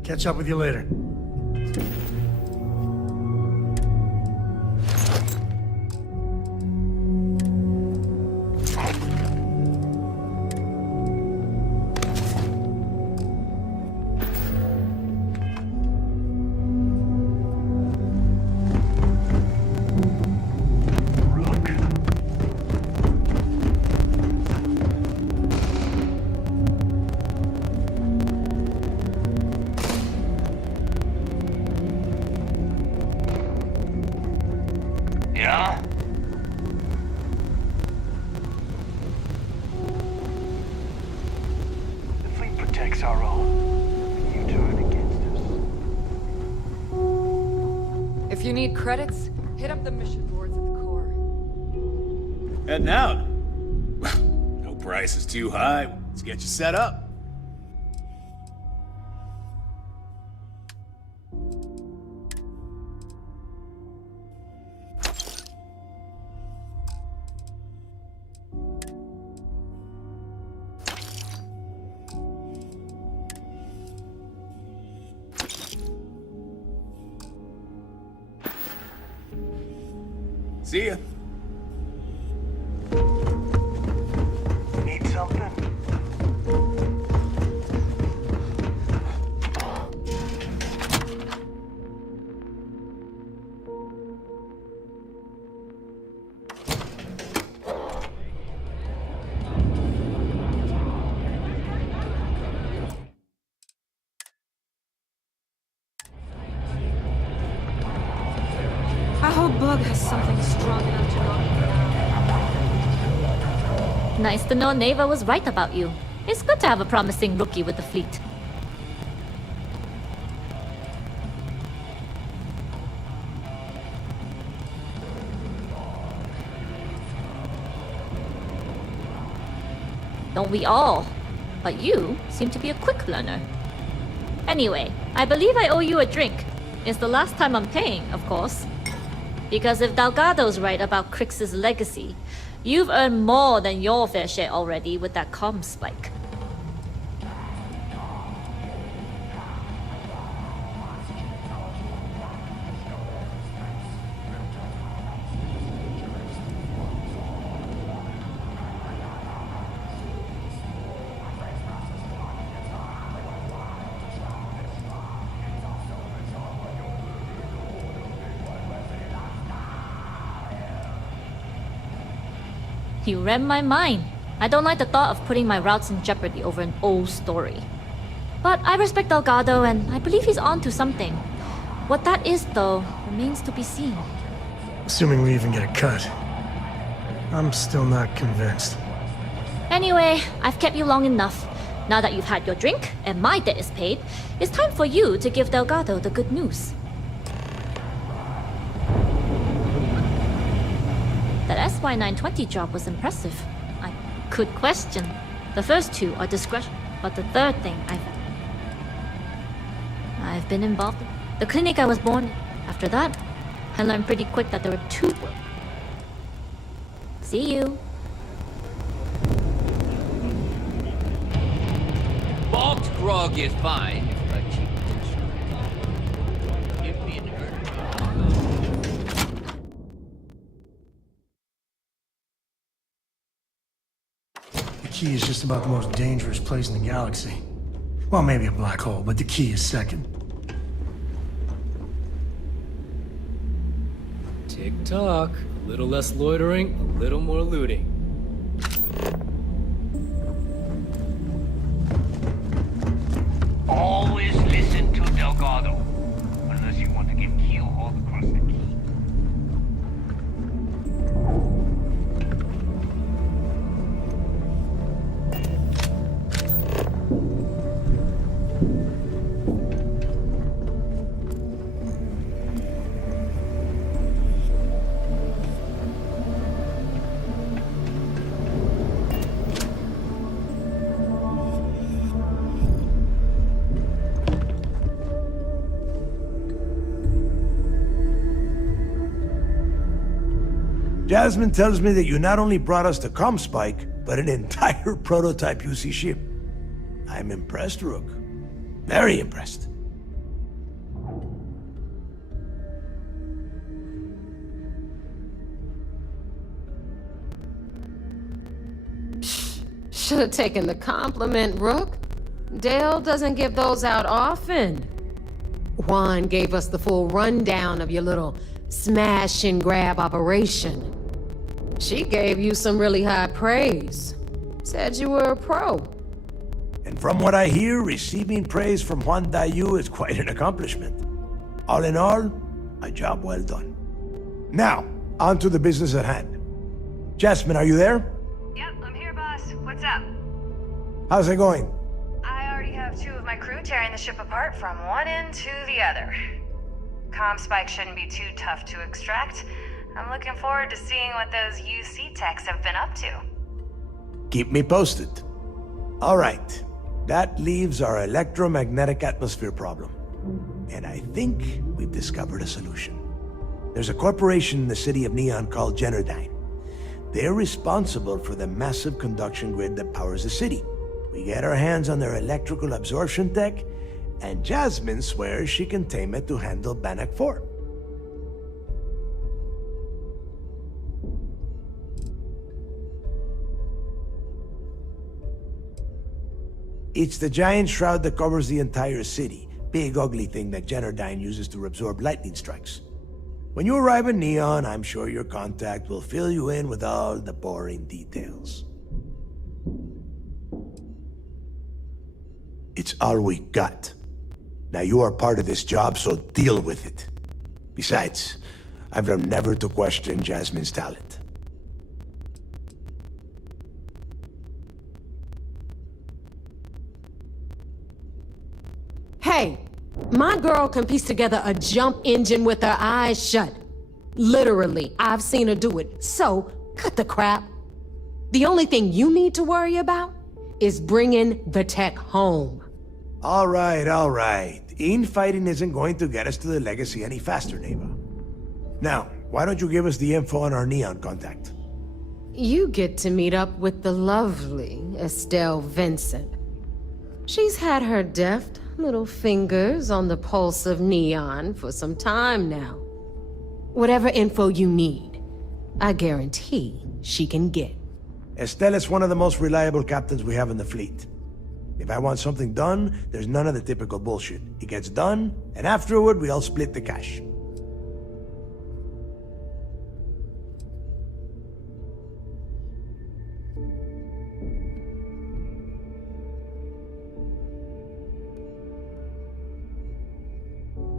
Catch up with you later. Yeah? The fleet protects our own. You turn against us. If you need credits, hit up the mission boards at the core. Heading out. No price is too high. Let's get you set up. See ya. Need something? I hope Bug has something strong enough to knock him down. Nice to know Neva was right about you. It's good to have a promising rookie with the fleet. Don't we all? But you seem to be a quick learner. Anyway, I believe I owe you a drink. It's the last time I'm paying, of course. Because if Delgado's right about Crix's legacy, you've earned more than your fair share already with that comm spike. You read my mind. I don't like the thought of putting my routes in jeopardy over an old story. But I respect Delgado, and I believe he's on to something. What that is, though, remains to be seen. Assuming we even get a cut. I'm still not convinced. Anyway, I've kept you long enough. Now that you've had your drink, and my debt is paid, it's time for you to give Delgado the good news. That SY-920 job was impressive. I could question. The first two are discretion, but the third thing I've been involved in. The clinic I was born in. After that, I learned pretty quick that there were two. See you. Malt grog is fine. But cheap The key is just about the most dangerous place in the galaxy. Well, maybe a black hole, but the key is second. Tick-tock. A little less loitering, a little more looting. Always listen to Delgado, unless you want to get keelhauled across the key. Jasmine tells me that you not only brought us the ComSpike, but an entire prototype UC ship. I'm impressed, Rook. Very impressed. Should have taken the compliment, Rook. Dale doesn't give those out often. Juan gave us the full rundown of your little smash and grab operation. She gave you some really high praise. Said you were a pro. And from what I hear, receiving praise from Juan Dayu is quite an accomplishment. All in all, a job well done. Now, on to the business at hand. Jasmine, are you there? Yep, I'm here, boss. What's up? How's it going? I already have 2 of my crew tearing the ship apart from one end to the other. ComSpike shouldn't be too tough to extract. I'm looking forward to seeing what those UC techs have been up to. Keep me posted. All right. That leaves our electromagnetic atmosphere problem. And I think we've discovered a solution. There's a corporation in the city of Neon called Generdyne. They're responsible for the massive conduction grid that powers the city. We get our hands on their electrical absorption tech, and Jasmine swears she can tame it to handle Bannock 4. It's the giant shroud that covers the entire city. Big ugly thing that Generdyne uses to absorb lightning strikes. When you arrive in Neon, I'm sure your contact will fill you in with all the boring details. It's all we got. Now you are part of this job, so deal with it. Besides, I've learned never to question Jasmine's talent. Hey, my girl can piece together a jump engine with her eyes shut. Literally, I've seen her do it, so cut the crap. The only thing you need to worry about is bringing the tech home. All right. Infighting isn't going to get us to the legacy any faster, Neva. Now, why don't you give us the info on our Neon contact? You get to meet up with the lovely Estelle Vincent. She's had her deft little fingers on the pulse of Neon for some time now. Whatever info you need, I guarantee she can get. Estelle is one of the most reliable captains we have in the fleet. If I want something done, there's none of the typical bullshit. It gets done, and afterward we all split the cash.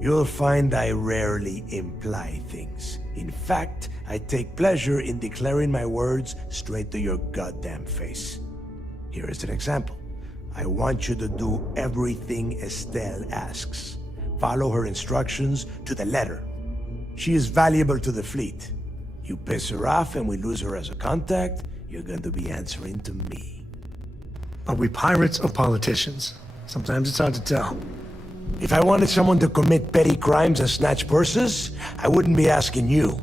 You'll find I rarely imply things. In fact, I take pleasure in declaring my words straight to your goddamn face. Here is an example. I want you to do everything Estelle asks. Follow her instructions to the letter. She is valuable to the fleet. You piss her off and we lose her as a contact, you're going to be answering to me. Are we pirates or politicians? Sometimes it's hard to tell. If I wanted someone to commit petty crimes and snatch purses, I wouldn't be asking you.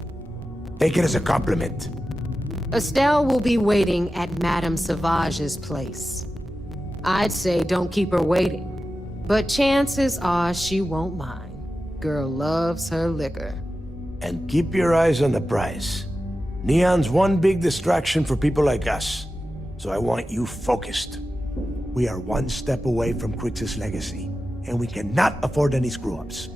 Take it as a compliment. Estelle will be waiting at Madame Sauvage's place. I'd say don't keep her waiting, but chances are she won't mind. Girl loves her liquor. And keep your eyes on the prize. Neon's one big distraction for people like us, so I want you focused. We are one step away from Crix's legacy, and we cannot afford any screw-ups.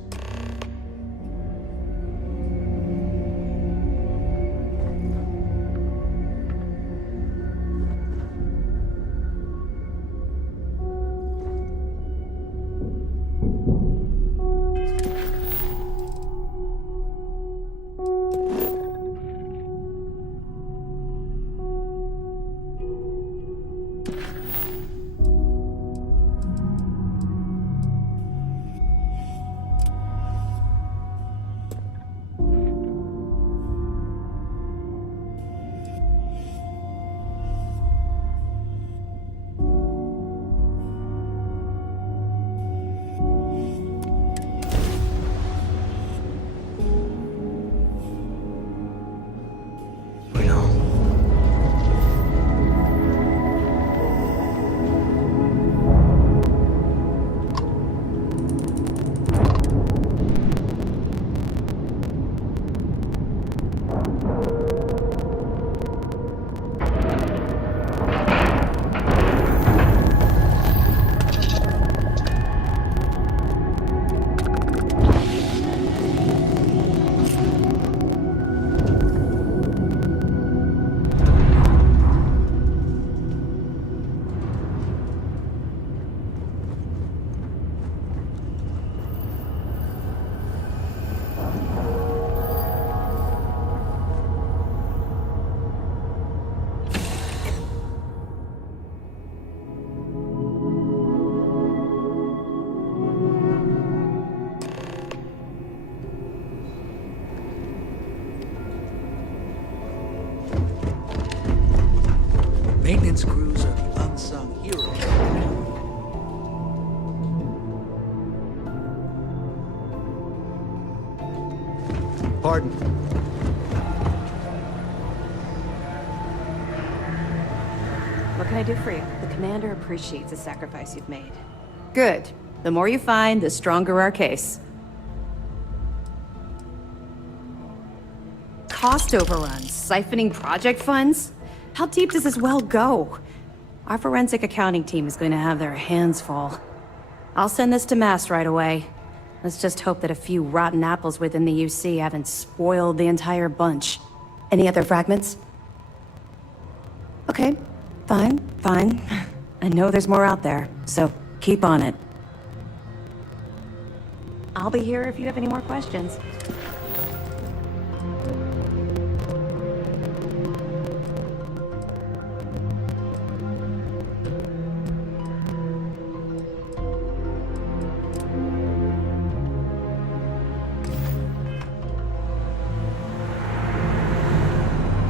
Maintenance crews are the unsung heroes. Pardon. What can I do for you? The commander appreciates the sacrifice you've made. Good. The more you find, the stronger our case. Cost overruns, siphoning project funds? How deep does this well go? Our forensic accounting team is going to have their hands full. I'll send this to Mass right away. Let's just hope that a few rotten apples within the UC haven't spoiled the entire bunch. Any other fragments? Okay, fine. I know there's more out there, so keep on it. I'll be here if you have any more questions.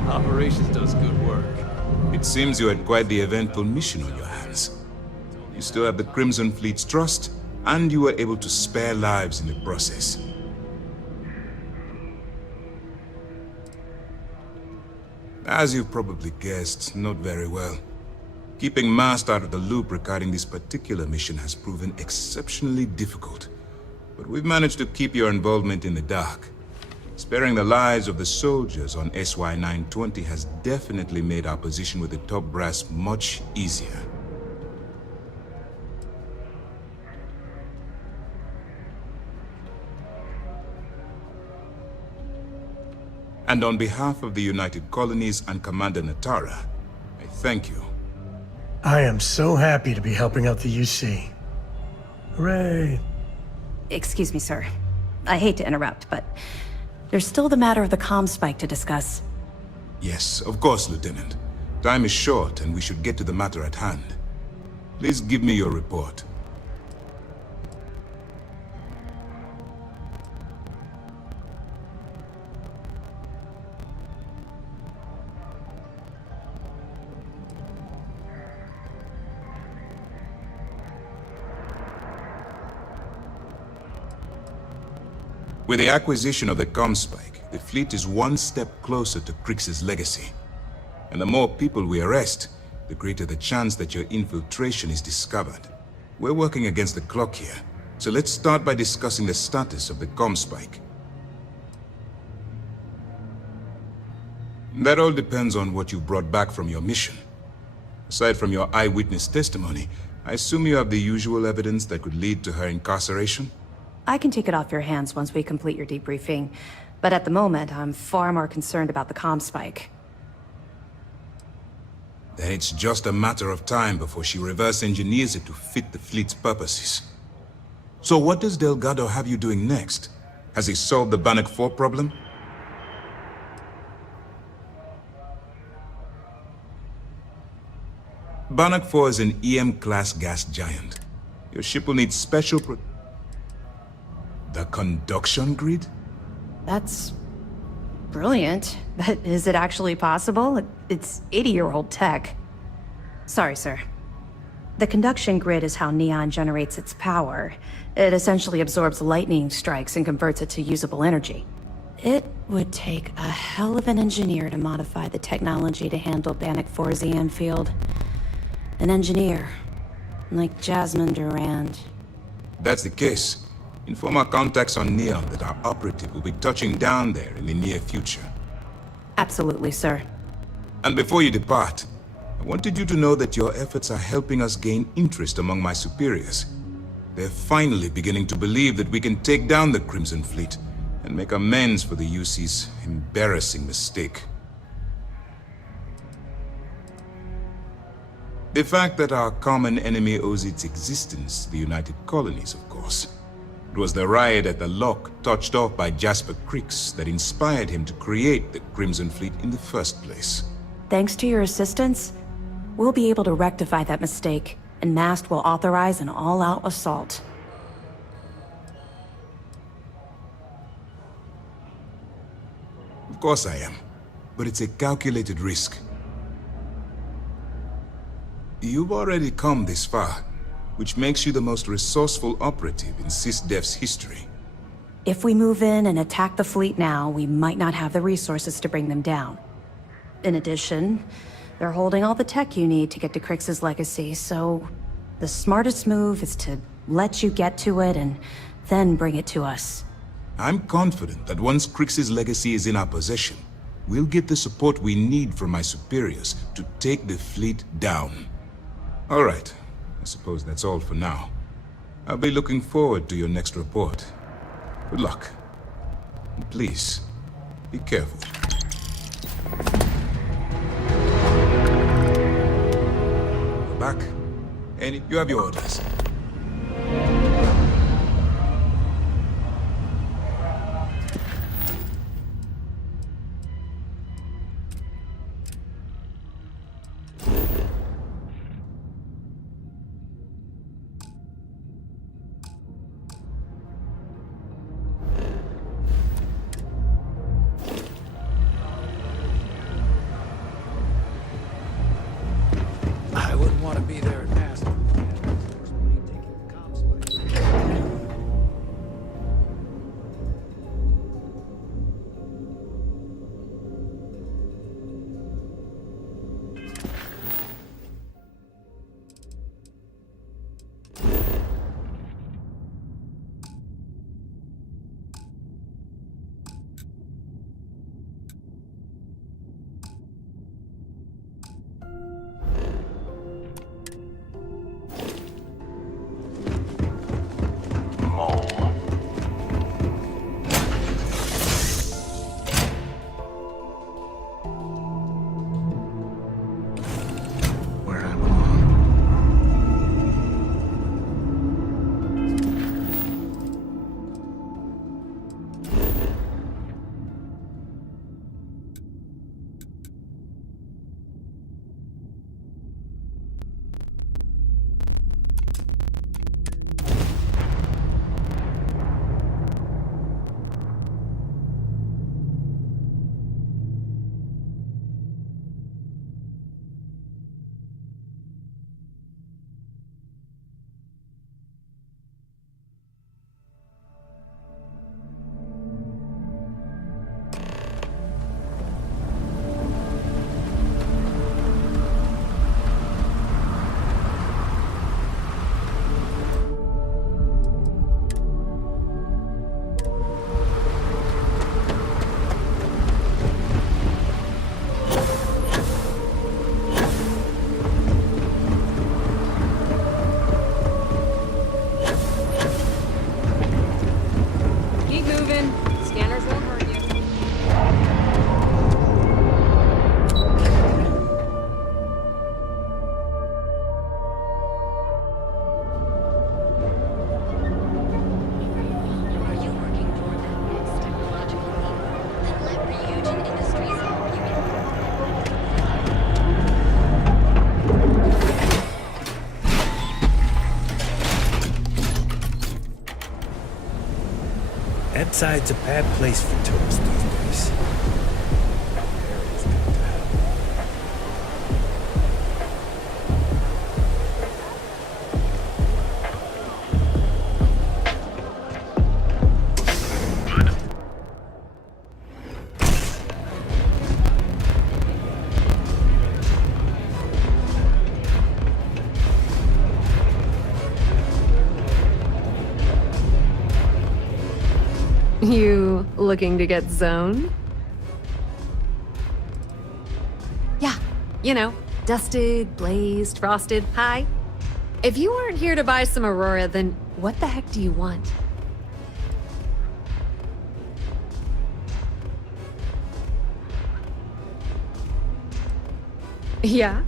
Operations does good work. It seems you had quite the eventful mission on your hands. You still have the Crimson Fleet's trust, and you were able to spare lives in the process. As you've probably guessed, not very well. Keeping Mast out of the loop regarding this particular mission has proven exceptionally difficult. But we've managed to keep your involvement in the dark. Sparing the lives of the soldiers on SY-920 has definitely made our position with the top brass much easier. And on behalf of the United Colonies and Commander Natara, I thank you. I am so happy to be helping out the UC. Hooray! Excuse me, sir. I hate to interrupt, but there's still the matter of the comm spike to discuss. Yes, of course, Lieutenant. Time is short, and we should get to the matter at hand. Please give me your report. With the acquisition of the comm spike, the fleet is one step closer to Crix's legacy. And the more people we arrest, the greater the chance that your infiltration is discovered. We're working against the clock here, so let's start by discussing the status of the comm spike. That all depends on what you brought back from your mission. Aside from your eyewitness testimony, I assume you have the usual evidence that could lead to her incarceration? I can take it off your hands once we complete your debriefing, but at the moment, I'm far more concerned about the comm spike. Then it's just a matter of time before she reverse engineers it to fit the fleet's purposes. So what does Delgado have you doing next? Has he solved the Bannock 4 problem? Bannock 4 is an EM-class gas giant. Your ship will need special The conduction grid? That's brilliant, but is it actually possible? It's 80-year-old tech. Sorry, sir. The conduction grid is how Neon generates its power. It essentially absorbs lightning strikes and converts it to usable energy. It would take a hell of an engineer to modify the technology to handle Bannock 4's EM field. An engineer, like Jasmine Durand. That's the case. Inform our contacts on Neon that our operative will be touching down there in the near future. Absolutely, sir. And before you depart, I wanted you to know that your efforts are helping us gain interest among my superiors. They're finally beginning to believe that we can take down the Crimson Fleet and make amends for the UC's embarrassing mistake. The fact that our common enemy owes its existence to the United Colonies, of course. It was the riot at the lock, touched off by Jasper Creeks, that inspired him to create the Crimson Fleet in the first place. Thanks to your assistance, we'll be able to rectify that mistake, and MAST will authorize an all-out assault. Of course I am, but it's a calculated risk. You've already come this far, which makes you the most resourceful operative in SysDef's history. If we move in and attack the fleet now, we might not have the resources to bring them down. In addition, they're holding all the tech you need to get to Crix's legacy, so the smartest move is to let you get to it and then bring it to us. I'm confident that once Crix's legacy is in our possession, we'll get the support we need from my superiors to take the fleet down. All right. I suppose that's all for now. I'll be looking forward to your next report. Good luck. And please, be careful. You're back. And you have your orders. I wouldn't want to be there at NAST. Riverside's a bad place for tourists these days. You looking to get zoned? Yeah, you know, dusted, blazed, frosted, high. If you aren't here to buy some Aurora, then what the heck do you want? Yeah?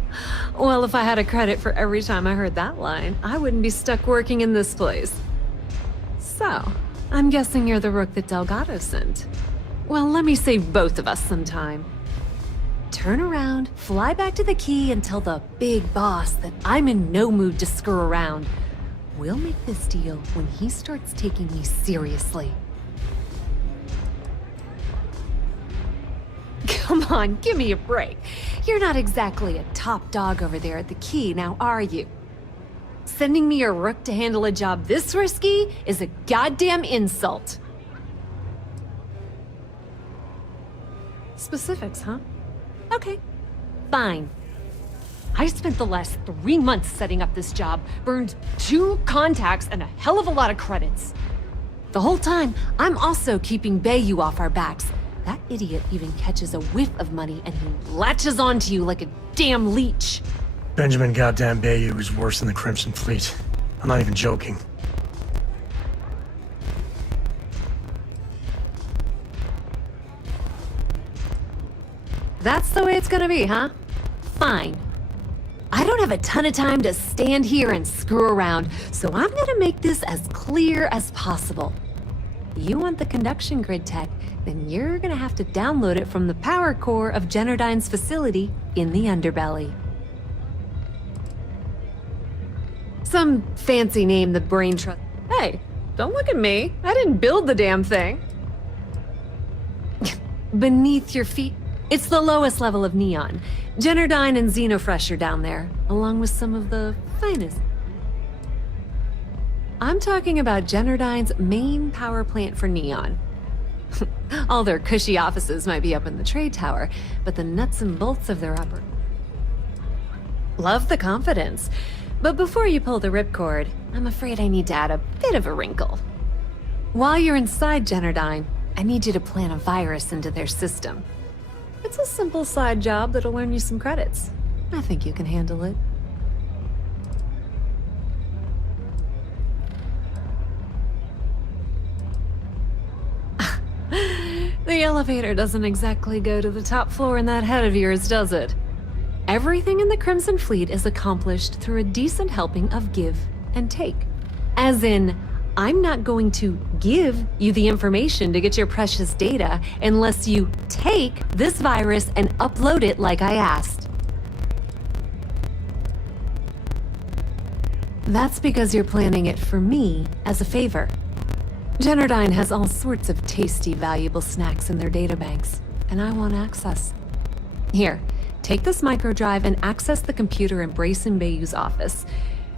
Well, if I had a credit for every time I heard that line, I wouldn't be stuck working in this place. So, I'm guessing you're the rook that Delgado sent. Well, let me save both of us some time. Turn around, fly back to the key, and tell the big boss that I'm in no mood to screw around. We'll make this deal when he starts taking me seriously. Come on, give me a break. You're not exactly a top dog over there at the key, now are you? Sending me a rook to handle a job this risky is a goddamn insult. Specifics, huh? Okay, fine. I spent the last 3 months setting up this job, burned 2 contacts and a hell of a lot of credits. The whole time, I'm also keeping Bayou off our backs. That idiot even catches a whiff of money and he latches onto you like a damn leech. Benjamin goddamn Bayou is worse than the Crimson Fleet. I'm not even joking. That's the way it's gonna be, huh? Fine. I don't have a ton of time to stand here and screw around, so I'm gonna make this as clear as possible. You want the conduction grid tech, then you're gonna have to download it from the power core of Generdyne's facility in the underbelly. Some fancy name the brain trust. Hey, don't look at me. I didn't build the damn thing. Beneath your feet, it's the lowest level of Neon. Generdyne and Xenofresh are down there, along with some of the finest. I'm talking about Generdyne's main power plant for Neon. All their cushy offices might be up in the trade tower, but the nuts and bolts of their upper... Love the confidence. But before you pull the ripcord, I'm afraid I need to add a bit of a wrinkle. While you're inside Generdyne, I need you to plant a virus into their system. It's a simple side job that'll earn you some credits. I think you can handle it. The elevator doesn't exactly go to the top floor in that head of yours, does it? Everything in the Crimson Fleet is accomplished through a decent helping of give and take. As in, I'm not going to give you the information to get your precious data unless you take this virus and upload it like I asked. That's because you're planning it for me as a favor. Generdyne has all sorts of tasty, valuable snacks in their databanks, and I want access. Here, take this microdrive and access the computer in Brayson Bayou's office.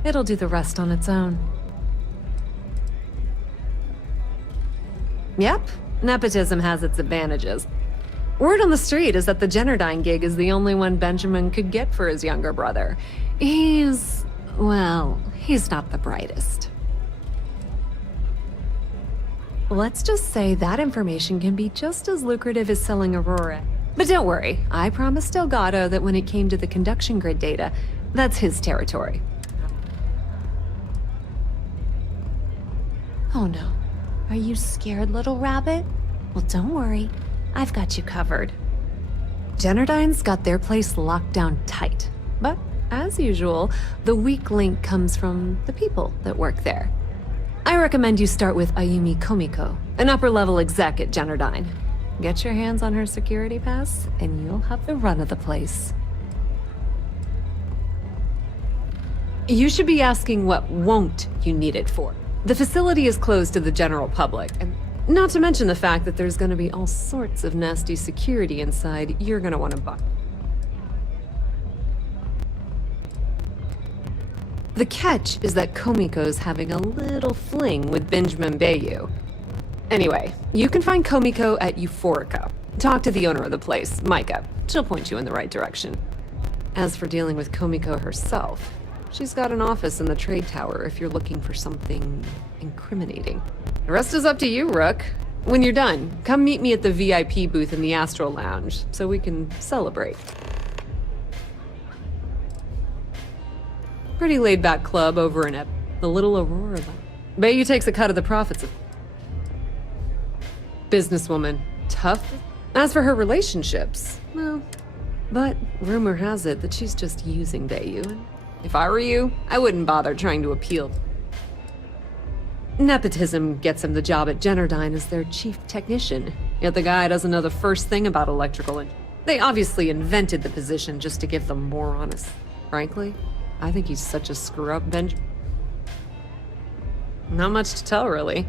It'll do the rest on its own. Yep, nepotism has its advantages. Word on the street is that the Generdyne gig is the only one Benjamin could get for his younger brother. He's not the brightest. Let's just say that information can be just as lucrative as selling Aurora. But don't worry, I promised Delgado that when it came to the conduction grid data, that's his territory. Oh no. Are you scared, little rabbit? Well, don't worry. I've got you covered. Generdyne's got their place locked down tight. But, as usual, the weak link comes from the people that work there. I recommend you start with Ayumi Komiko, an upper-level exec at Generdyne. Get your hands on her security pass, and you'll have the run of the place. You should be asking what won't you need it for. The facility is closed to the general public, and Not to mention the fact that there's gonna be all sorts of nasty security inside you're gonna want to buy. The catch is that Komiko's having a little fling with Benjamin Bayou. Anyway, you can find Komiko at Euphorica. Talk to the owner of the place, Micah. She'll point you in the right direction. As for dealing with Komiko herself, she's got an office in the trade tower if you're looking for something incriminating. The rest is up to you, Rook. When you're done, come meet me at the VIP booth in the Astro Lounge so we can celebrate. Pretty laid-back club over in the Little Aurora. Bayou takes a cut of the profits of businesswoman. Tough. As for her relationships, well, but rumor has it that she's just using Bayou. If I were you, I wouldn't bother trying to appeal. Nepotism gets him the job at Generdyne as their chief technician, yet the guy doesn't know the first thing about electrical and they obviously invented the position just to give them more honest. Frankly, I think he's such a screw-up Benjamin. Not much to tell, really.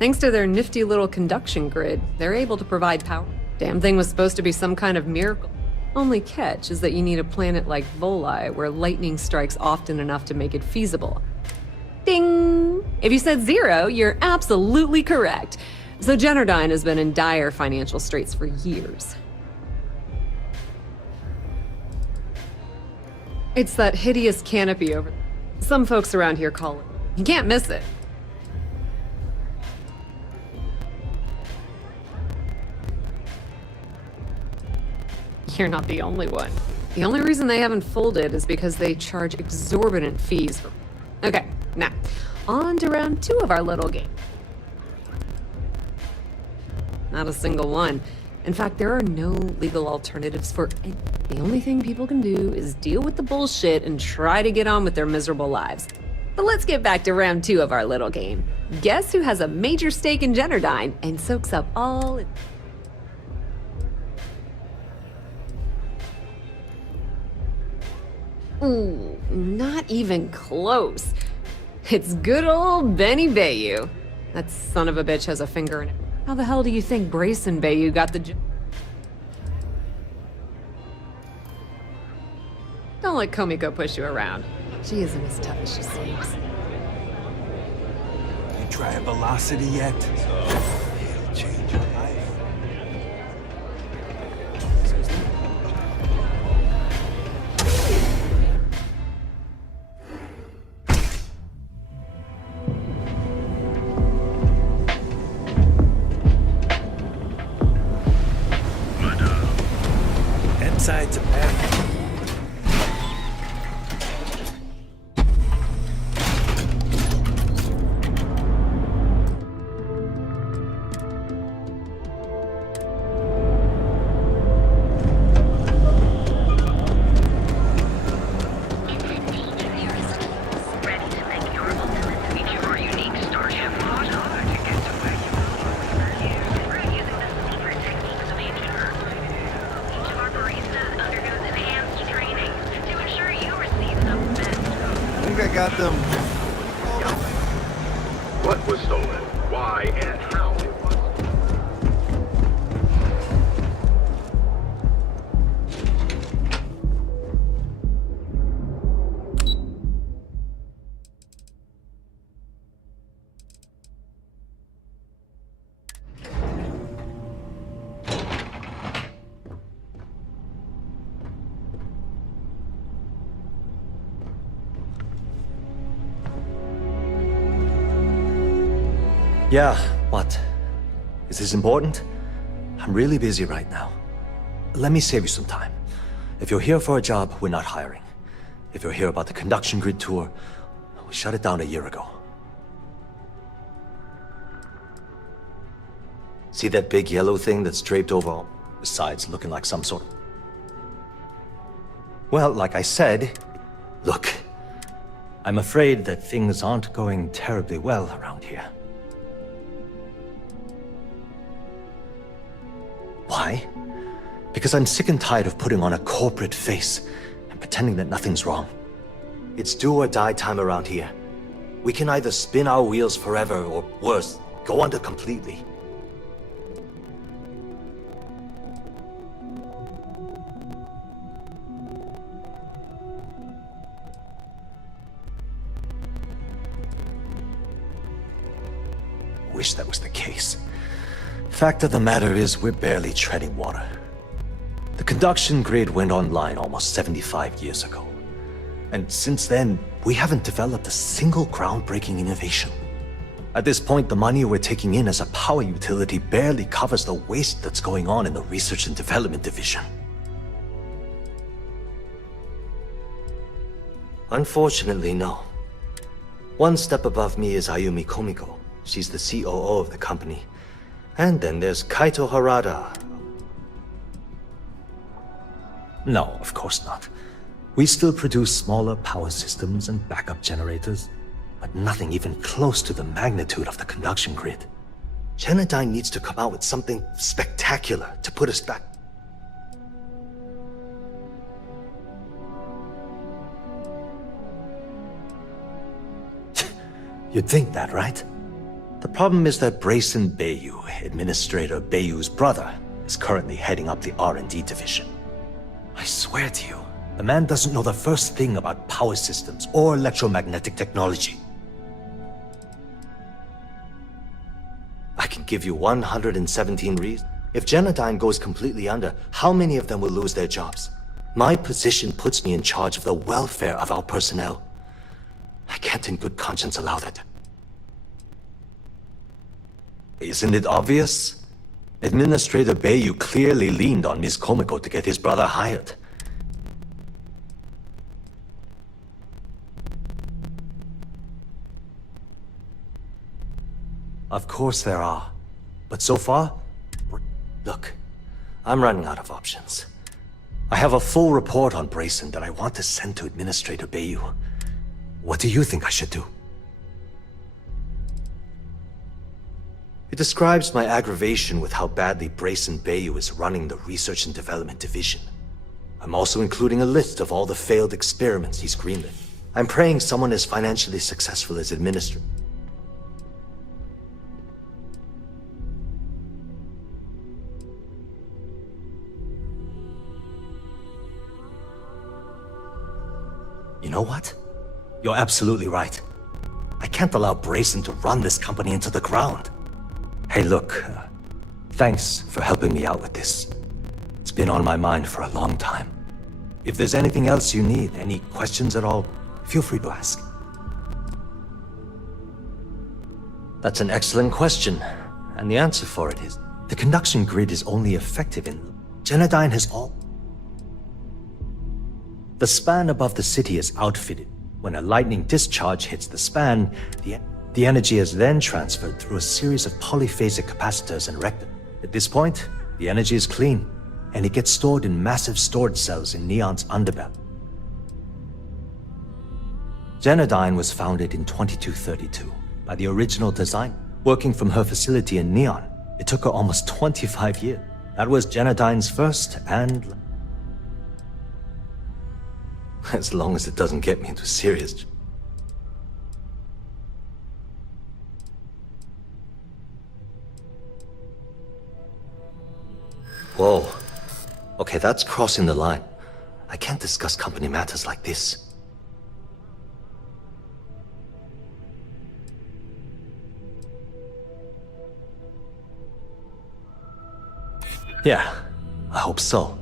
Thanks to their nifty little conduction grid, they're able to provide power. Damn thing was supposed to be some kind of miracle. Only catch is that you need a planet like Voli, where lightning strikes often enough to make it feasible. Ding! If you said 0, you're absolutely correct. So Generdyne has been in dire financial straits for years. It's that hideous canopy over there. Some folks around here call it. You can't miss it. You're not the only one. The only reason they haven't folded is because they charge exorbitant fees for... Okay, now, on to round 2 of our little game. Not a single one. In fact, there are no legal alternatives for it. The only thing people can do is deal with the bullshit and try to get on with their miserable lives. But let's get back to round 2 of our little game. Guess who has a major stake in Generdyne and soaks up all... Ooh, not even close. It's good old Benny Bayou. That son of a bitch has a finger in it. How the hell do you think Brayson Bayou got the Don't let Komiko push you around. She isn't as tough as she seems. You try velocity yet? It'll change your life. Inside to pack. Got them. What was stolen? Why and how it was? Yeah, what? Is this important? I'm really busy right now. Let me save you some time. If you're here for a job, we're not hiring. If you're here about the conduction grid tour, we shut it down a year ago. See that big yellow thing that's draped over all the sides looking like some sort of... Well, like I said, look, I'm afraid that things aren't going terribly well around here. Why? Because I'm sick and tired of putting on a corporate face and pretending that nothing's wrong. It's do or die time around here. We can either spin our wheels forever or worse, go under completely. wish that was the case. Fact of the matter is, we're barely treading water. The conduction grid went online almost 75 years ago. And since then, we haven't developed a single groundbreaking innovation. At this point, the money we're taking in as a power utility barely covers the waste that's going on in the research and development division. Unfortunately, no. One step above me is Ayumi Komiko. She's the COO of the company. And then there's Kaito Harada. No, of course not. We still produce smaller power systems and backup generators, but nothing even close to the magnitude of the conduction grid. Genodyne needs to come out with something spectacular to put us back. You'd think that, right? The problem is that Brayson Bayu, Administrator Bayu's brother, is currently heading up the R&D division. I swear to you, the man doesn't know the first thing about power systems or electromagnetic technology. I can give you 117 reasons. If Genodyne goes completely under, how many of them will lose their jobs? My position puts me in charge of the welfare of our personnel. I can't in good conscience allow that. Isn't it obvious? Administrator Bayu clearly leaned on Ms. Komiko to get his brother hired. Of course there are. But so far, look, I'm running out of options. I have a full report on Brayson that I want to send to Administrator Bayu. What do you think I should do? It describes my aggravation with how badly Brayson Bayu is running the Research and Development Division. I'm also including a list of all the failed experiments he's greenlit. I'm praying someone as financially successful as Administrator. You know what? You're absolutely right. I can't allow Brayson to run this company into the ground. Hey, look, thanks for helping me out with this. It's been on my mind for a long time. If there's anything else you need, any questions at all, feel free to ask. That's an excellent question, and the answer for it is, the conduction grid is only effective in... Genodyne has all... The span above the city is outfitted. When a lightning discharge hits the span, the energy is then transferred through a series of polyphasic capacitors and rectors. At this point, the energy is clean, and it gets stored in massive storage cells in Neon's underbelly. Genodyne was founded in 2232 by the original designer. Working from her facility in Neon, it took her almost 25 years. That was Genodyne's first and... As long as it doesn't get me into serious... Whoa. Okay, that's crossing the line. I can't discuss company matters like this. Yeah, I hope so.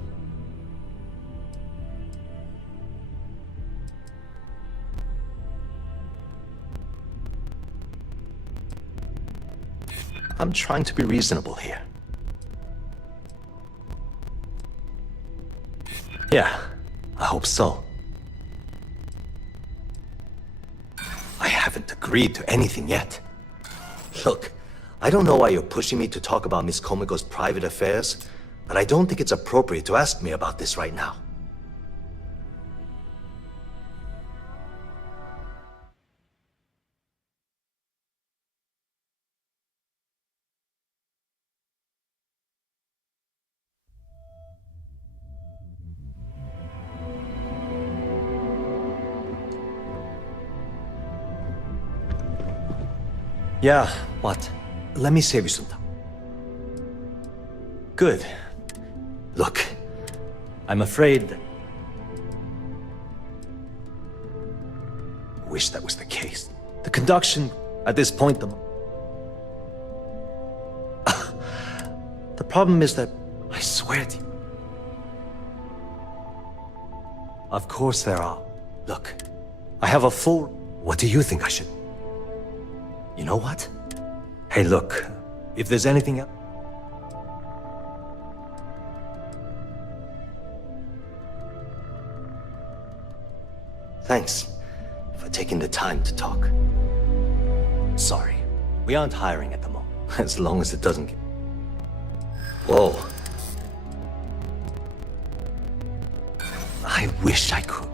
I'm trying to be reasonable here. Yeah, I hope so. I haven't agreed to anything yet. Look, I don't know why you're pushing me to talk about Miss Komiko's private affairs, but I don't think it's appropriate to ask me about this right now. Yeah, what? Let me save you some time. Good. Look, I'm afraid... Wish that was the case. The conduction, at this point, The problem is that, I swear to you. Of course there are. Look, I have a full... What do you think I should... You know what? Hey, look, if there's anything else... Thanks for taking the time to talk. Sorry, we aren't hiring at the moment, as long as it doesn't get... Whoa. I wish I could.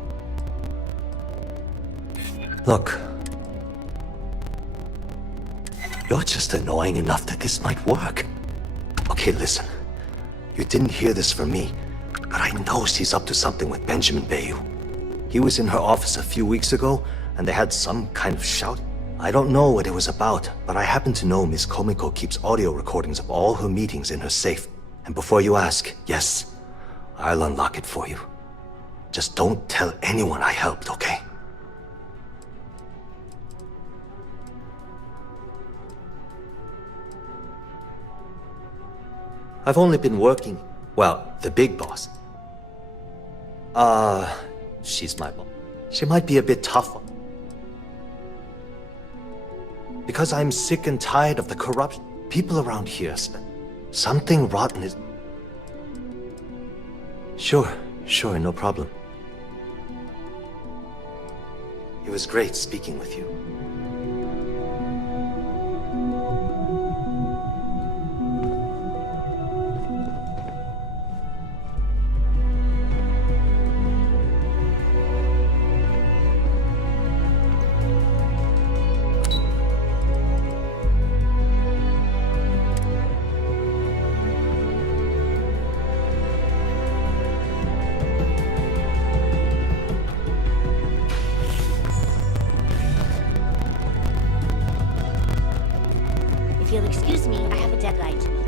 Look. You're just annoying enough that this might work. Okay, listen. You didn't hear this from me, but I know she's up to something with Benjamin Bayou. He was in her office a few weeks ago, and they had some kind of shout. I don't know what it was about, but I happen to know Miss Komiko keeps audio recordings of all her meetings in her safe. And before you ask, yes, I'll unlock it for you. Just don't tell anyone I helped, okay? I've only been working, well, the big boss. She's my boss. She might be a bit tough. Because I'm sick and tired of the corruption. People around here, something rotten is... Sure, no problem. It was great speaking with you. If you'll excuse me, I have a deadline to meet.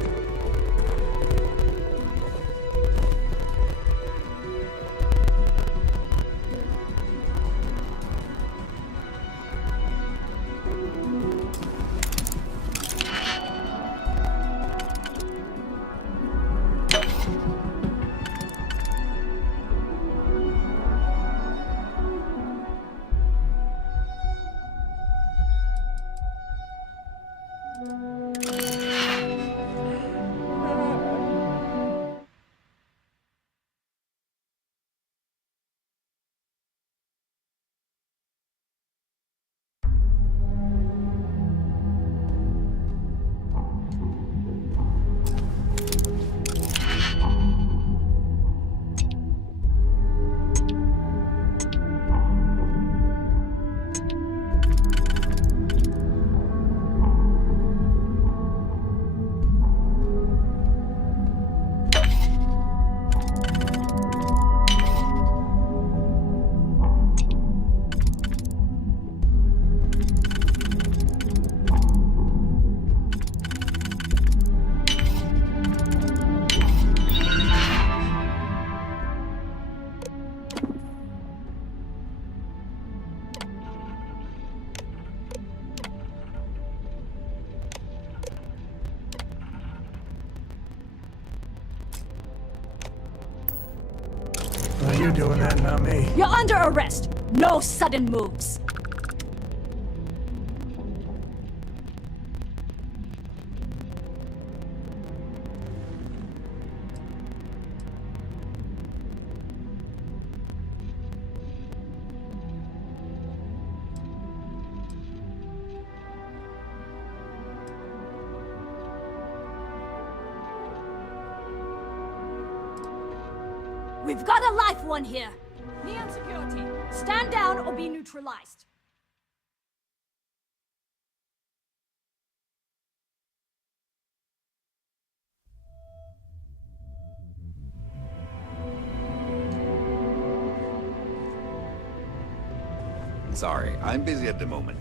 Well, you're doing that, not me. You're under arrest. No sudden moves. We've got a live one here. Neon security, stand down or be neutralized. Sorry, I'm busy at the moment.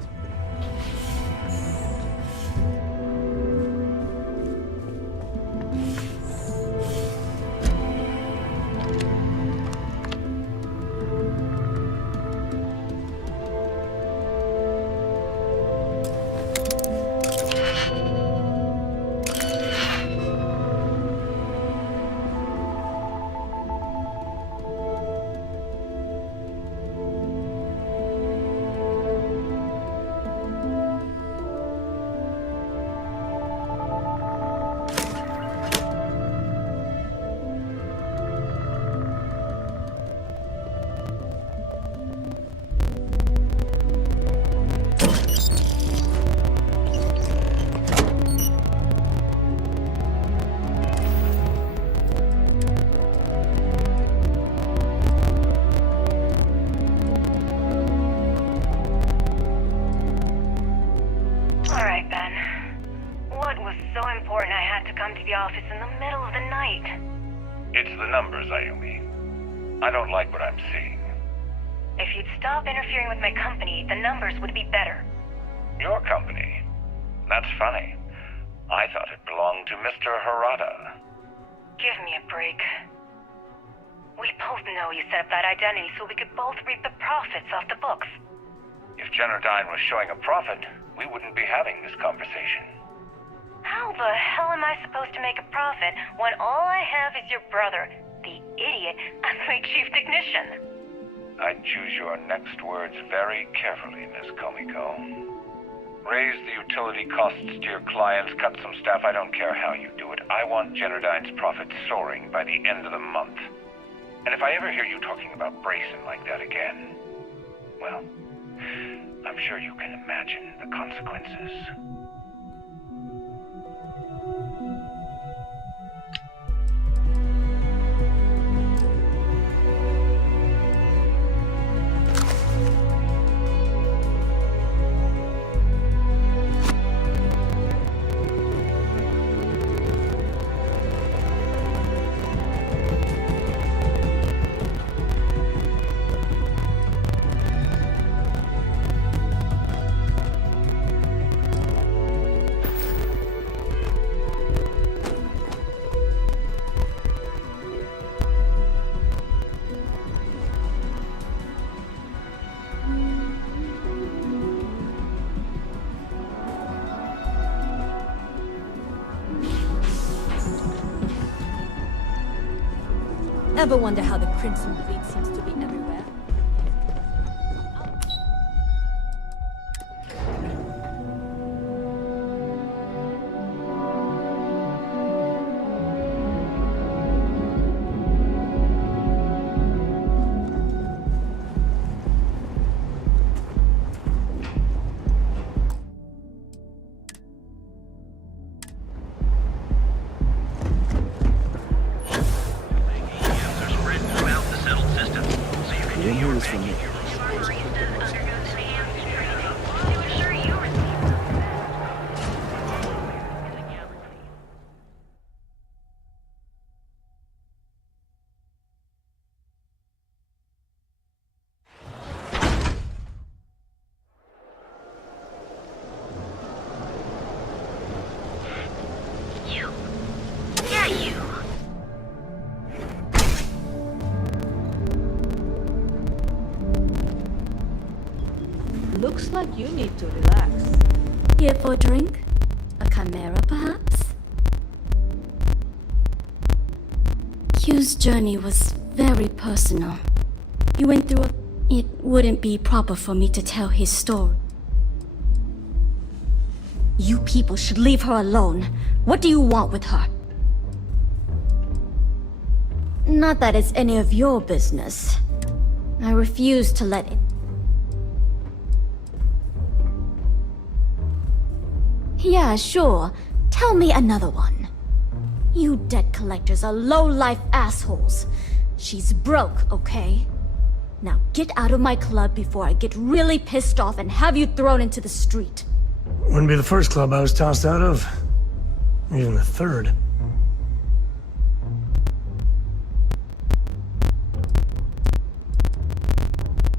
numbers, Ayumi. I don't like what I'm seeing. If you'd stop interfering with my company, the numbers would be better. Your company? That's funny. I thought it belonged to Mr. Harada. Give me a break. We both know you set up that identity so we could both reap the profits off the books. If Generdyne was showing a profit, we wouldn't be having this conversation. How the hell am I supposed to make a profit when all I have is your brother, the idiot, as my chief technician? I'd choose your next words very carefully, Miss Komiko. Raise the utility costs to your clients, cut some staff, I don't care how you do it. I want Generdyne's profits soaring by the end of the month. And if I ever hear you talking about bracing like that again, well, I'm sure you can imagine the consequences. Ever wonder how the Crimson Fleet seems to be everywhere? Looks like you need to relax. Here for a drink? A chimera, perhaps? Q's journey was very personal. He went through a... It wouldn't be proper for me to tell his story. You people should leave her alone. What do you want with her? Not that it's any of your business. I refuse to let it... Yeah, sure. Tell me another one. You debt collectors are low-life assholes. She's broke, okay? Now get out of my club before I get really pissed off and have you thrown into the street. Wouldn't be the first club I was tossed out of. Even the third.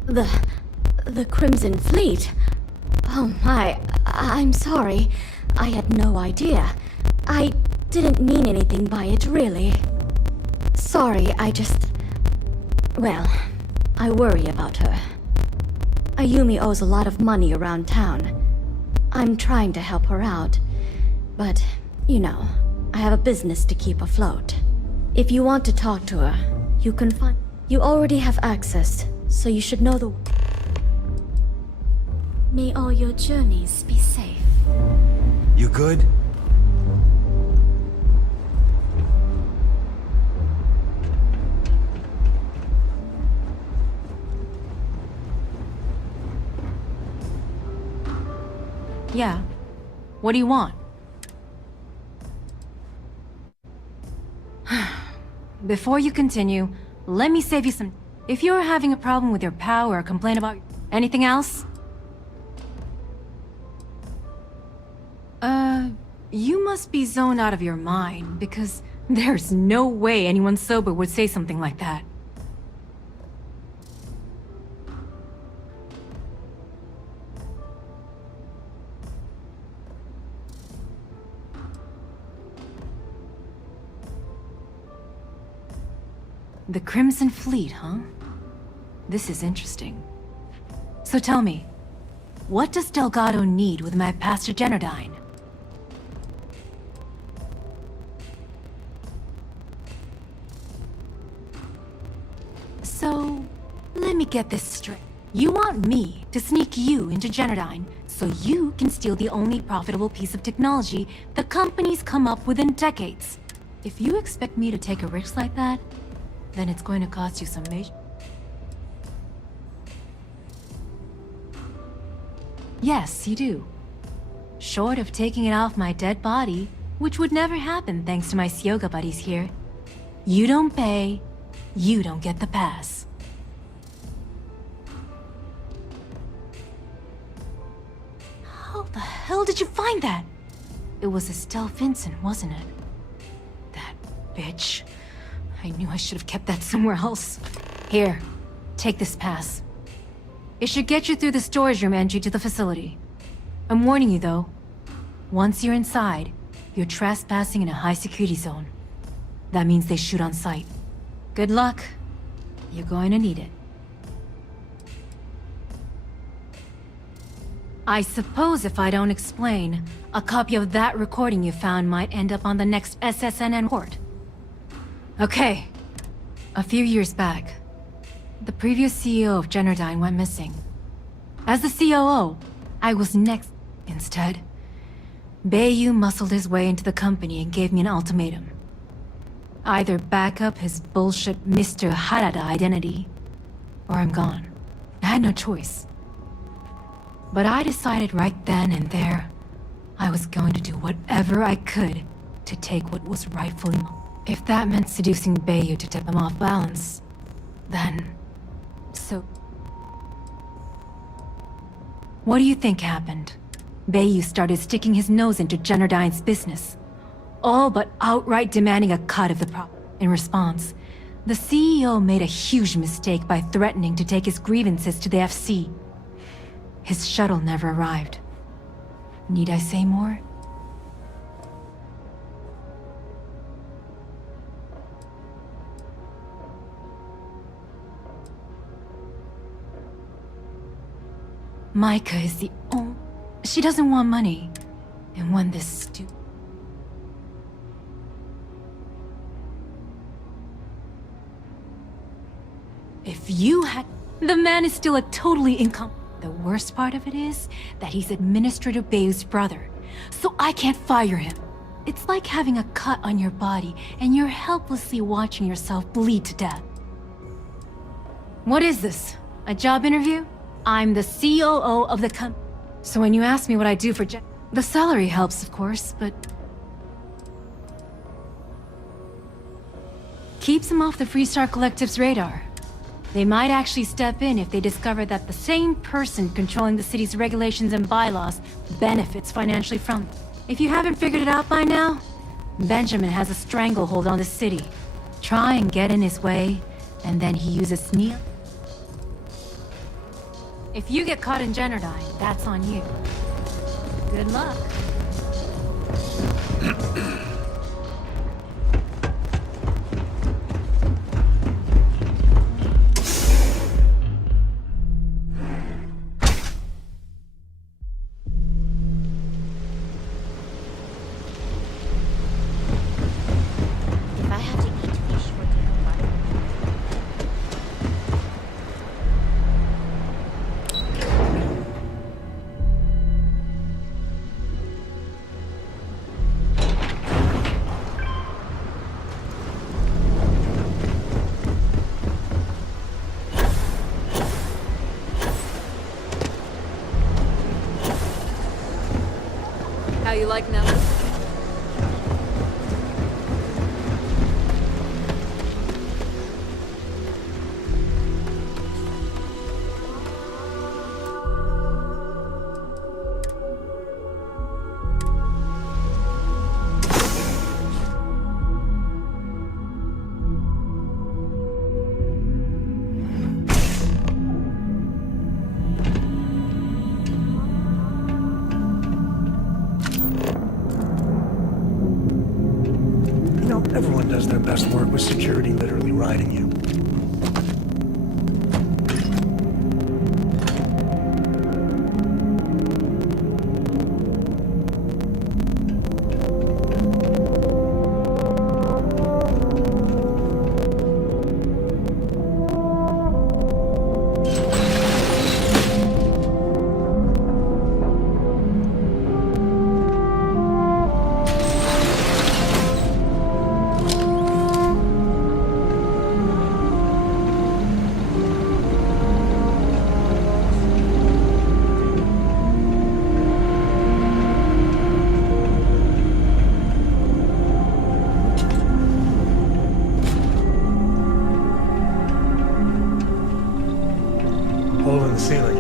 The Crimson Fleet? Oh my, I'm sorry. I had no idea. I didn't mean anything by it, really. Sorry, I just... Well, I worry about her. Ayumi owes a lot of money around town. I'm trying to help her out. But, you know, I have a business to keep afloat. If you want to talk to her, you can find... You already have access, so you should know the... May all your journeys be safe. You good? Yeah. What do you want? Before you continue, let me save you some... If you're having a problem with your power or complain about... Anything else? You must be zoned out of your mind, because There's no way anyone sober would say something like that. The Crimson Fleet, huh? This is interesting. So tell me, what does Delgado need with my Pastor Generdyne? So, let me get this straight. You want me to sneak you into Generdyne so you can steal the only profitable piece of technology the company's come up with in decades. If you expect me to take a risk like that, then it's going to cost you some major... Yes, you do. Short of taking it off my dead body, which would never happen thanks to my Syoga buddies here. You don't pay, you don't get the pass. How the hell did you find that? It was Estelle Vincent, wasn't it? That bitch. I knew I should have kept that somewhere else. Here, take this pass. It should get you through the storage room entry to the facility. I'm warning you though. Once you're inside, you're trespassing in a high security zone. That means they shoot on sight. Good luck. You're going to need it. I suppose if I don't explain, a copy of that recording you found might end up on the next SSNN port. Okay. A few years back, the previous CEO of Generdyne went missing. As the COO, I was next. Instead, Bayu muscled his way into the company and gave me an ultimatum. Either back up his bullshit Mr. Harada identity, or I'm gone. I had no choice. But I decided right then and there, I was going to do whatever I could to take what was rightfully mine. If that meant seducing Bayu to tip him off balance, then... so... What do you think happened? Bayu started sticking his nose into Generdyne's business, all but outright demanding a cut of the profit. In response, the CEO made a huge mistake by threatening to take his grievances to the FC. His shuttle never arrived. Need I say more? Micah is the only... She doesn't want money. And when this stupid... If you had... The man is still a totally The worst part of it is that he's Administrator Bayu's brother, so I can't fire him. It's like having a cut on your body and you're helplessly watching yourself bleed to death. What is this? A job interview? I'm the COO of the company. So when you ask me what I do for the salary helps, of course, but... keeps him off the Freestar Collective's radar. They might actually step in if they discover that the same person controlling the city's regulations and bylaws benefits financially from it. If you haven't figured it out by now, Benjamin has a stranglehold on the city. Try and get in his way, and then he uses Neil. If you get caught in Generdyne, that's on you. Good luck. How you like now? Best work with security literally riding you. Hole in the ceiling.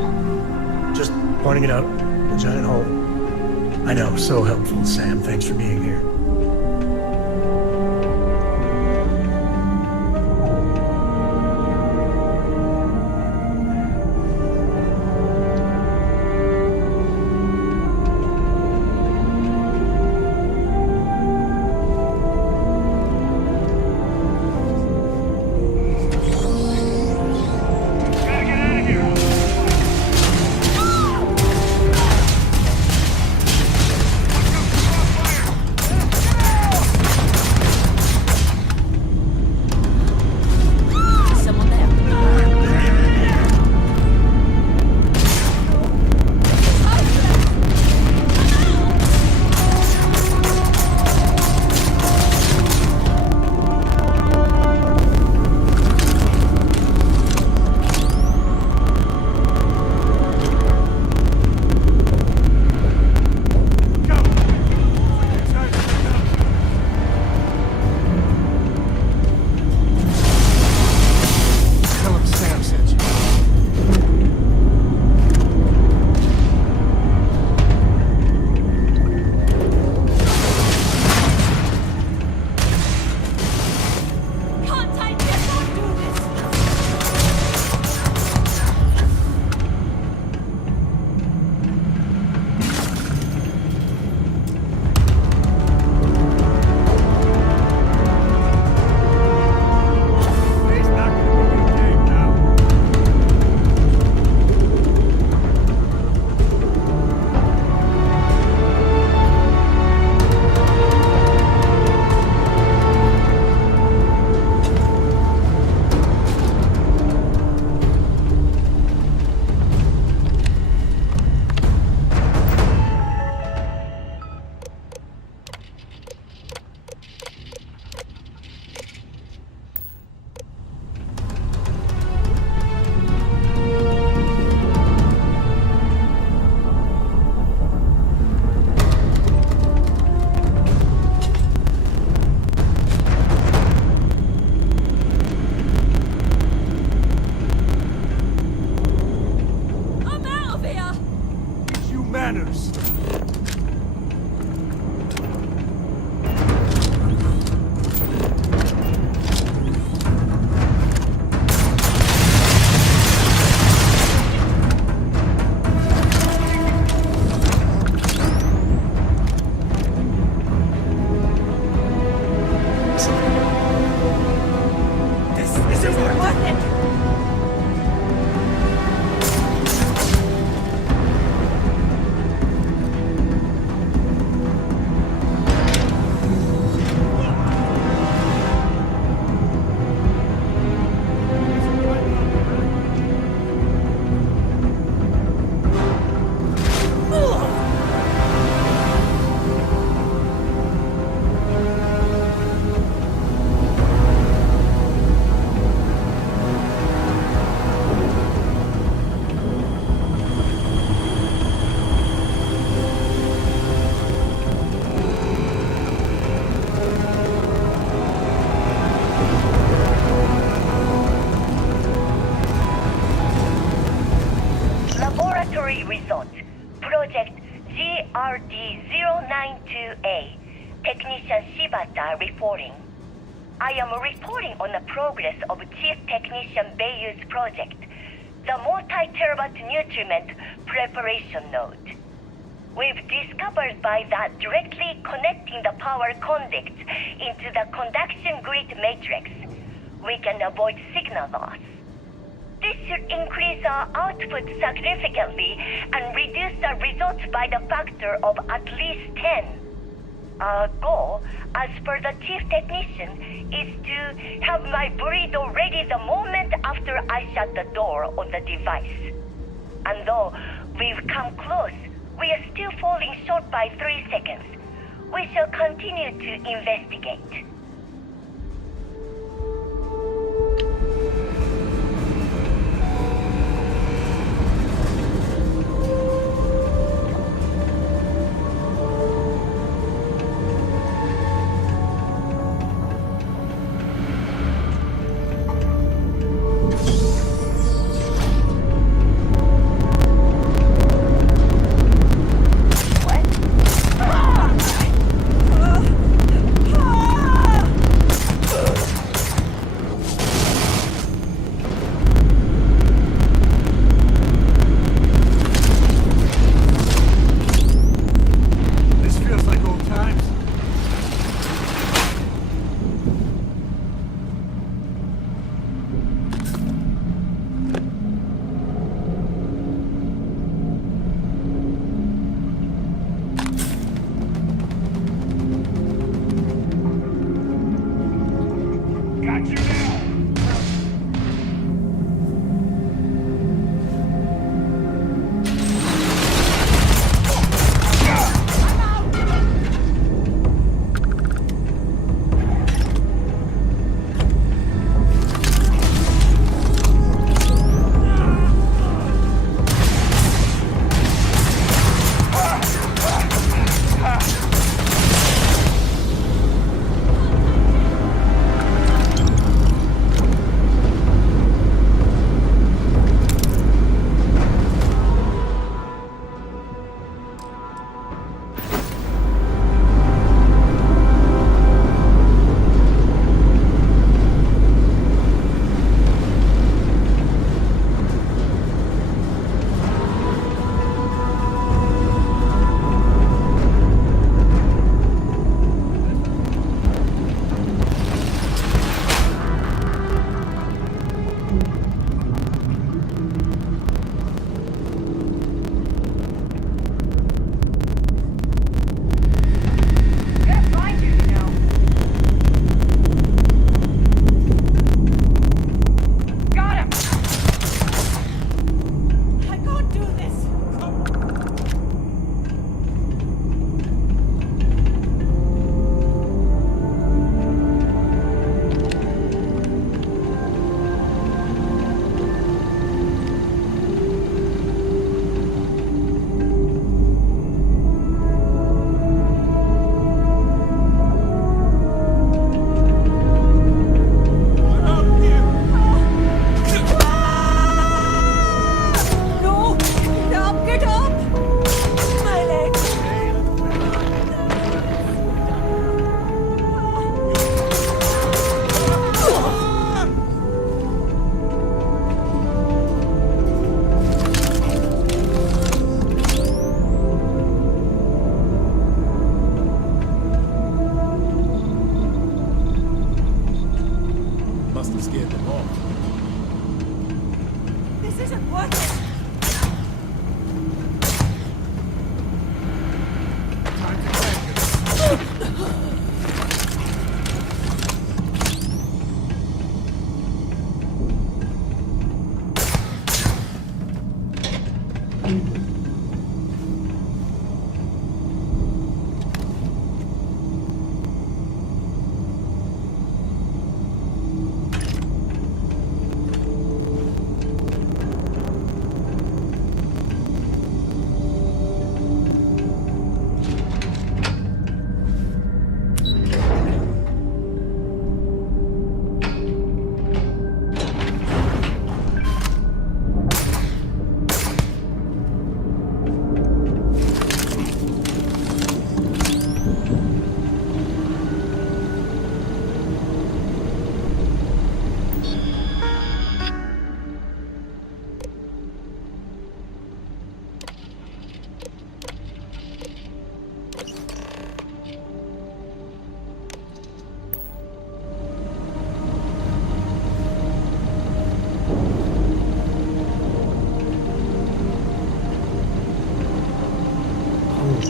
Just pointing it out. A giant hole. I know, so helpful, Sam. Thanks for being here. Manners. This isn't worth it. Result. Project GRD-092A. Technician Shibata reporting. I am reporting on the progress of Chief Technician Beiyu's project, the multi-terabyte nutriment preparation node. We've discovered by that directly connecting the power conduct into the conduction grid matrix, we can avoid signal loss. This should increase our output significantly and reduce the results by the factor of at least 10. Our goal, as per the chief technician, is to have my burrito ready the moment after I shut the door on the device. And though we've come close, we are still falling short by 3 seconds. We shall continue to investigate.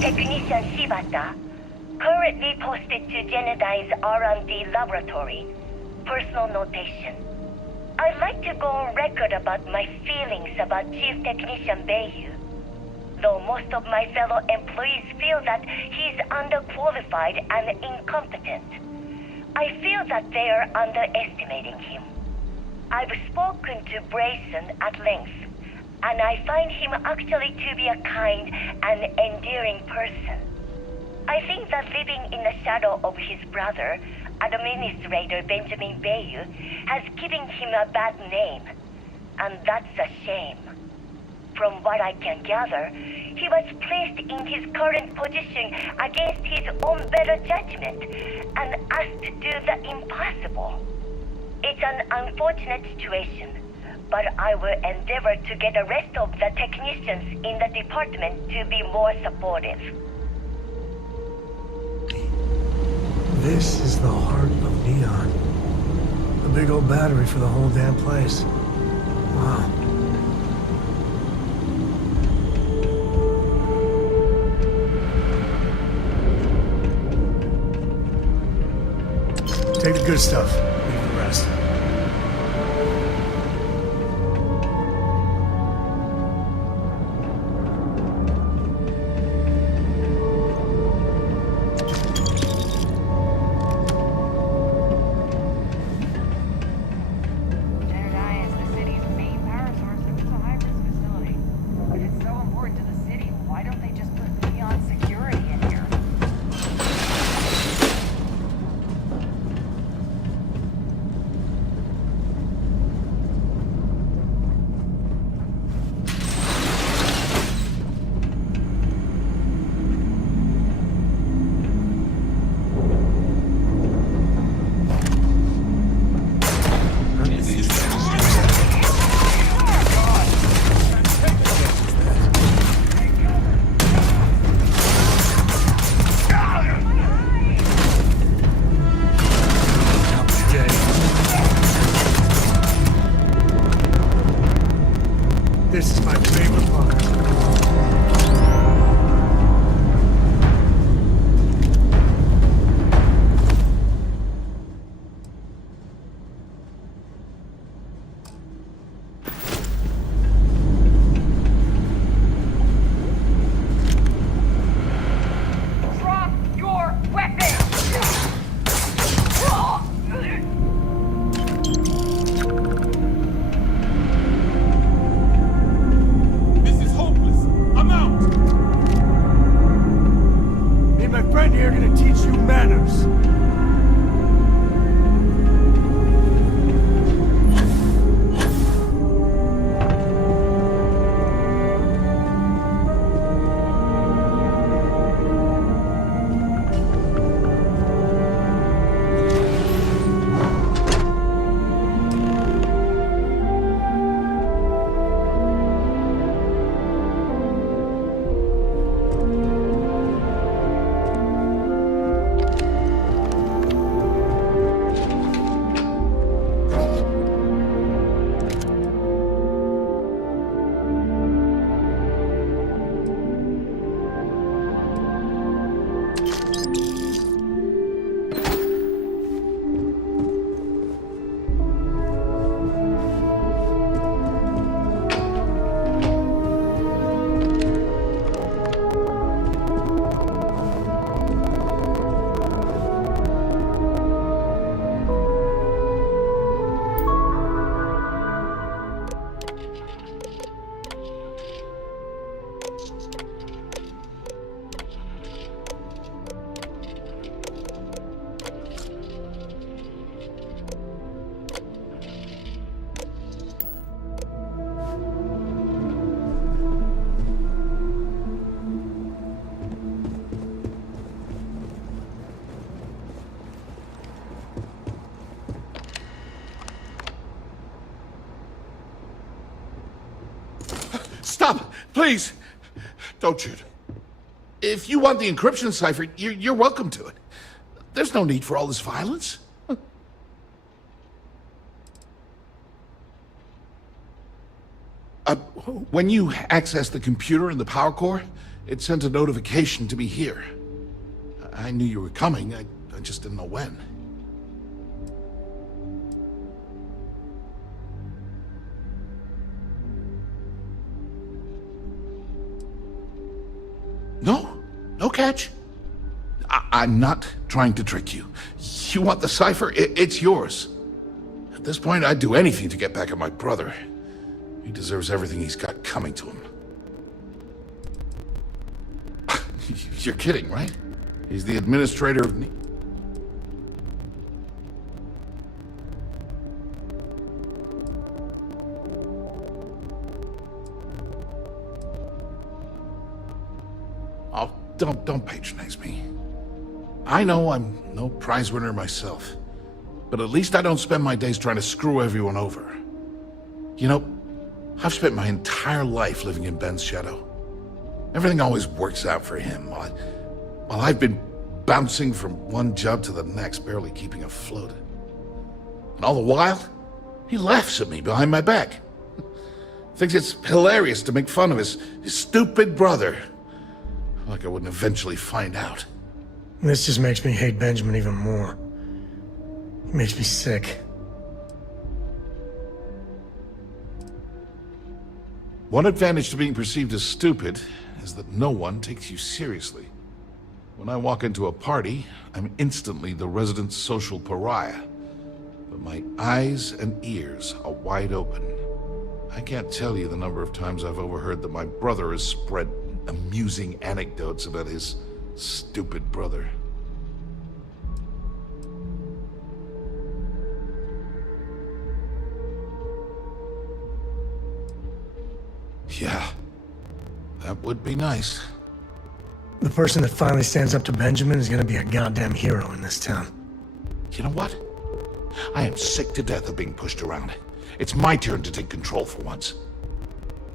Technician Shibata, currently posted to Genodyne's R&D laboratory. Personal notation. I'd like to go on record about my feelings about Chief Technician Bayu. Though most of my fellow employees feel that he's underqualified and incompetent, I feel that they are underestimating him. I've spoken to Brayson at length, and I find him actually to be a kind and endearing person. I think that living in the shadow of his brother, Administrator Benjamin Bayu, has given him a bad name, and that's a shame. From what I can gather, he was placed in his current position against his own better judgment and asked to do the impossible. It's an unfortunate situation, but I will endeavor to get the rest of the technicians in the department to be more supportive. This is the heart of Neon. The big old battery for the whole damn place. Wow. Take the good stuff, leave the rest. This is my favorite part. Drop your weapon! This is hopeless. I'm out. Me and my friend here are gonna teach you manners. Stop! Please! Don't shoot. If you want the encryption cipher, you're welcome to it. There's no need for all this violence. When you access the computer in the power core, It sent a notification to me here. I knew you were coming, I just didn't know when. No catch. I'm not trying to trick you. You want the cipher? It's yours. At this point, I'd do anything to get back at my brother. He deserves everything he's got coming to him. You're kidding, right? He's the administrator of... Oh, don't patronize me. I know I'm no prize winner myself, but at least I don't spend my days trying to screw everyone over. You know, I've spent my entire life living in Ben's shadow. Everything always works out for him, while I've been bouncing from one job to the next, barely keeping afloat. And all the while, he laughs at me behind my back. Thinks it's hilarious to make fun of his stupid brother. Like I wouldn't eventually find out. This just makes me hate Benjamin even more. It makes me sick. One advantage to being perceived as stupid is that no one takes you seriously. When I walk into a party, I'm instantly the resident social pariah. But my eyes and ears are wide open. I can't tell you the number of times I've overheard that my brother has spread amusing anecdotes about his stupid brother. Yeah, that would be nice. The person that finally stands up to Benjamin is gonna be a goddamn hero in this town. You know what? I am sick to death of being pushed around. It's my turn to take control for once.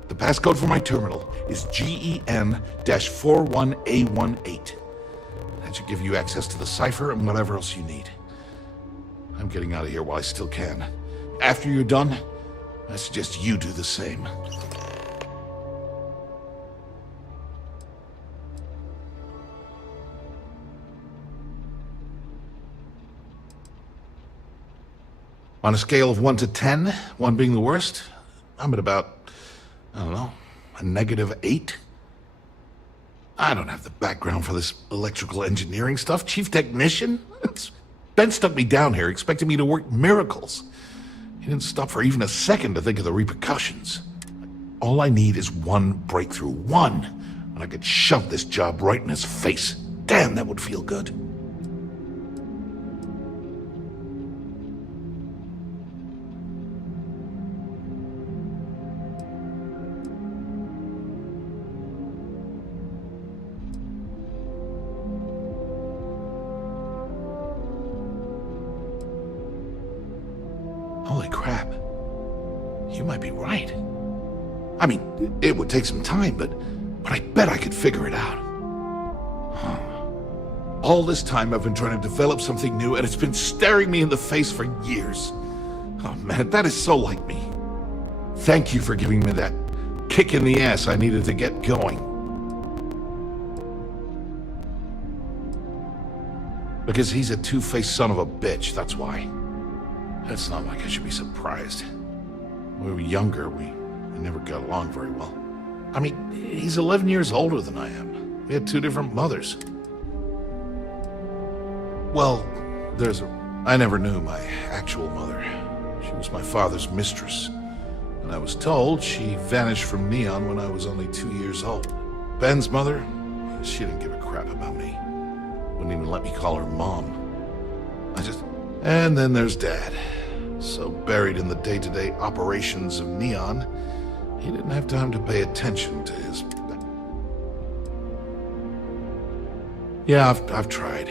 The passcode for my terminal is GEN-41A18. That should give you access to the cipher and whatever else you need. I'm getting out of here while I still can. After you're done, I suggest you do the same. On a scale of 1 to 10, 1 being the worst, I'm at about, I don't know, a -8. I don't have the background for this electrical engineering stuff. Chief technician? Ben stuck me down here expecting me to work miracles. He didn't stop for even a second to think of the repercussions. All I need is one breakthrough. One! And I could shove this job right in his face. Damn, that would feel good. Holy crap. You might be right. I mean, it would take some time, but I bet I could figure it out. All this time I've been trying to develop something new, and it's been staring me in the face for years. Oh man, that is so like me. Thank you for giving me that kick in the ass I needed to get going. Because he's a two-faced son of a bitch, that's why. It's not like I should be surprised. When we were younger, we never got along very well. I mean, he's 11 years older than I am. We had 2 different mothers. Well, I never knew my actual mother. She was my father's mistress. And I was told she vanished from Neon when I was only 2 years old. Ben's mother, she didn't give a crap about me. Wouldn't even let me call her Mom. And then there's Dad. So buried in the day-to-day operations of Neon, he didn't have time to pay attention to his... Yeah, I've tried.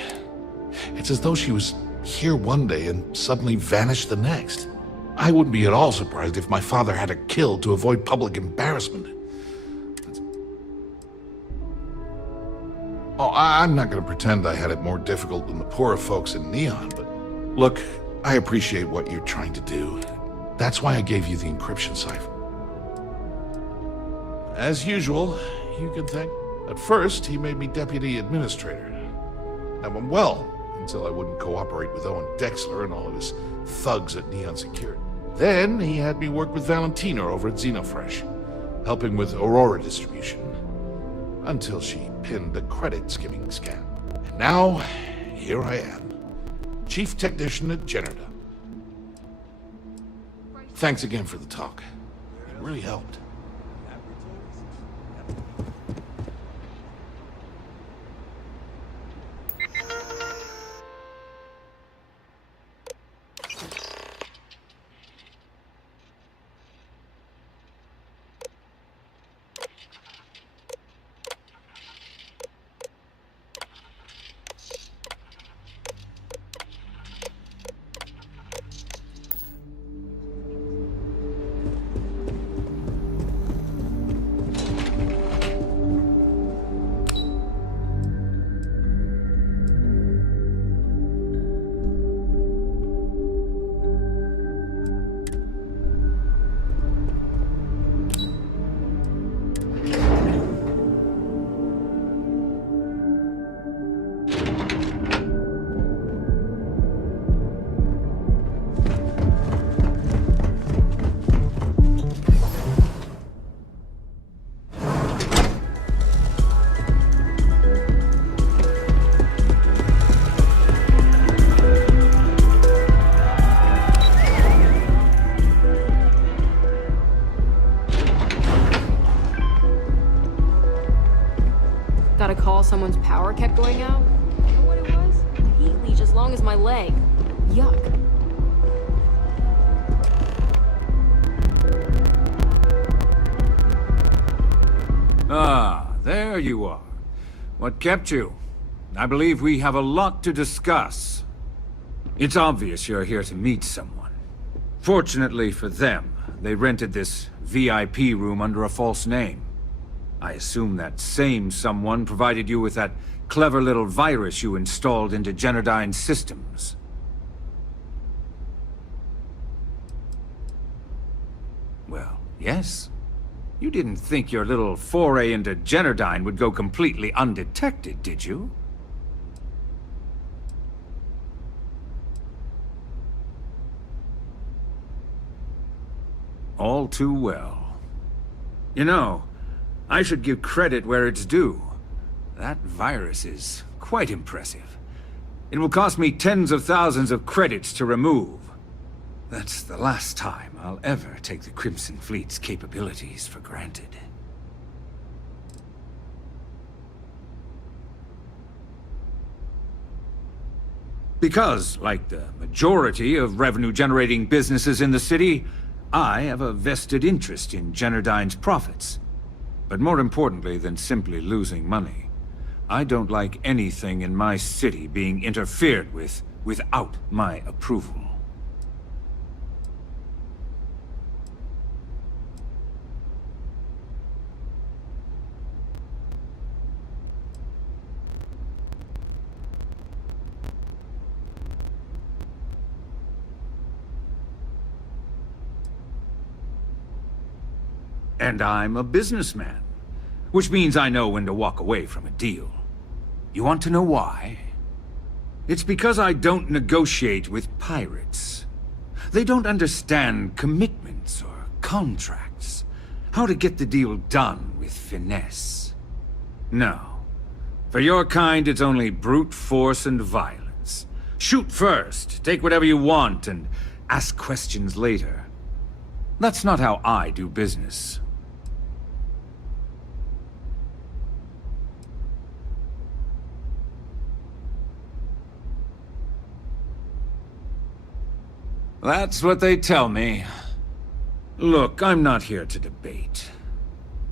It's as though she was here one day and suddenly vanished the next. I wouldn't be at all surprised if my father had her killed to avoid public embarrassment. Oh, I'm not going to pretend I had it more difficult than the poorer folks in Neon, but look, I appreciate what you're trying to do. That's why I gave you the encryption cipher. As usual, you can thank At first, he made me deputy administrator. Now I'm well, until I wouldn't cooperate with Owen Dexler and all of his thugs at Neon Security. Then he had me work with Valentina over at Xenofresh, helping with Aurora distribution, until she pinned the credit skimming scam. And now, here I am, chief technician at Generda. Thanks again for the talk. It really helped. Got a call someone's power kept going out? You know what it was? A heat leech as long as my leg. Yuck. Ah, there you are. What kept you? I believe we have a lot to discuss. It's obvious you're here to meet someone. Fortunately for them, they rented this VIP room under a false name. I assume that same someone provided you with that clever little virus you installed into Generdyne's systems. Well, yes. You didn't think your little foray into Generdyne would go completely undetected, did you? All too well. You know, I should give credit where it's due. That virus is quite impressive. It will cost me tens of thousands of credits to remove. That's the last time I'll ever take the Crimson Fleet's capabilities for granted. Because, like the majority of revenue-generating businesses in the city, I have a vested interest in Generdyne's profits. But more importantly than simply losing money, I don't like anything in my city being interfered with without my approval. And I'm a businessman, which means I know when to walk away from a deal. You want to know why? It's because I don't negotiate with pirates. They don't understand commitments or contracts, how to get the deal done with finesse. No. For your kind, it's only brute force and violence. Shoot first, take whatever you want, and ask questions later. That's not how I do business. That's what they tell me. Look, I'm not here to debate.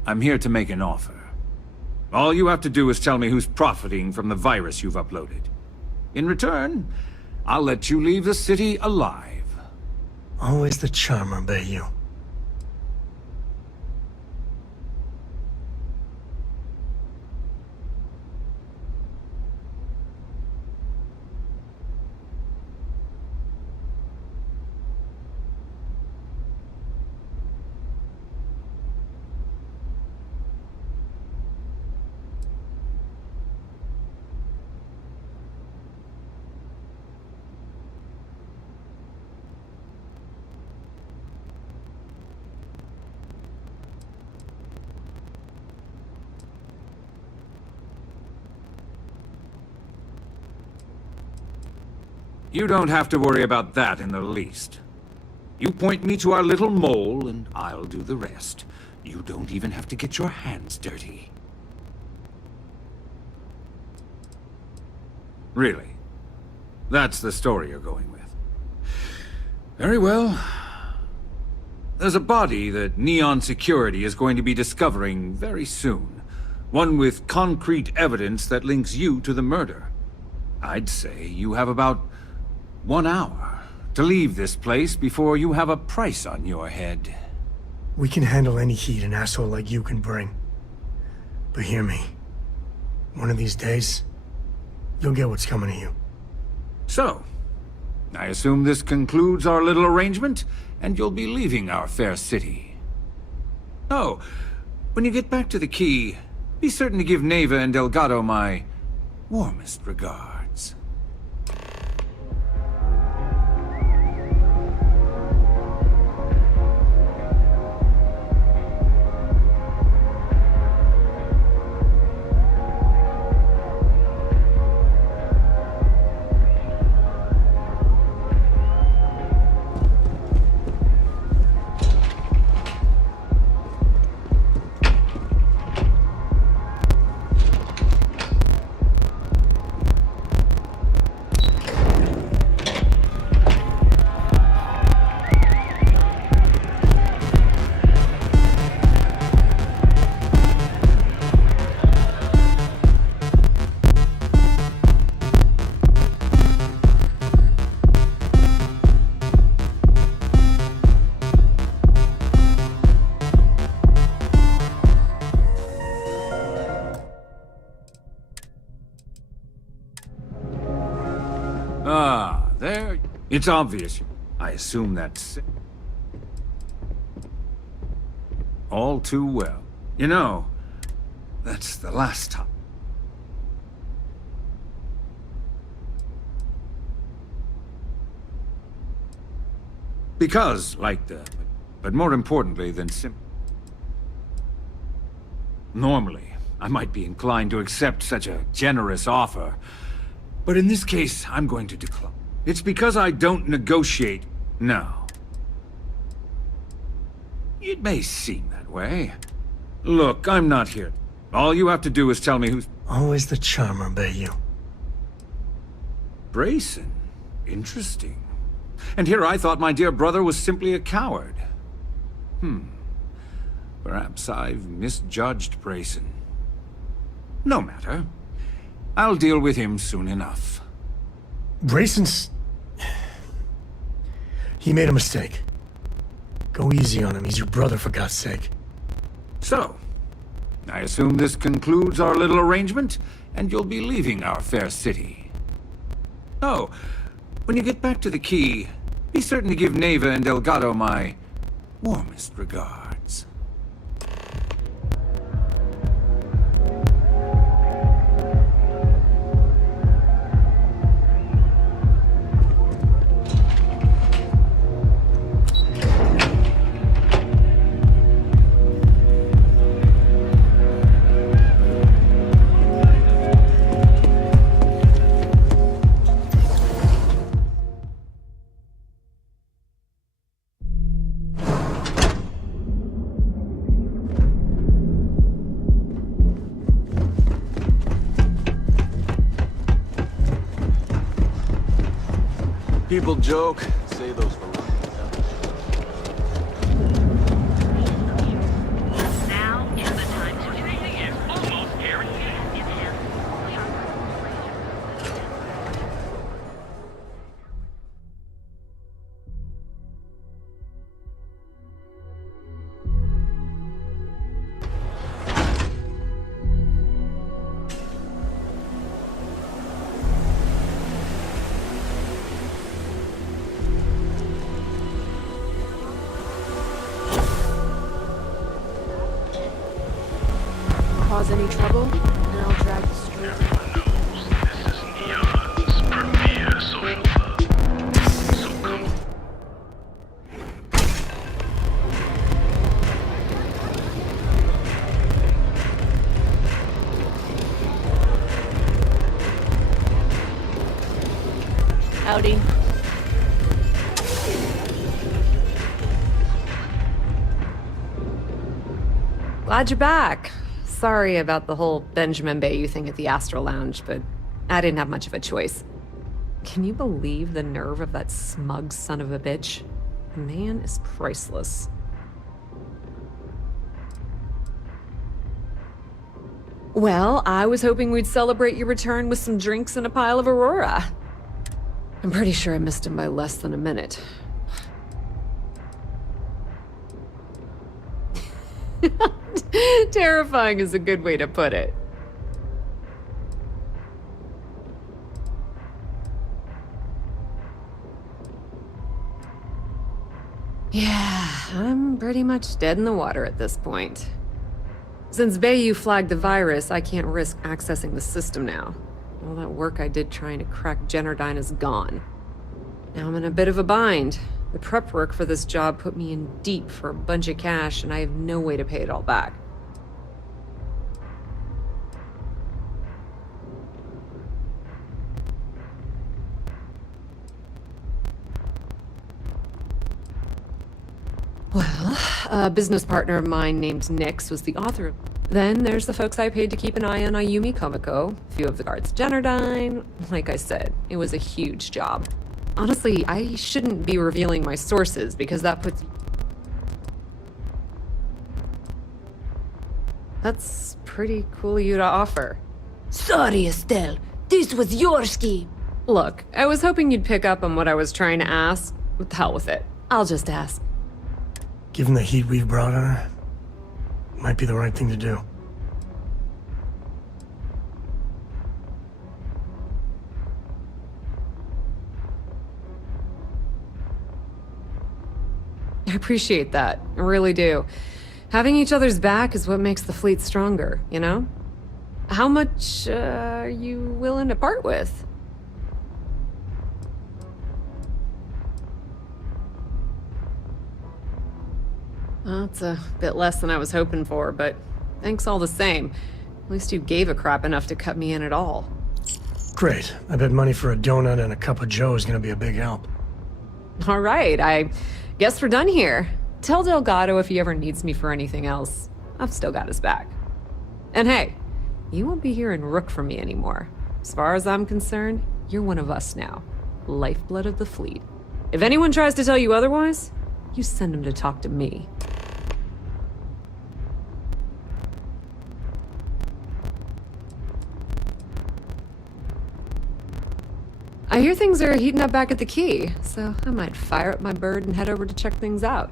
I'm here to make an offer. All you have to do is tell me who's profiting from the virus you've uploaded. In return, I'll let you leave the city alive. Always the charmer, Bayou. You don't have to worry about that in the least. You point me to our little mole, and I'll do the rest. You don't even have to get your hands dirty. Really? That's the story you're going with. Very well. There's a body that Neon Security is going to be discovering very soon. One with concrete evidence that links you to the murder. I'd say you have about 1 hour to leave this place before you have a price on your head. We can handle any heat an asshole like you can bring. But hear me. One of these days, you'll get what's coming to you. So, I assume this concludes our little arrangement, and you'll be leaving our fair city. Oh, when you get back to the key, be certain to give Neva and Delgado my warmest regards. Ah, there. It's obvious. I assume that's all too well. You know, that's the last time. Because, like the... But more importantly than normally, I might be inclined to accept such a generous offer. But in this case, I'm going to decline. It's because I don't negotiate now. It may seem that way. Look, I'm not here. All you have to do is tell me who's... Always the charmer, Bayou. Brayson. Interesting. And here I thought my dear brother was simply a coward. Perhaps I've misjudged Brayson. No matter. I'll deal with him soon enough. Brayson's... He made a mistake. Go easy on him. He's your brother, for God's sake. So, I assume this concludes our little arrangement, and you'll be leaving our fair city. Oh, when you get back to the key, be certain to give Neva and Delgado my warmest regards. People joke, say those for Now is the time to training is almost guaranteed. Cause any trouble, and I'll drag the street. Everyone knows this is Neon's premier social club. So come. Howdy. Glad you're back. Sorry about the whole Benjamin Bayou thing at the Astro Lounge, but I didn't have much of a choice. Can you believe the nerve of that smug son of a bitch? The man is priceless. Well, I was hoping we'd celebrate your return with some drinks and a pile of Aurora. I'm pretty sure I missed him by less than a minute. Terrifying is a good way to put it. Yeah, I'm pretty much dead in the water at this point. Since Bayou flagged the virus, I can't risk accessing the system now. All that work I did trying to crack Generdyne is gone. Now I'm in a bit of a bind. The prep work for this job put me in deep for a bunch of cash, and I have no way to pay it all back. Well, a business partner of mine named Nyx was the author. Then there's the folks I paid to keep an eye on Ayumi Komiko, a few of the guards at Generdyne. Like I said, it was a huge job. Honestly, I shouldn't be revealing my sources because that puts... That's pretty cool of you to offer. Sorry, Estelle. This was your scheme. Look, I was hoping you'd pick up on what I was trying to ask. What the hell with it? I'll just ask. Given the heat we've brought on her, might be the right thing to do. I appreciate that. I really do. Having each other's back is what makes the fleet stronger, you know? How much are you willing to part with? Well, it's a bit less than I was hoping for, but thanks all the same. At least you gave a crap enough to cut me in at all. Great. I bet money for a donut and a cup of joe is gonna be a big help. All right, I guess we're done here. Tell Delgado if he ever needs me for anything else. I've still got his back. And hey, you won't be hearing Rook from me anymore. As far as I'm concerned, you're one of us now. Lifeblood of the fleet. If anyone tries to tell you otherwise, you send them to talk to me. I hear things are heating up back at the Key, so I might fire up my bird and head over to check things out.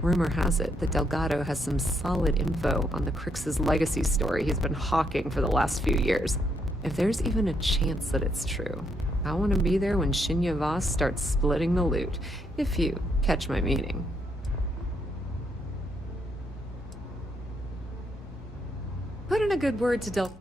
Rumor has it that Delgado has some solid info on the Crix's legacy story he's been hawking for the last few years. If there's even a chance that it's true, I want to be there when Shinya Voss starts splitting the loot, if you catch my meaning. Put in a good word to Del...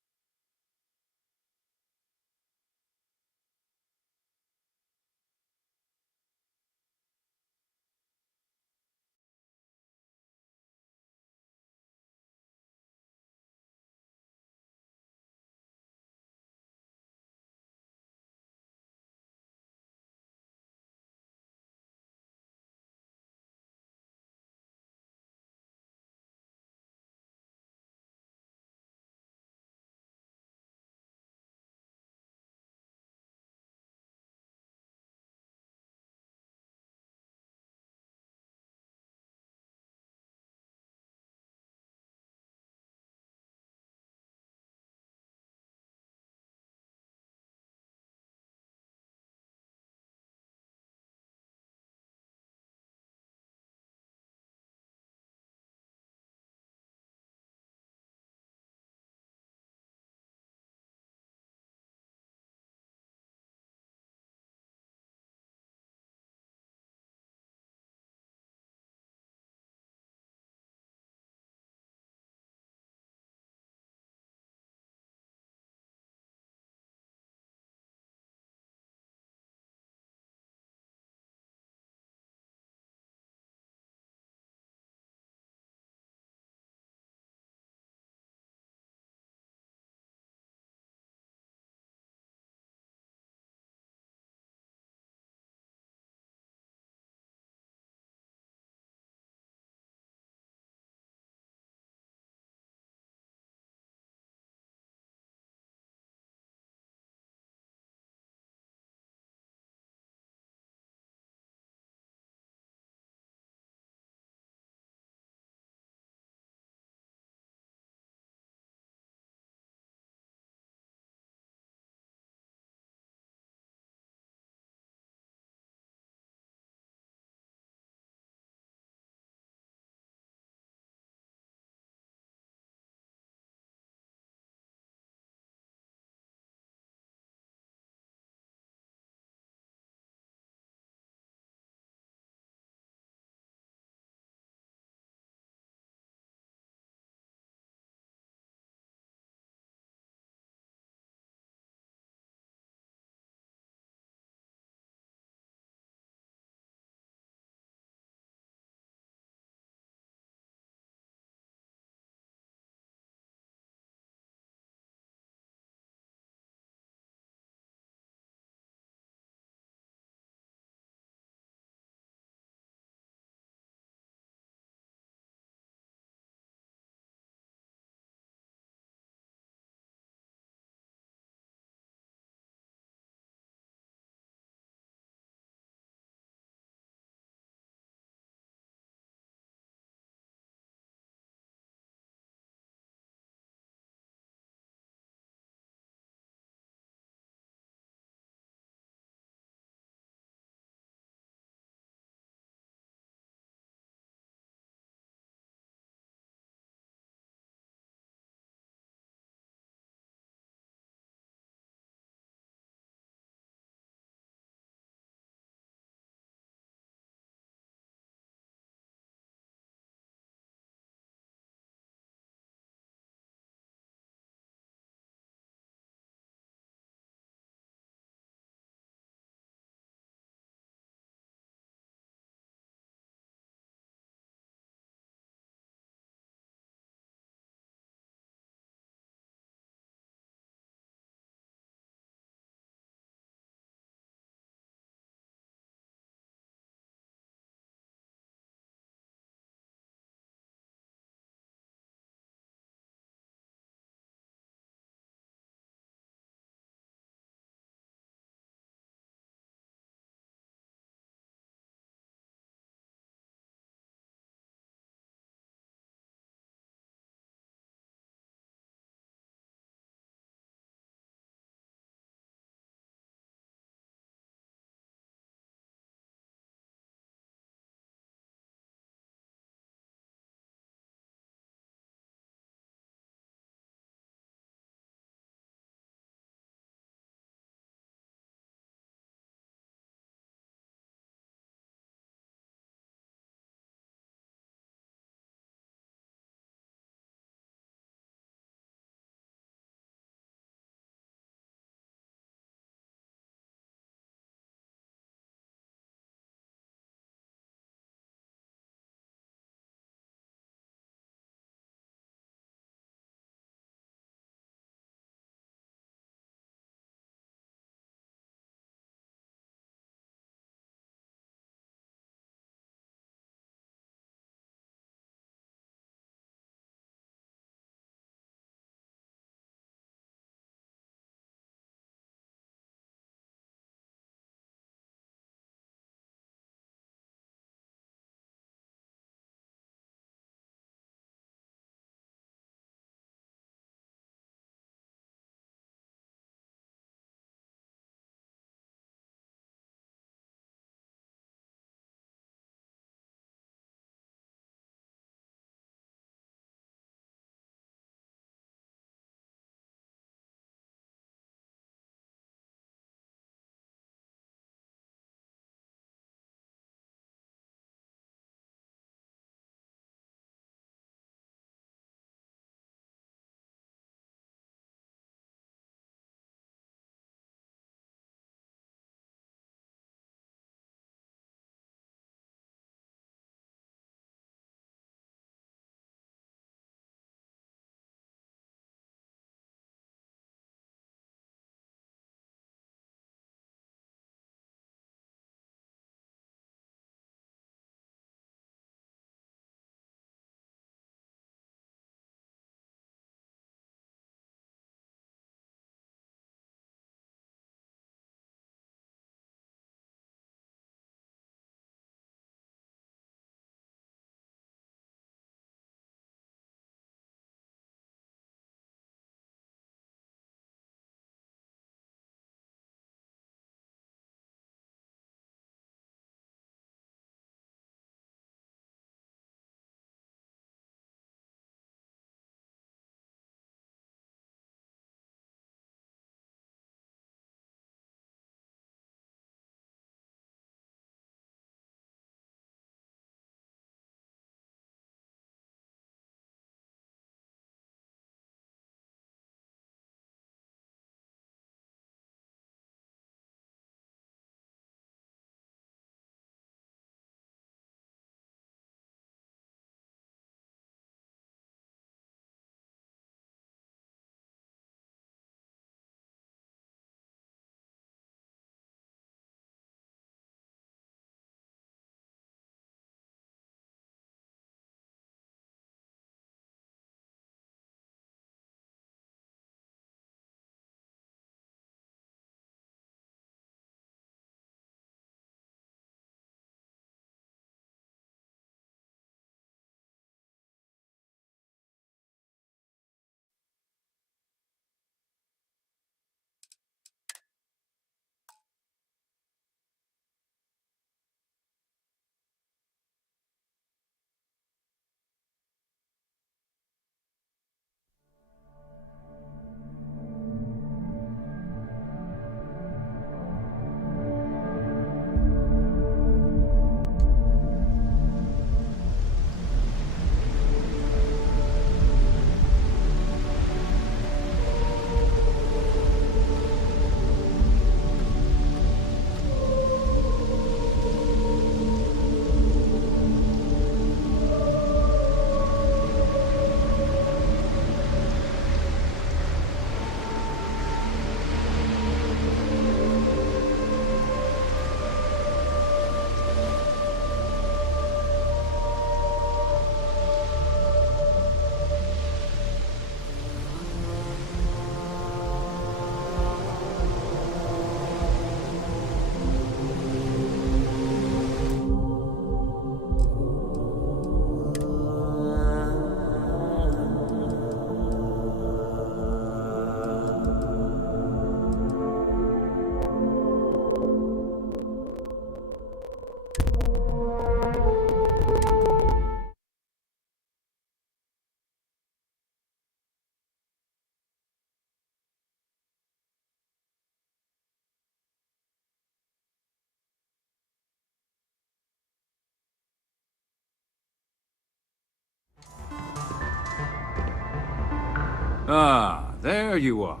Ah, there you are.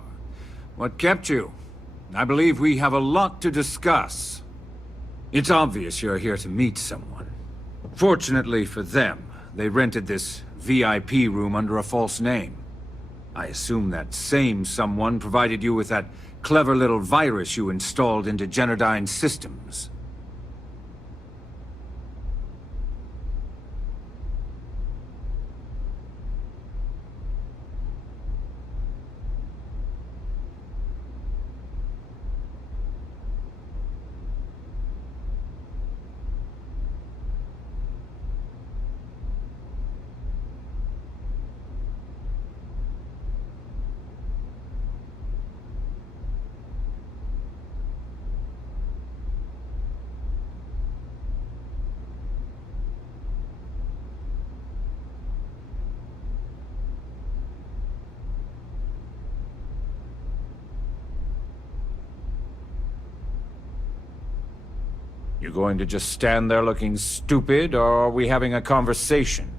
What kept you? I believe we have a lot to discuss. It's obvious you're here to meet someone. Fortunately for them, they rented this VIP room under a false name. I assume that same someone provided you with that clever little virus you installed into Generdyne's systems. You going to just stand there looking stupid, or are we having a conversation?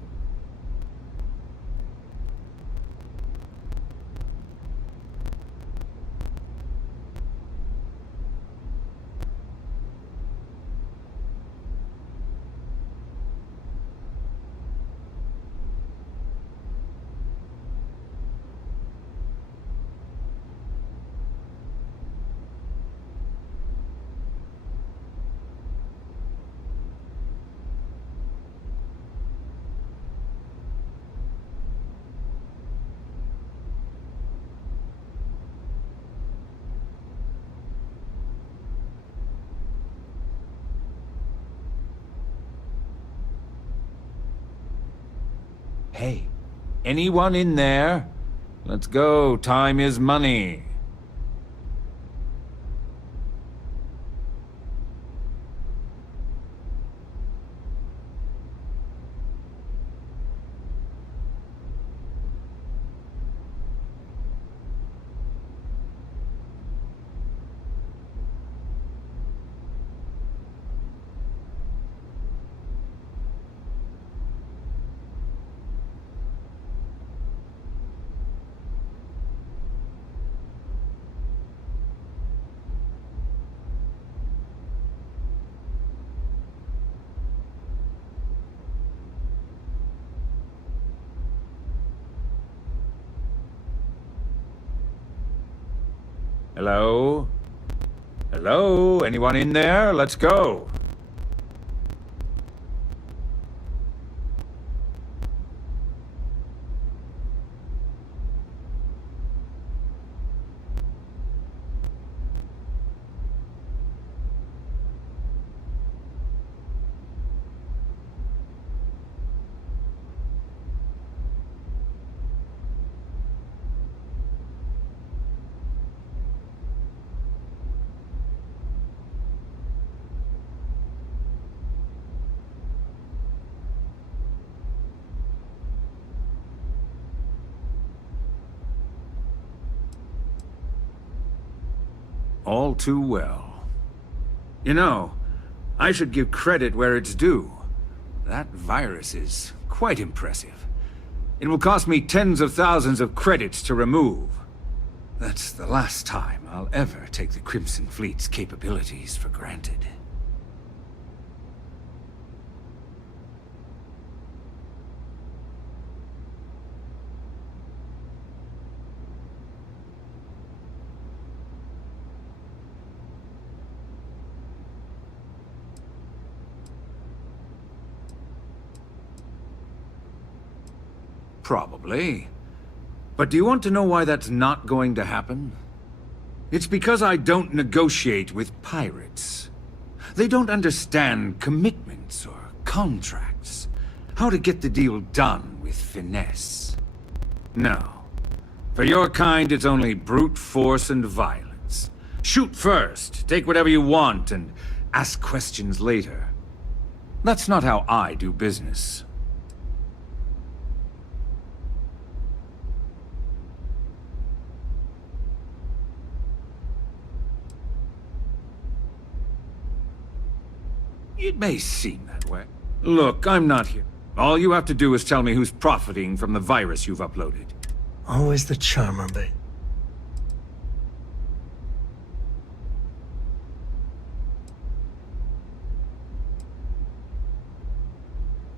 Hey, anyone in there? Let's go, time is money. Hello? Hello? Anyone in there? Let's go. All too well. You know, I should give credit where it's due. That virus is quite impressive. It will cost me tens of thousands of credits to remove. That's the last time I'll ever take the Crimson Fleet's capabilities for granted. Probably. But do you want to know why that's not going to happen? It's because I don't negotiate with pirates. They don't understand commitments or contracts. How to get the deal done with finesse. No. For your kind, it's only brute force and violence. Shoot first, take whatever you want, and ask questions later. That's not how I do business. It may seem that way. Look, I'm not here. All you have to do is tell me who's profiting from the virus you've uploaded. Always the charmer, babe.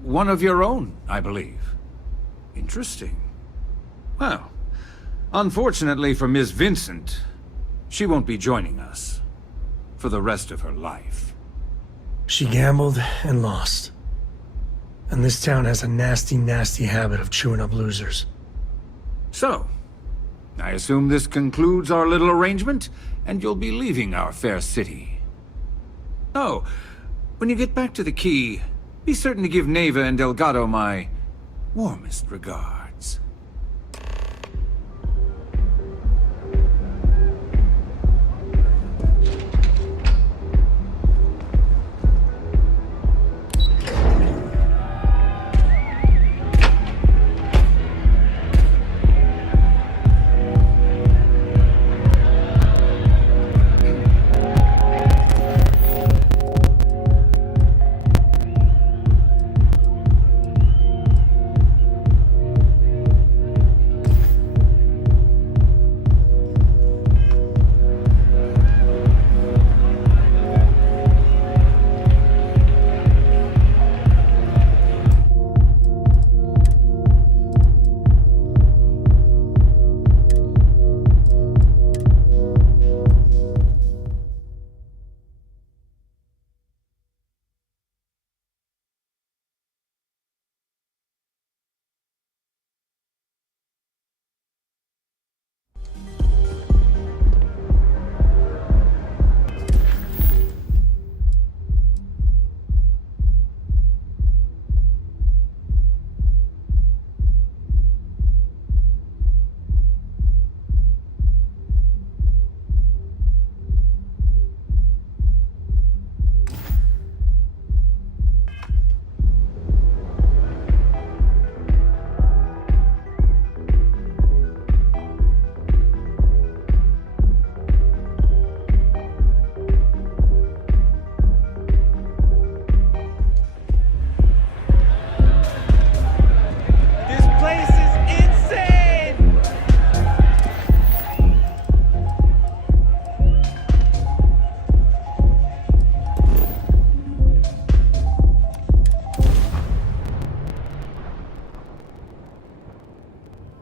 One of your own, I believe. Interesting. Well, unfortunately for Miss Vincent, she won't be joining us for the rest of her life. She gambled and lost. And this town has a nasty, nasty habit of chewing up losers. So, I assume this concludes our little arrangement, and you'll be leaving our fair city. Oh, when you get back to the key, be certain to give Neva and Delgado my warmest regards.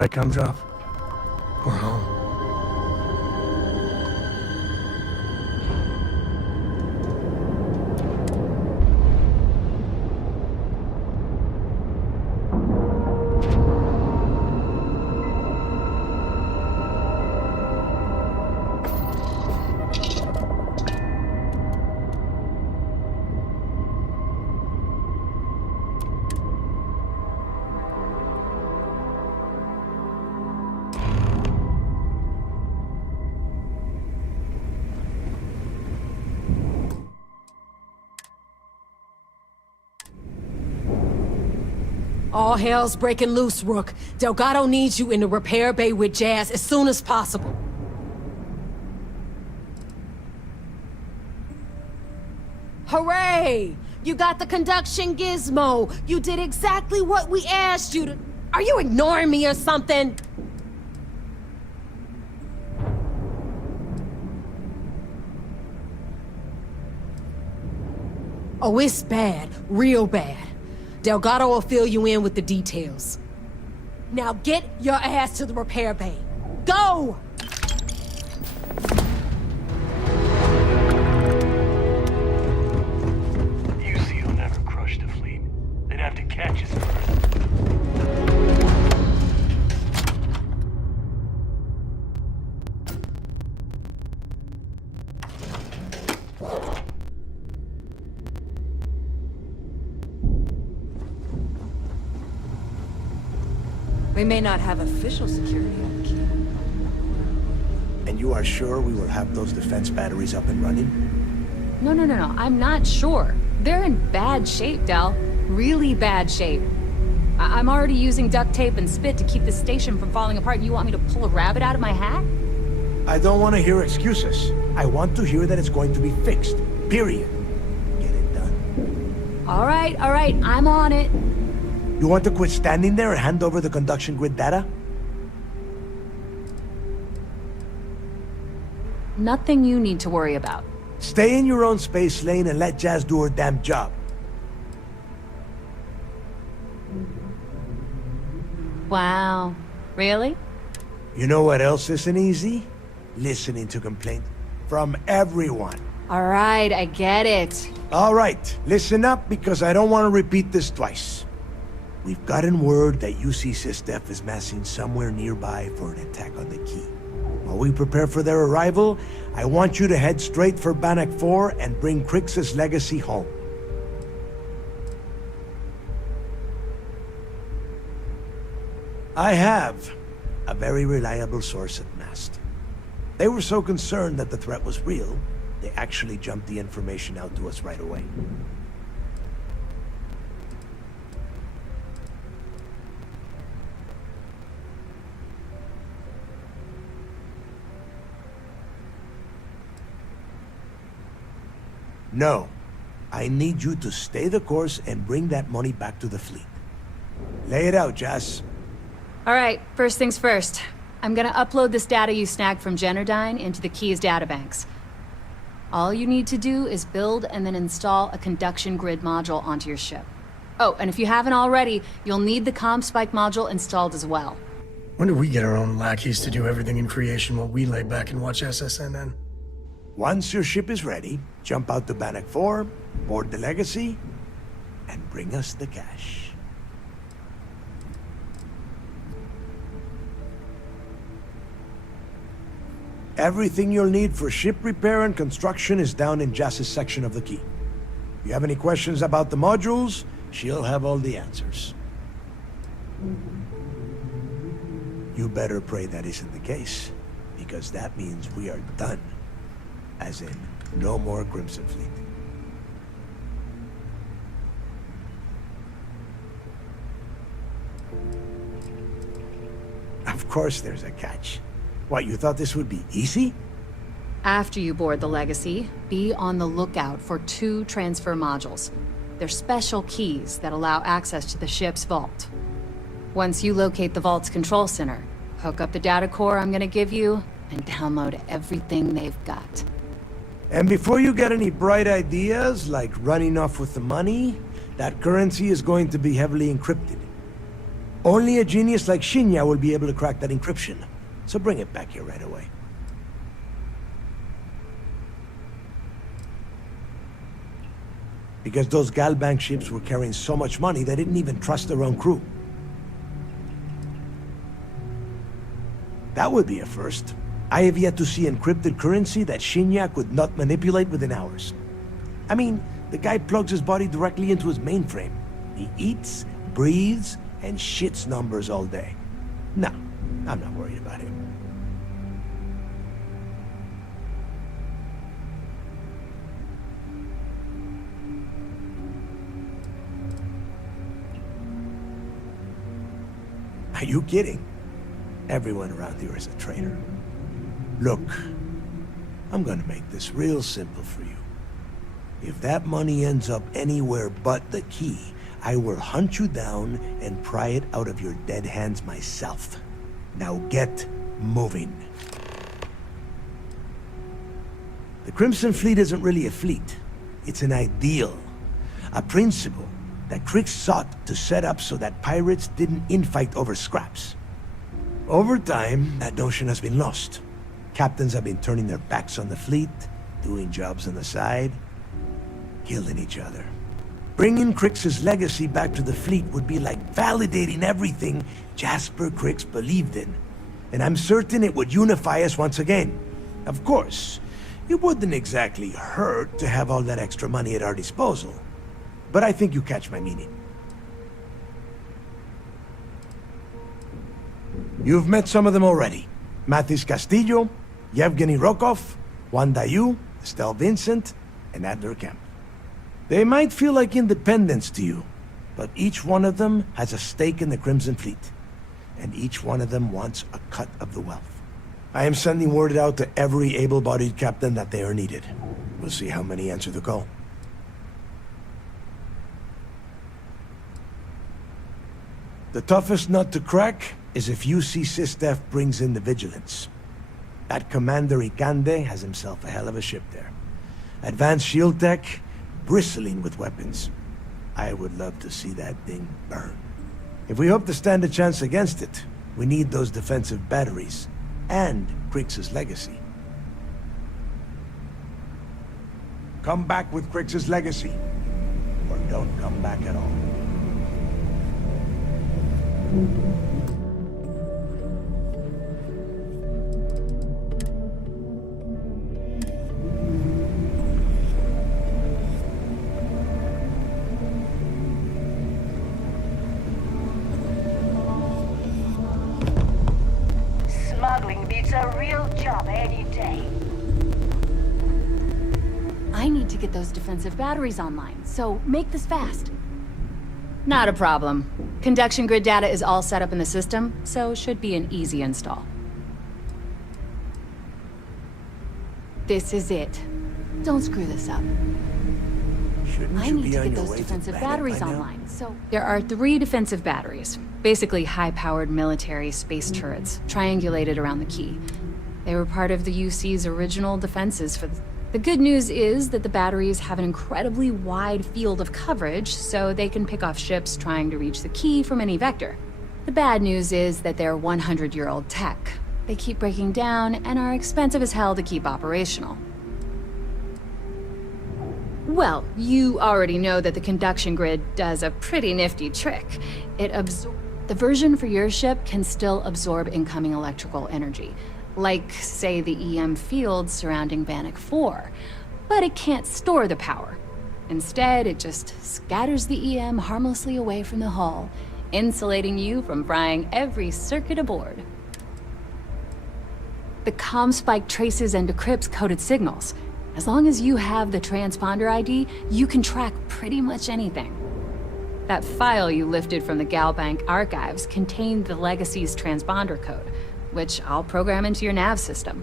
Right, come drop. We're home. All hell's breaking loose, Rook. Delgado needs you in the repair bay with Jazz as soon as possible. Hooray! You got the conduction gizmo. You did exactly what we asked you to... Are you ignoring me or something? Oh, it's bad. Real bad. Delgado will fill you in with the details. Now get your ass to the repair bay. Go! UC will never crush the fleet. They'd have to catch us first. We may not have official security on the key. And you are sure we will have those defense batteries up and running? No. I'm not sure. They're in bad shape, Del. Really bad shape. I'm already using duct tape and spit to keep the station from falling apart, and you want me to pull a rabbit out of my hat? I don't want to hear excuses. I want to hear that it's going to be fixed. Period. Get it done. All right. I'm on it. You want to quit standing there and hand over the conduction grid data? Nothing you need to worry about. Stay in your own space lane and let Jazz do her damn job. Wow. Really? You know what else isn't easy? Listening to complaints from everyone. All right, I get it. All right, listen up because I don't want to repeat this twice. We've gotten word that UC SysDef is massing somewhere nearby for an attack on the key. While we prepare for their arrival, I want you to head straight for Bannock 4 and bring Crix's legacy home. I have a very reliable source at Mast. They were so concerned that the threat was real, they actually jumped the information out to us right away. No. I need you to stay the course and bring that money back to the fleet. Lay it out, Jess. All right, first things first. I'm gonna upload this data you snagged from Generdyne into the Key's databanks. All you need to do is build and then install a conduction grid module onto your ship. Oh, and if you haven't already, you'll need the CommSpike module installed as well. When do we get our own lackeys to do everything in creation while we lay back and watch SSNN? Once your ship is ready, jump out to Bannock 4, board the Legacy, and bring us the cash. Everything you'll need for ship repair and construction is down in Jass's section of the Key. If you have any questions about the modules, she'll have all the answers. You better pray that isn't the case, because that means we are done. As in, no more Crimson Fleet. Of course there's a catch. What, you thought this would be easy? After you board the Legacy, be on the lookout for 2 transfer modules. They're special keys that allow access to the ship's vault. Once you locate the vault's control center, hook up the data core I'm gonna give you, and download everything they've got. And before you get any bright ideas, like running off with the money, that currency is going to be heavily encrypted. Only a genius like Shinya will be able to crack that encryption. So bring it back here right away. Because those Galbank ships were carrying so much money, they didn't even trust their own crew. That would be a first. I have yet to see encrypted currency that Shinya could not manipulate within hours. I mean, the guy plugs his body directly into his mainframe. He eats, breathes, and shits numbers all day. No, I'm not worried about him. Are you kidding? Everyone around here is a traitor. Look, I'm gonna make this real simple for you. If that money ends up anywhere but the Key, I will hunt you down and pry it out of your dead hands myself. Now get moving. The Crimson Fleet isn't really a fleet. It's an ideal. A principle that Crix sought to set up so that pirates didn't infight over scraps. Over time, that notion has been lost. Captains have been turning their backs on the fleet, doing jobs on the side, killing each other. Bringing Crix's legacy back to the fleet would be like validating everything Jasper Crix believed in. And I'm certain it would unify us once again. Of course, it wouldn't exactly hurt to have all that extra money at our disposal. But I think you catch my meaning. You've met some of them already. Mathis Castillo, Yevgeny Rokov, Juan Dayu, Estelle Vincent, and Adler Kemp. They might feel like independents to you, but each one of them has a stake in the Crimson Fleet, and each one of them wants a cut of the wealth. I am sending word out to every able-bodied captain that they are needed. We'll see how many answer the call. The toughest nut to crack is if UC SysDef brings in the Vigilance. That Commander Ikande has himself a hell of a ship there. Advanced shield tech, bristling with weapons. I would love to see that thing burn. If we hope to stand a chance against it, we need those defensive batteries, and Crix's legacy. Come back with Crix's legacy, or don't come back at all. Smuggling beats a real job any day. I need to get those defensive batteries online, so make this fast. Not a problem. Conduction grid data is all set up in the system, so should be an easy install. This is it. Don't screw this up. I need to get those defensive batteries online, so... There are 3 defensive batteries. Basically high-powered military space turrets, triangulated around the key. They were part of the UC's original defenses for... The good news is that the batteries have an incredibly wide field of coverage, so they can pick off ships trying to reach the key from any vector. The bad news is that they're 100-year-old tech. They keep breaking down and are expensive as hell to keep operational. Well, you already know that the conduction grid does a pretty nifty trick. The version for your ship can still absorb incoming electrical energy, like, say, the EM field surrounding Bannock 4, but it can't store the power. Instead, it just scatters the EM harmlessly away from the hull, insulating you from frying every circuit aboard. The comm spike traces and decrypts coded signals. As long as you have the transponder ID, you can track pretty much anything. That file you lifted from the Galbank archives contained the Legacy's transponder code, which I'll program into your nav system.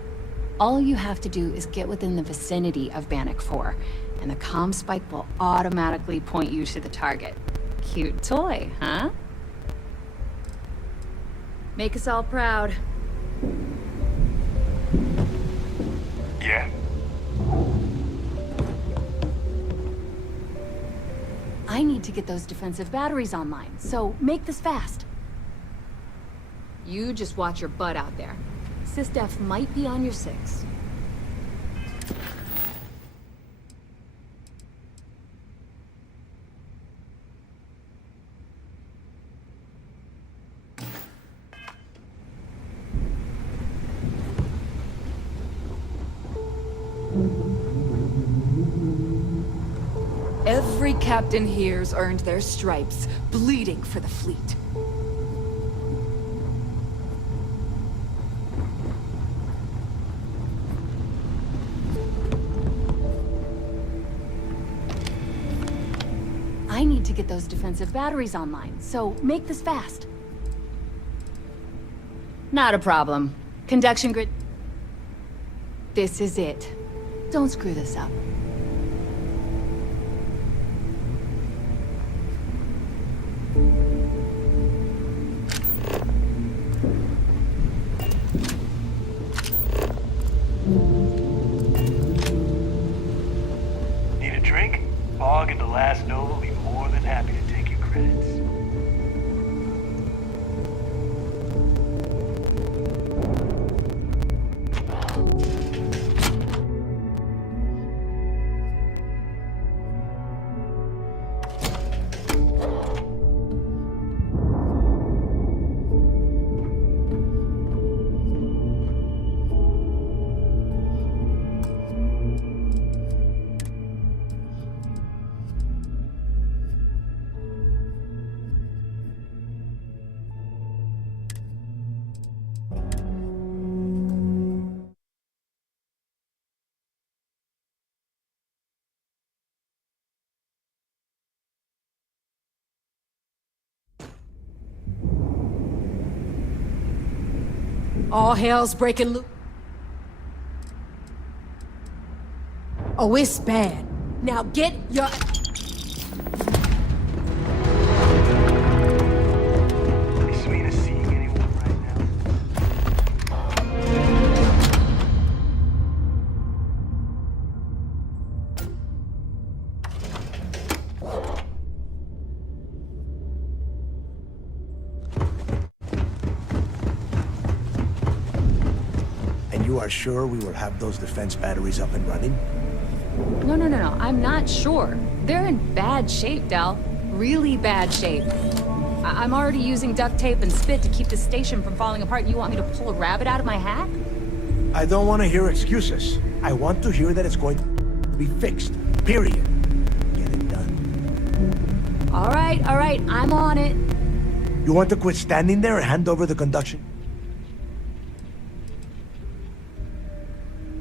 All you have to do is get within the vicinity of Bannock 4, and the comm spike will automatically point you to the target. Cute toy, huh? Make us all proud. Yeah? I need to get those defensive batteries online, so make this fast. You just watch your butt out there. SysDef might be on your 6. Every captain here's earned their stripes, bleeding for the fleet. I need to get those defensive batteries online, so make this fast. Not a problem. Conduction grid... This is it. Don't screw this up. Need a drink? Bog and the last Nova will be more than happy to take your credits. All hell's breaking loose. Oh, it's bad. Now get your... Is Serena seeing anyone right now? you are sure we will have those defense batteries up and running? No. I'm not sure. They're in bad shape, Dal. Really bad shape. I'm already using duct tape and spit to keep the station from falling apart. You want me to pull a rabbit out of my hat? I don't want to hear excuses. I want to hear that it's going to be fixed. Period. Get it done. All right. I'm on it. You want to quit standing there and hand over the conduction?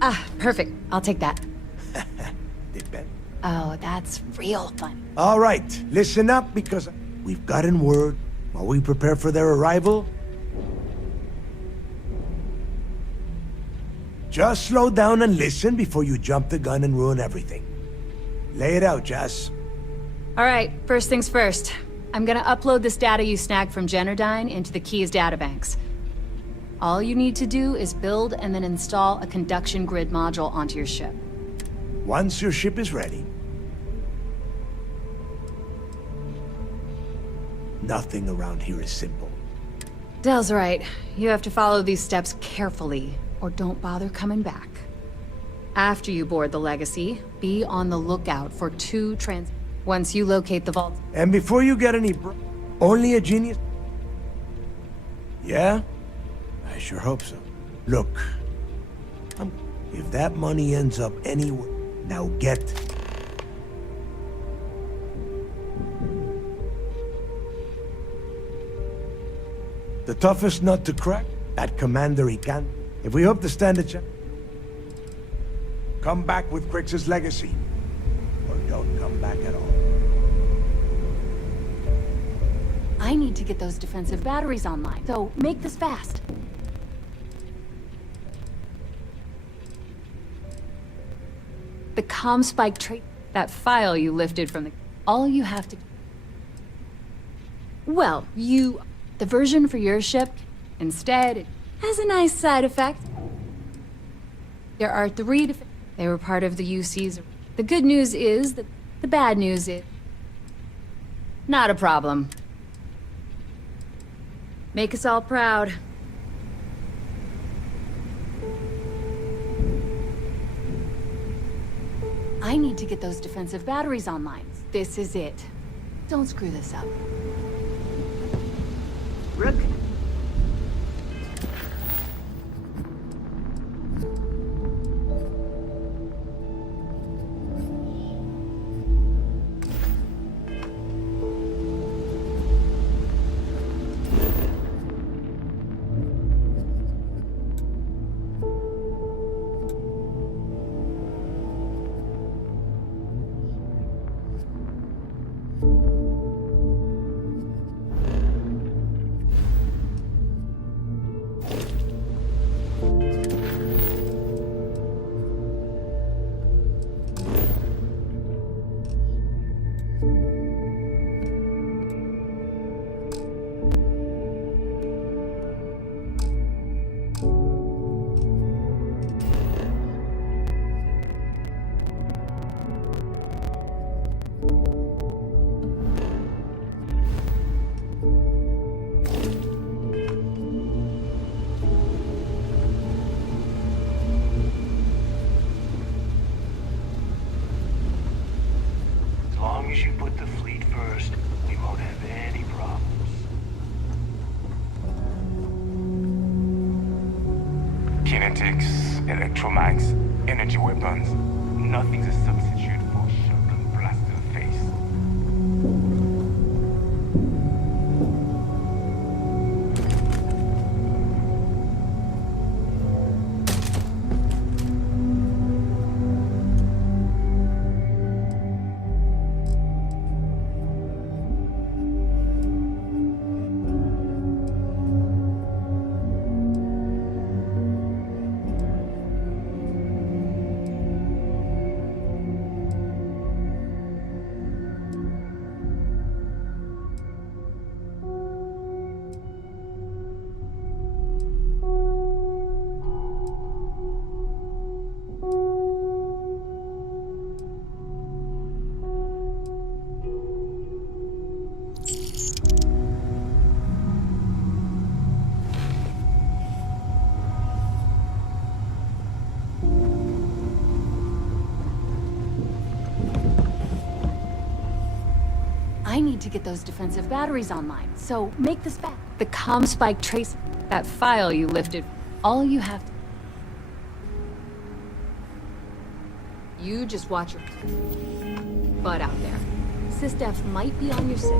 Ah, perfect. I'll take that. Depend. Oh, that's real fun. All right, listen up because we've gotten word while we prepare for their arrival. Just slow down and listen before you jump the gun and ruin everything. Lay it out, Jess. All right, first things first. I'm gonna upload this data you snagged from Generdyne into the Keys databanks. All you need to do is build and then install a conduction grid module onto your ship. Once your ship is ready, nothing around here is simple. Del's right. You have to follow these steps carefully, or don't bother coming back. After you board the Legacy, be on the lookout for once you locate the vault. And before you get any only a genius? Yeah? I sure hope so. Look, if that money ends up anywhere, now get. The toughest nut to crack, that commander he can. If we hope to stand a chance, come back with Crix's legacy, or don't come back at all. I need to get those defensive batteries online, so make this fast. The ComSpike trait, that file you lifted from the... All you have to... Well, the version for your ship, instead, it has a nice side effect. There are 3 They were part of the UC's... The good news is that the bad news is... Not a problem. Make us all proud. I need to get those defensive batteries online. This is it. Don't screw this up. Rook. As you put the fleet first, we won't have any problems. Kinetics, electromags, energy weapons. Nothing's a substitute for shotgun blast to the face. I need to get those defensive batteries online, so make this fast. The ComSpike trace, that file you lifted, all you have to... You just watch your butt out there. SysDef might be on your 6.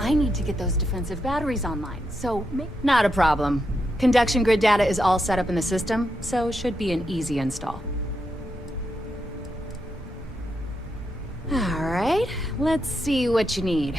I need to get those defensive batteries online, so not a problem. Conduction grid data is all set up in the system, so should be an easy install. Alright, let's see what you need.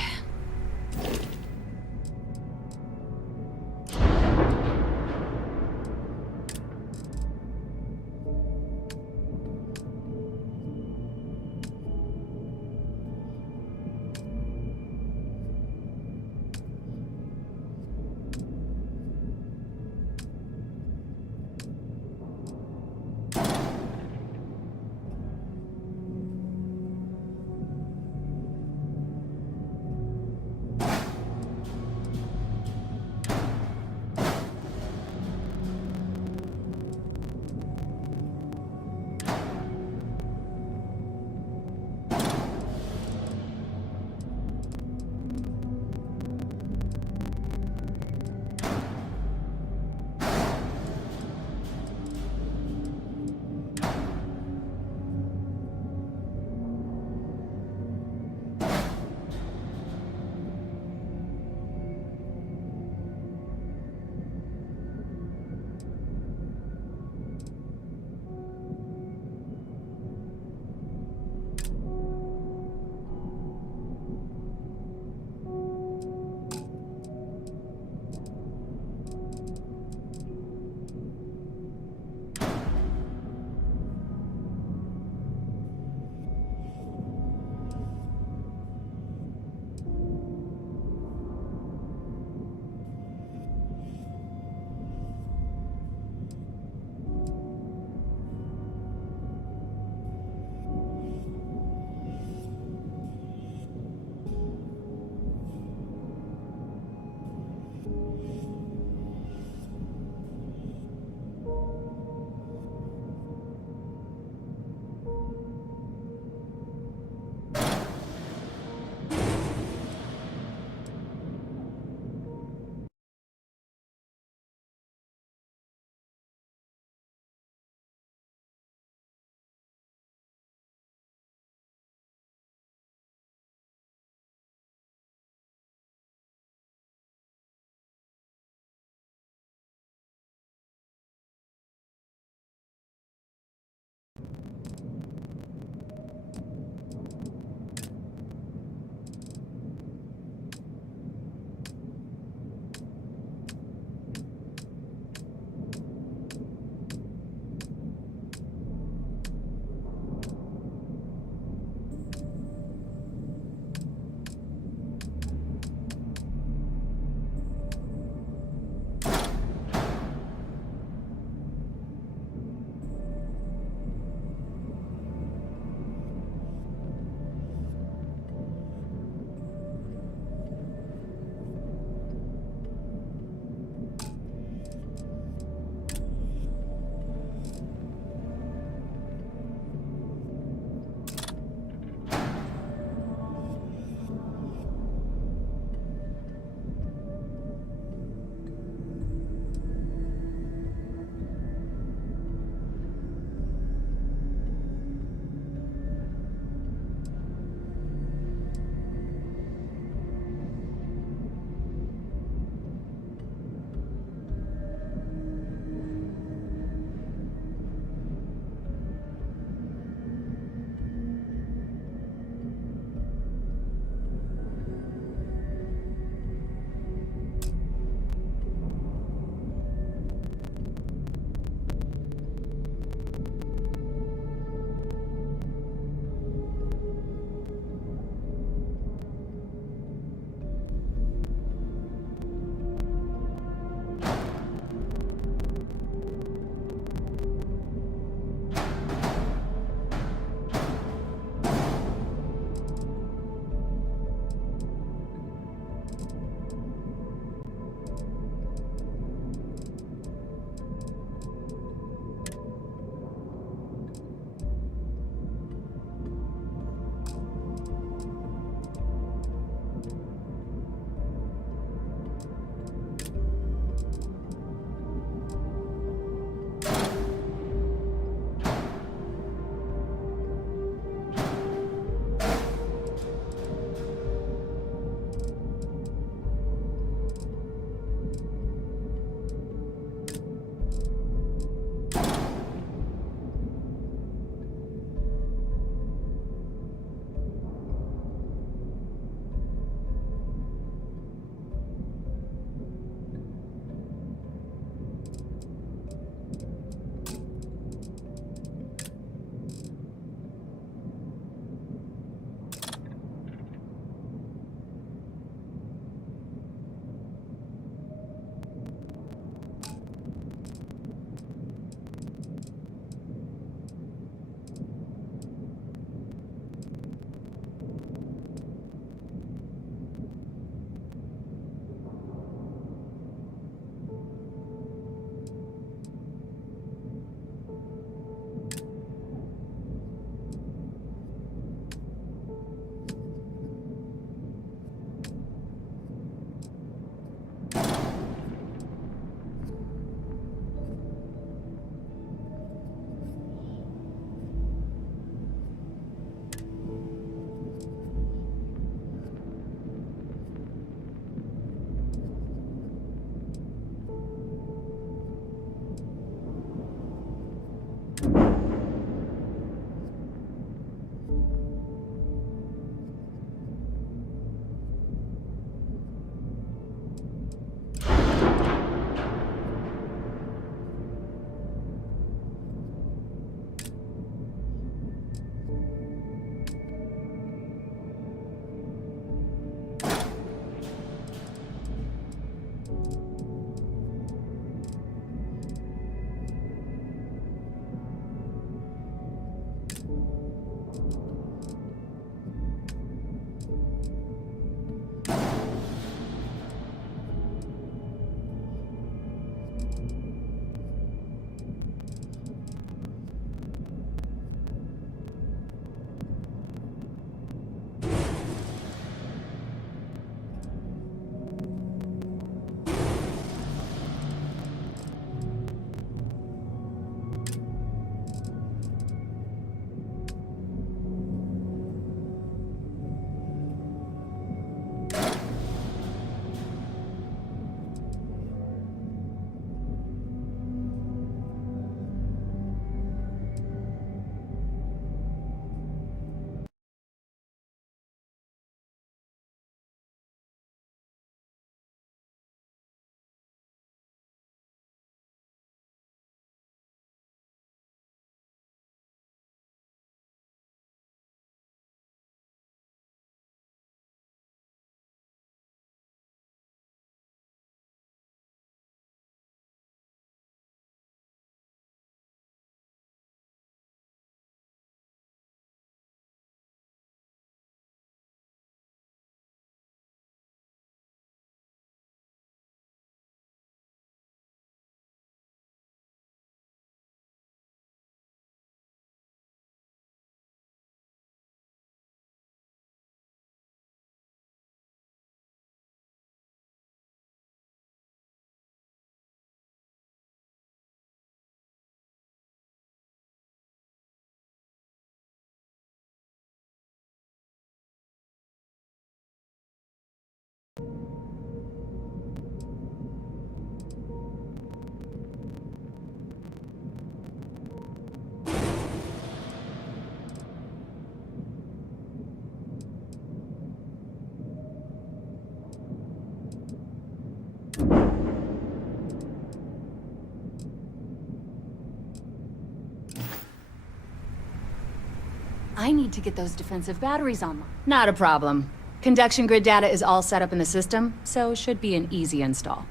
I need to get those defensive batteries online. Not a problem. Conduction grid data is all set up in the system, so should be an easy install.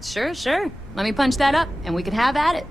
Sure, sure. Let me punch that up, and we can have at it.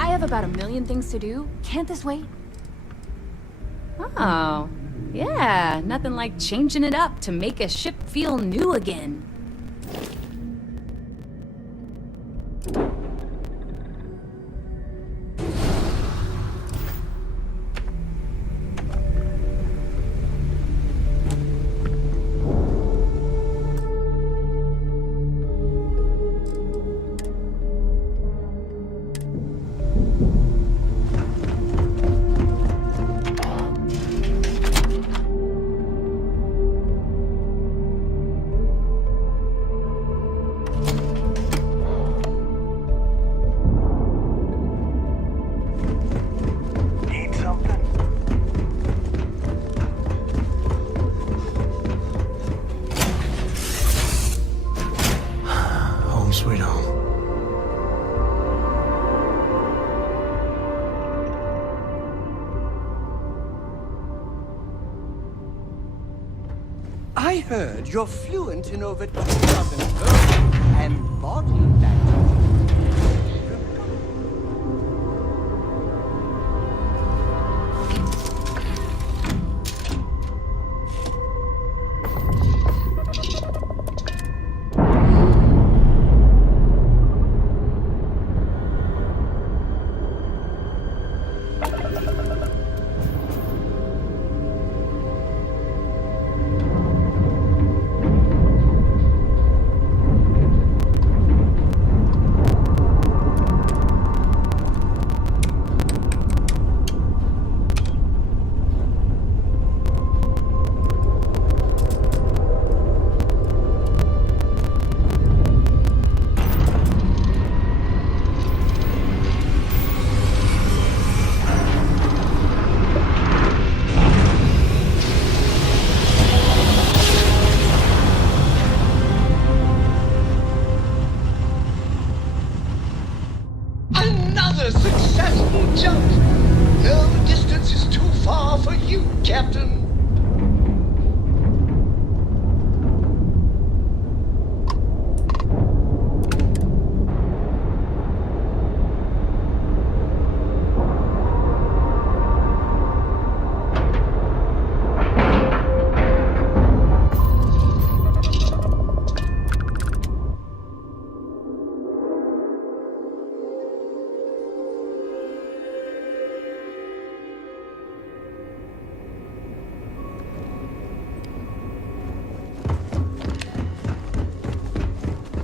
I have about 1 million things to do. Can't this wait? Oh, yeah. Nothing like changing it up to make a ship feel new again. Sweet home. I heard you're fluent in over 2,000 verbs and body language. Another successful jump! No distance is too far for you, Captain.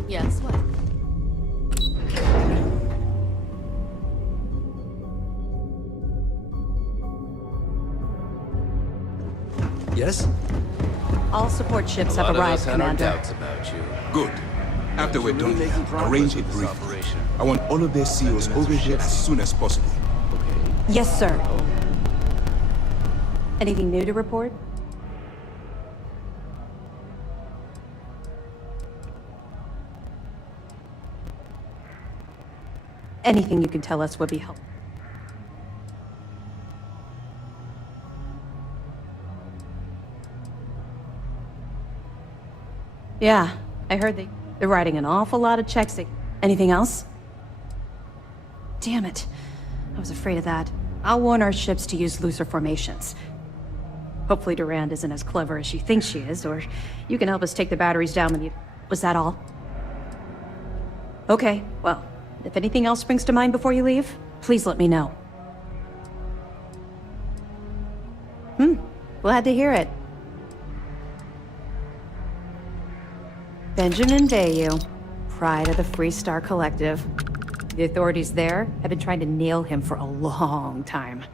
Yes, what? Yes? All support ships have arrived, Commander. Doubts about you. Good. After we're done here, arrange it briefly. I want all of their CEOs over here as soon as possible. Yes, sir. Anything new to report? Anything you can tell us would be helpful. Yeah, I heard they're writing an awful lot of checks. Anything else? Damn it. I was afraid of that. I'll warn our ships to use looser formations. Hopefully Durand isn't as clever as she thinks she is, or you can help us take the batteries down when you... Was that all? Okay, well, if anything else springs to mind before you leave, please let me know. Glad to hear it. Benjamin Bayou, pride of the Free Star Collective. The authorities there have been trying to nail him for a long time.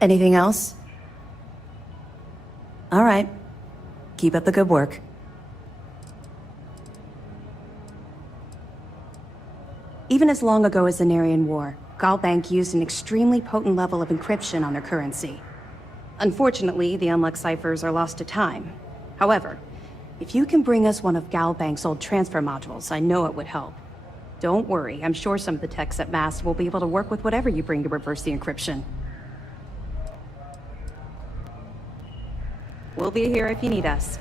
Anything else? All right. Keep up the good work. Even as long ago as the Narian War, Galbank used an extremely potent level of encryption on their currency. Unfortunately, the Unluck ciphers are lost to time. However, if you can bring us one of Galbank's old transfer modules, I know it would help. Don't worry, I'm sure some of the techs at MAST will be able to work with whatever you bring to reverse the encryption. We'll be here if you need us.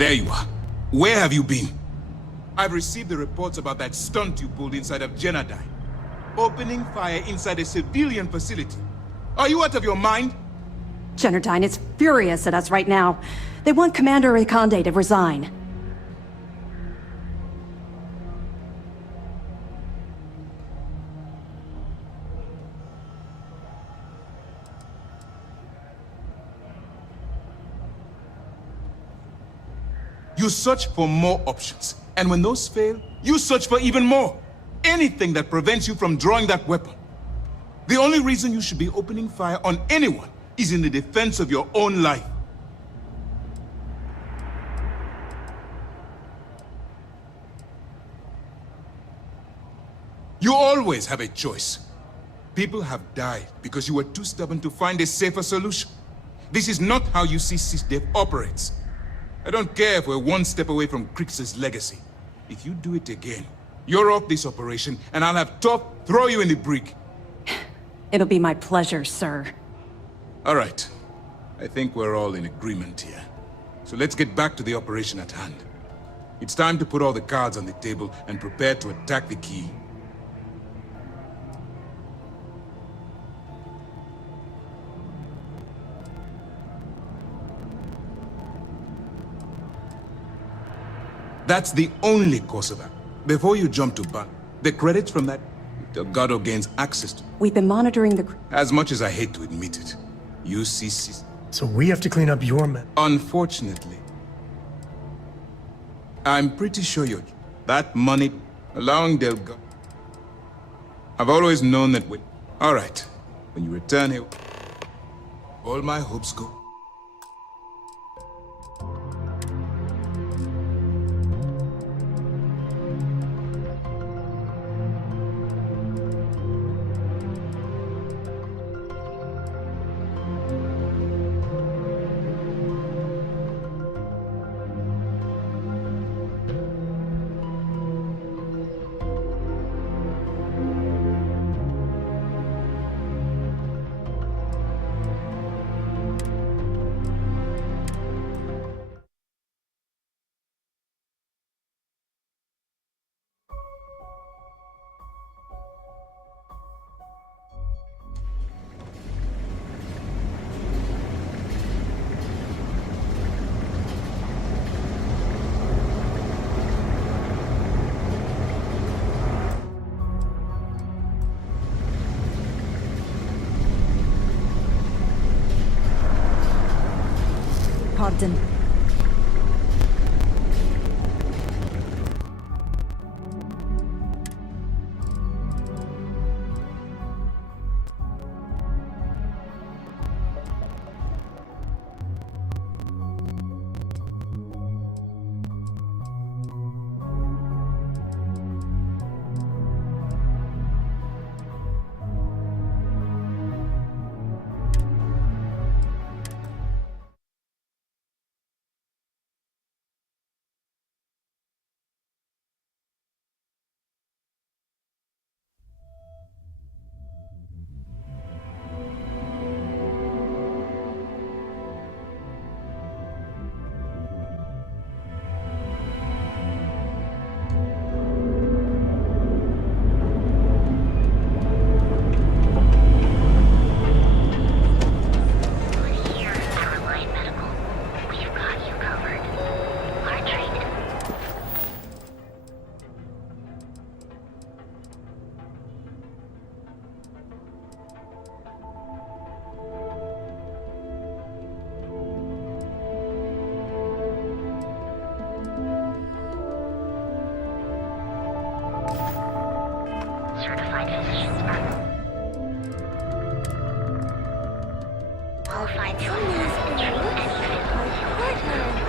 There you are. Where have you been? I've received the reports about that stunt you pulled inside of Genodyne. Opening fire inside a civilian facility. Are you out of your mind? Genodyne is furious at us right now. They want Commander Riconde to resign. You search for more options, and when those fail, you search for even more. Anything that prevents you from drawing that weapon. The only reason you should be opening fire on anyone is in the defense of your own life. You always have a choice. People have died because you were too stubborn to find a safer solution. This is not how you see SysDev operates. I don't care if we're one step away from Crix's legacy. If you do it again, you're off this operation, and I'll have Top throw you in the brig. It'll be my pleasure, sir. All right. I think we're all in agreement here. So let's get back to the operation at hand. It's time to put all the cards on the table and prepare to attack the key. That's the only course of action. Before you jump to ban, the credits from that, Delgado gains access to. We've been monitoring the... As much as I hate to admit it, So we have to clean up your mess. Unfortunately. I'm pretty sure you're... That money, allowing Delgado... I've always known that when... All right. When you return here, all my hopes go. Pardon. I'll find some news for you. My partner